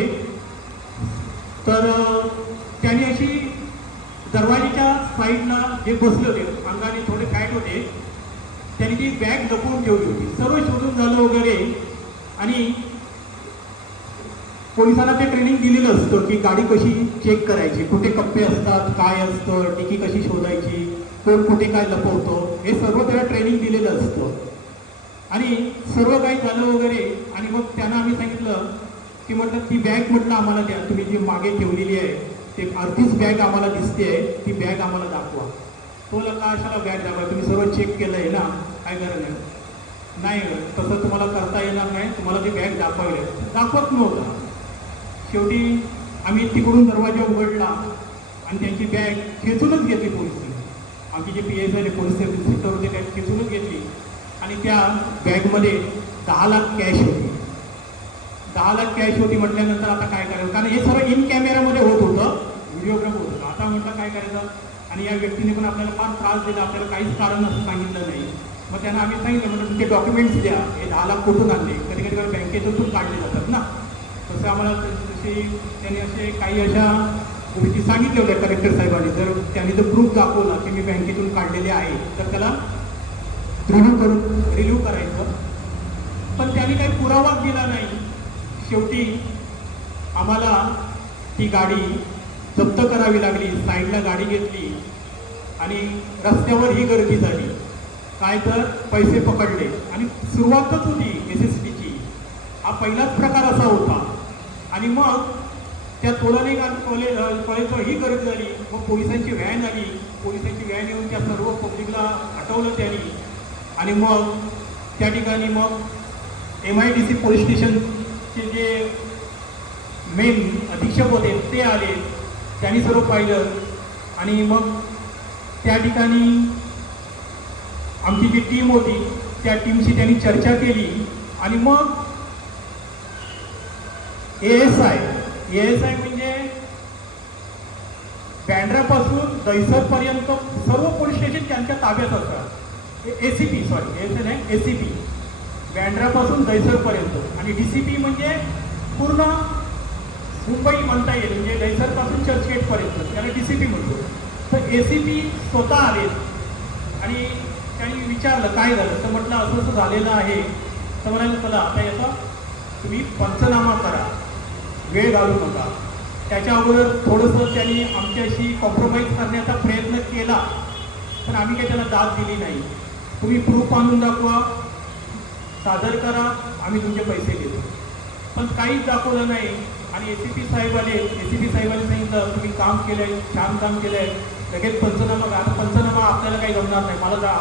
तर त्यांनी अशी दरवाजेच्या साईडला जे बसले होते, अंगाने थोडे फॅट होते, त्यांनी ती बॅग लपवून ठेवली होती. सर्व शोधून झालं वगैरे आणि पोलिसांना ते ट्रेनिंग दिलेलं असतं की गाडी कशी चेक करायची, कुठे कप्पे असतात, काय असतं, डिकी कशी शोधायची, कोण कुठे काय लपवतो, हे सर्व त्याला ट्रेनिंग दिलेलं असतं. आणि सर्व काही झालं वगैरे आणि मग त्यांना आम्ही सांगितलं की म्हटलं ती बॅग म्हटलं आम्हाला द्या, तुम्ही जी मागे ठेवलेली आहे ते अर्धीच बॅग आम्हाला दिसते आहे, ती बॅग आम्हाला दाखवा. तो का अशाला बॅग दाखवा, तुम्ही सर्व चेक केलं आहे ना, काय गरज नाही. तसं तुम्हाला करता येणार नाही, तुम्हाला ती बॅग दाखवावी लागेल. दाखवत नव्हता. शेवटी आम्ही तिकडून दरवाजा उघडला आणि त्यांची बॅग खेचूनच घेतली पोलिसांनी. आमची जे PSI पोलीस सेक्टर होते त्या खेचूनच घेतली आणि त्या बॅगमध्ये 10 लाख कॅश होती. 10 लाख कॅश होती म्हटल्यानंतर आता काय करायचं, कारण हे सर्व इन कॅमेऱ्यामध्ये होत होतं, व्हिडिओग्राफ होत होतं. आता म्हटलं काय करायचं. आणि या व्यक्तीने पण आपल्याला फार त्रास दिला, आपल्याला काहीच कारण असं सांगितलं नाही. मग त्यांना आम्ही सांगितलं म्हटलं तुमचे डॉक्युमेंट्स द्या, हे 10 लाख कुठून आणले, कधी कधी बँकेतून काढले जातात ना, तसं आम्हाला तशी त्यांनी असे काही अशा गोष्टी सांगितल्या होत्या कलेक्टर साहेबांनी. जर त्यांनी जर प्रूफ दाखवला की मी बँकेतून काढलेले आहे तर त्याला रिन्यू करायचं. पण त्यांनी काही पुरावा दिला नाही. शेवटी आम्हाला ती गाडी जप्त करावी लागली. साईडला गाडी घेतली आणि रस्त्यावर ही गर्दी झाली. काय तर पैसे पकडले आणि सुरुवातच होती SSTची. हा पहिलाच प्रकार असा होता. आणि मग त्या तोलाने कॉलेजवर ही गर्दी झाली. मग पोलिसांची व्हॅन आली. पोलिसांची व्हॅन येऊन त्या सर्व पब्लिकला हटवलं त्यांनी. आणि मग त्या ठिकाणी मग MIDC पोलीस स्टेशनचे जे मेन अधीक्षक होते ते आले. त्यांनी सर्व पाहिलं आणि मग त्या ठिकाणी आमची जी टीम होती त्या टीमशी त्यांनी चर्चा केली. आणि मग ASI म्हणजे बँड्रापासून दहिसरपर्यंत सर्व पोलीस स्टेशन त्यांच्या ताब्यात असतात. ACP नाही ACP बँड्रापासून दहिसरपर्यंत. आणि DCP म्हणजे पूर्ण मुंबई म्हणता येईल. म्हणजे दहिसरपासून चर्चगेटपर्यंत त्याला DCP म्हणतो. तर ACP स्वतः आले आणि त्यांनी विचारलं काय झालं. तर म्हटलं असं असं झालेलं आहे. तर म्हणाले चला आता याचा तुम्ही पंचनामा करा, वेळ घालू नका. त्याच्या अगोदर थोडंसं त्यांनी आमच्याशी कॉम्प्रोमाइज करण्याचा प्रयत्न केला. पण आम्ही काही त्याला दाद दिली नाही. तुम्ही प्रूफ आणून दाखवा, सादर करा, आम्ही तुमचे पैसे देतो. पण काहीच दाखवलं नाही. आणि ACP साहेबांनी सांगितलं तुम्ही काम केलं आहे, छान काम केलं आहे, लगेच पंचनामा करा. पंचनामा आपल्याला काही जमणार नाही. मला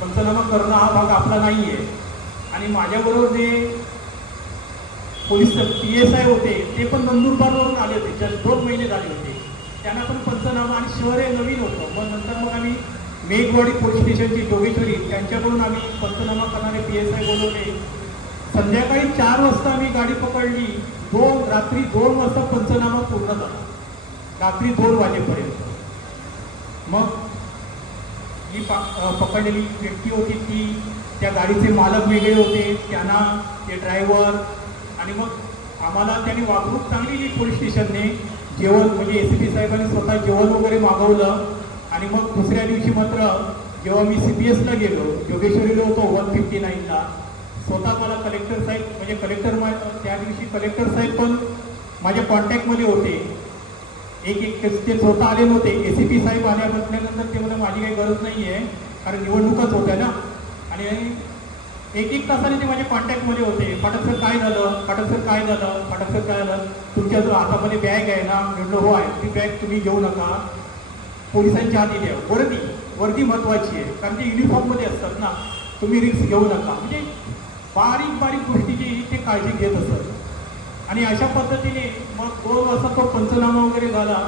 पंचनामा करणं हा भाग आपला नाही आहे. आणि माझ्याबरोबर जे पोलीस PSI होते ते पण नंदुरबारवरून आले होते. जस्ट 2 महिने झाले होते. त्यांना पण पंचनामा आणि शहर हे नवीन होतं. मग आम्ही मेघवाडी पोलीस स्टेशनची जोगेश्वरी त्यांच्याकडून आम्ही पंचनामा करणारे PSI बोलवले. संध्याकाळी 4 वाजता आम्ही गाडी पकडली. रात्री 2 वाजता पंचनामा पूर्ण झाला. रात्री 2 वाजेपर्यंत. मग ही पकडलेली व्यक्ती होती ती त्या गाडीचे मालक वेगळे होते. त्यांना ते ड्रायव्हर आणि मग आम्हाला त्यांनी वागणूक चांगली दिली पोलीस स्टेशनने. जेवण म्हणजे ACP साहेबांनी स्वतः जेवण वगैरे मागवलं. आणि मग दुसऱ्या दिवशी मात्र जेव्हा मी CPSला गेलो, योगेश्वरीला होतो 159ला, स्वतः मला कलेक्टर साहेब म्हणजे त्या दिवशी कलेक्टर साहेब पण माझ्या कॉन्टॅक्टमध्ये होते. एक ते स्वतः आले नव्हते. ACP साहेब आल्या म्हटल्यानंतर ते मला माझी काही गरज नाही आहे कारण निवडणुकाच होत्या ना. आणि 1-1 तासाने ते माझ्या कॉन्टॅक्टमध्ये होते. फाटक सर काय झालं, फाटक सर काय झालं, फाटक सर काय झालं, तुमच्या जो हातामध्ये बॅग आहे ना. म्हटलं हो आहे. ती बॅग तुम्ही घेऊ नका, पोलिसांच्या हाती द्या. वर्दी महत्त्वाची आहे कारण ते युनिफॉर्ममध्ये असतात ना. तुम्ही रिस्क घेऊ नका. म्हणजे बारीक बारीक गोष्टीची ते काळजी घेत असत. आणि अशा पद्धतीने मग 2 वाजता तो पंचनामा वगैरे झाला.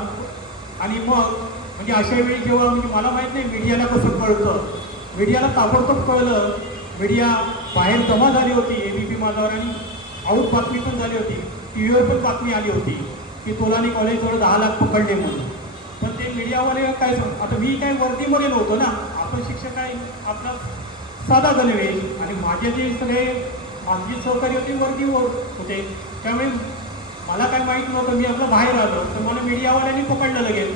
आणि मग म्हणजे अशा वेळी जेव्हा म्हणजे मला माहीत नाही मीडियाला कसं कळतं. मीडियाला ताबडतोब कळलं. मीडिया बाहेर जमा झाली होती ABP माझावर आणि आऊट बातमी पण झाली होती. TV पण बातमी आली होती की तोलानी कॉलेजवर 10 लाख पकडले म्हणून. पण ते मीडियावाले काय आता मी काय वर्दीमध्ये नव्हतो ना. आपण शिक्षक आहे आपला साधा गणवेश. आणि माझे जे सगळे माझी सहकारी होते वर्दीवर होते. त्यामुळे मला काय माहीत नव्हतं. मी आपलं बाहेर आलो तर मला मीडियावाल्यांनी पकडलं लगेच.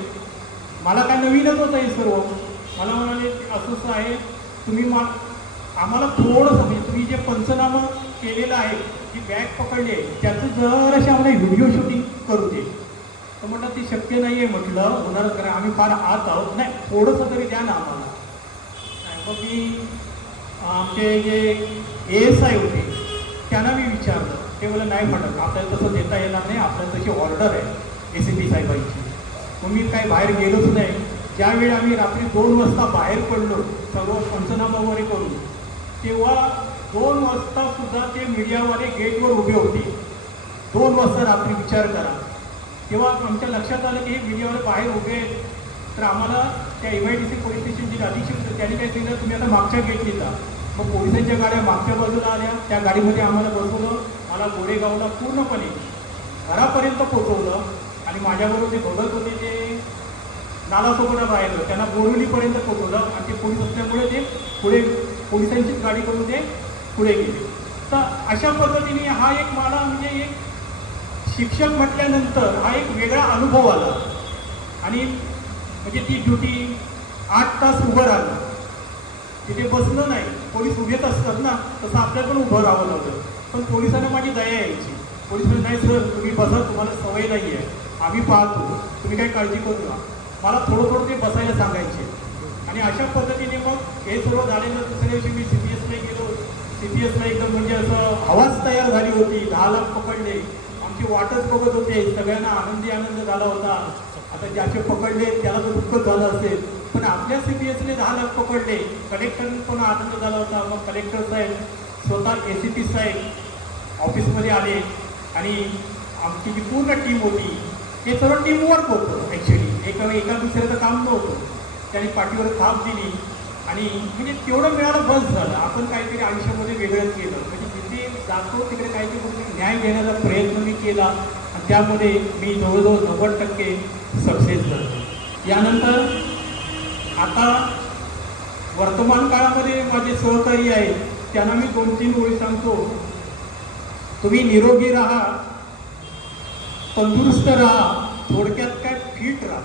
मला काय नवीनच होतं हे सर्व. मला म्हणाले असं आहे तुम्ही आम्हाला थोडंसं म्हणजे तुम्ही जे पंचनामा केलेलं आहे जी बॅग पकडली आहे त्याचं जराशी आम्हाला व्हिडिओ शूटिंग करू दे. तर म्हटलं ते शक्य नाही आहे. म्हटलं होणारच करा, आम्ही फार आत आहोत, नाही थोडंसं तरी द्या ना आम्हाला. मग मी आमचे जे ASI होते त्यांना मी विचारलं. ते मला नाही फाटक आपल्याला तसं देता येणार नाही, आपल्याला तशी ऑर्डर आहे ACP साहेबांची. मग मी काय बाहेर गेलोच नाही. ज्यावेळी आम्ही रात्री 2 वाजता बाहेर पडलो सर्व पंचनामा वगैरे करून, तेव्हा 2 वाजता सुद्धा ते मीडियावाले गेटवर उभे होते. 2 वाजता रात्री विचार करा. तेव्हा आमच्या लक्षात आलं की हे मीडियावाले बाहेर उभे आहेत. तर आम्हाला त्या MIDC पोलीस स्टेशनची अधीक्षक होते त्यांनी काय केलं तुम्ही आता मागच्या गेटनी जा. मग पोलिसांच्या गाड्या मागच्या बाजूला आल्या. त्या गाडीमध्ये आम्हाला बसवलं. मला गोरेगावला पूर्णपणे घरापर्यंत पोचवलं. आणि माझ्याबरोबर जे बघत होते ते नालासोबत राहिलं त्यांना बोरिवलीपर्यंत पोचवलं. आणि ते पोलीस असल्यामुळे ते पुढे पोलिसांचीच गाडी करून ते पुढे गेले. तर अशा पद्धतीने हा एक मला म्हणजे एक शिक्षक म्हटल्यानंतर हा एक वेगळा अनुभव आला आणि म्हणजे ती ड्युटी 8 तास उभं राहिलं, तिथे बसलं नाही, पोलीस उभेच असतात ना, तसं आपल्याला पण उभं राहावं लागतं. पण पोलिसांना माझी दया यायची. पोलीस म्हणजे नाही सर तुम्ही बसा, तुम्हाला सवय नाही आहे, आम्ही पाहतो, तुम्ही काही काळजी करू नका. मला थोडं थोडं ते बसायला सांगायचे आणि अशा पद्धतीने मग हे सर्व झाल्यानंतर दुसऱ्या दिवशी मी CPSला गेलो. CPSला एकदम म्हणजे असं हवाच तयार झाली होती. 10 लाख पकडले, आमची वाटच बघत होते, सगळ्यांना आनंद झाला होता. आता ज्याचे पकडले त्याला तर दुःख झालं असेल, पण आपल्या CPSने 10 लाख पकडले. कलेक्टर पण आनंद झाला होता. मग कलेक्टर साहेब स्वतः ACP साहेब ऑफिसमध्ये आले आणि आमची जी पूर्ण टीम होती ते सर्व टीमवर्क होतं. ॲक्च्युली एका दुसऱ्याचं काम नव्हतं. त्याने पाठीवर थाप दिली आणि म्हणजे तेवढं मिळालं बस झालं. आपण काहीतरी आयुष्यामध्ये वेगळं केलं. म्हणजे जिथे जातो तिकडे काहीतरी कुठे न्याय देण्याचा प्रयत्न मी केला आणि त्यामध्ये मी जवळजवळ 90% सक्सेस झालो. यानंतर आता वर्तमान काळामध्ये माझे सहकारी आहेत, त्यांना मी 2-3 ओळी सांगतो. तुम्ही निरोगी राहा, तंदुरुस्त राहा, थोडक्यात काय फिट राहा.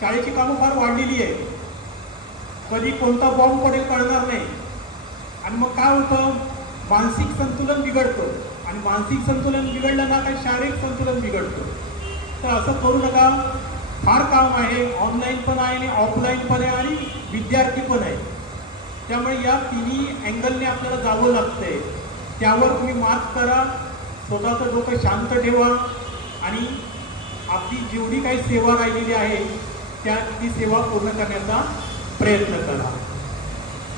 शाळेची कामं फार वाढलेली आहे, कधी कोणता बॉम्ब पडेल कळणार नाही. आणि मग काय होतं, मानसिक संतुलन बिघडतं आणि मानसिक संतुलन बिघडलं ना काही शारीरिक संतुलन बिघडतं. तर असं करू नका. फार काम आहे, ऑनलाईन पण आहे आणि ऑफलाईन पण आहे आणि विद्यार्थी पण आहे. त्यामुळे या तिन्ही अँगलने आपल्याला जावं लागतंय. त्यावर तुम्ही मात करा, स्वतःचं डोकं शांत ठेवा आणि आपली जेवढी काही सेवा राहिलेली आहे ती सेवा पूर्ण करण्याचा प्रयत्न करा.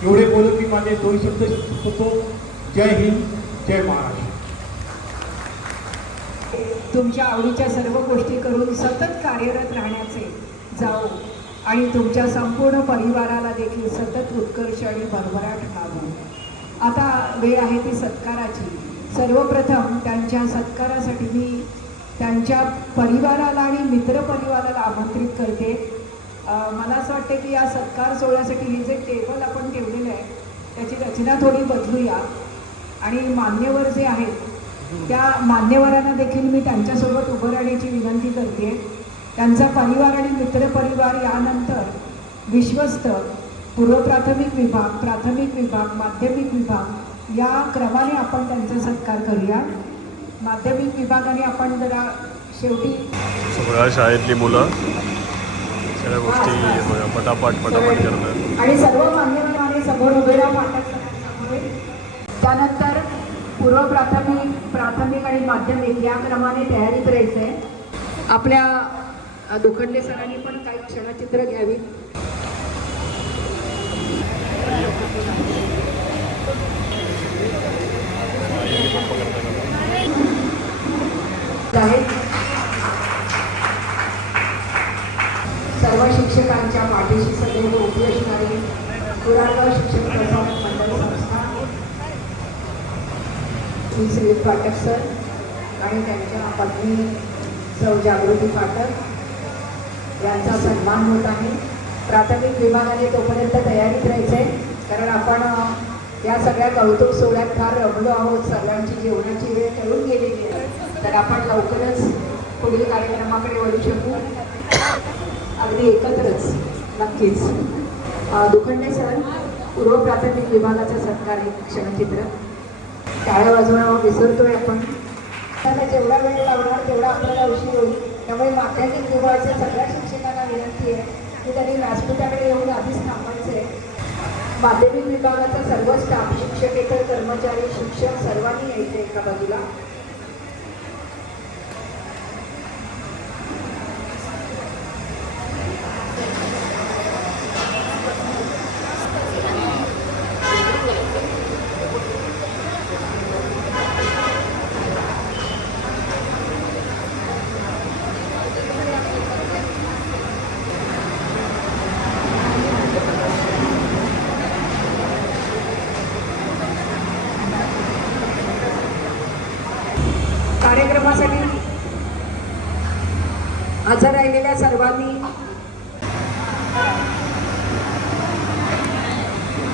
एवढे बोलून मी माझे 2 शब्द होतो. जय हिंद, जय महाराष्ट्र. तुमच्या आवडीच्या सर्व गोष्टी करून सतत कार्यरत राहण्याचे जाओ आणि तुमच्या संपूर्ण परिवाराला देखील सतत उत्कर्ष आणि भरभराट लाभो. आता वेळ आहे ती सत्काराची. सर्वप्रथम त्यांच्या सत्कारासाठी मी त्यांच्या परिवाराला आणि मित्रपरिवाराला आमंत्रित करते. मला असं वाटतं की या सत्कार सोहळ्यासाठी हे जे टेबल आपण ठेवलेलं आहे त्याची रचना थोडी बदलूया आणि मान्यवर जे आहेत त्या मान्यवरांना देखील मी त्यांच्यासोबत उभं राहण्याची विनंती करते. त्यांचा परिवार आणि मित्रपरिवार यानंतर विश्वस्त, पूर्व प्राथमिक विभाग, प्राथमिक विभाग, माध्यमिक विभाग या क्रमाने आपण त्यांचा सत्कार करूया. माध्यमिक विभागाने आपण जरा शेवटी सगळ्या शाळेतली मुलं सगळ्या गोष्टी पटापट करतात आणि सर्व मान्यवरांनी समोर उभे राहा पाठक सरांसमोर. त्यानंतर पूर्व प्राथमिक, प्राथमिक आणि माध्यमिक या क्रमाने तयारी करायचं आहे. आपल्या दुखंडे सरांनी पण काही क्षणचित्र घ्यावी. सर्व शिक्षकांच्या पाठीशी सदैव उभी असणारी कुरारगाव शिक्षण प्रसारक मंडळ संस्था श्री फाटक सर आणि त्यांच्या पत्नी सौ जागृती फाटक यांचा सन्मान होत आहे. प्राथमिक विभागाने तोपर्यंत तयारी करायची आहे, कारण आपण या सगळ्या कौतुक सोहळ्यात फार रमलो आहोत. सर्वांची जेवणाची वेळ टळून गेलेली आहे, तर आपण लवकरच पुढील कार्यक्रमाकडे वळू शकू. अगदी एकत्रच नक्कीच. दुखंडे सर, पूर्व प्राथमिक विभागाचा सत्कार एक क्षणचित्र. टाळ्या वाजवणं विसरतोय आपण. त्याला जेवढा वेळ लावणार तेवढा आपल्याला उशीर होईल. त्यामुळे माध्यमिक विभागाच्या सगळ्या शिक्षकांना विनंती आहे की त्यांनी व्यासपीठाकडे येऊन आधीच थांबायचं आहे. माध्यमिक विभागाचा सर्व स्टाफ, शिक्षकेतर कर्मचारी, शिक्षक सर्वांनी यायचं एका बाजूला. कार्यक्रमासाठी हजर राहिलेल्या सर्वांनी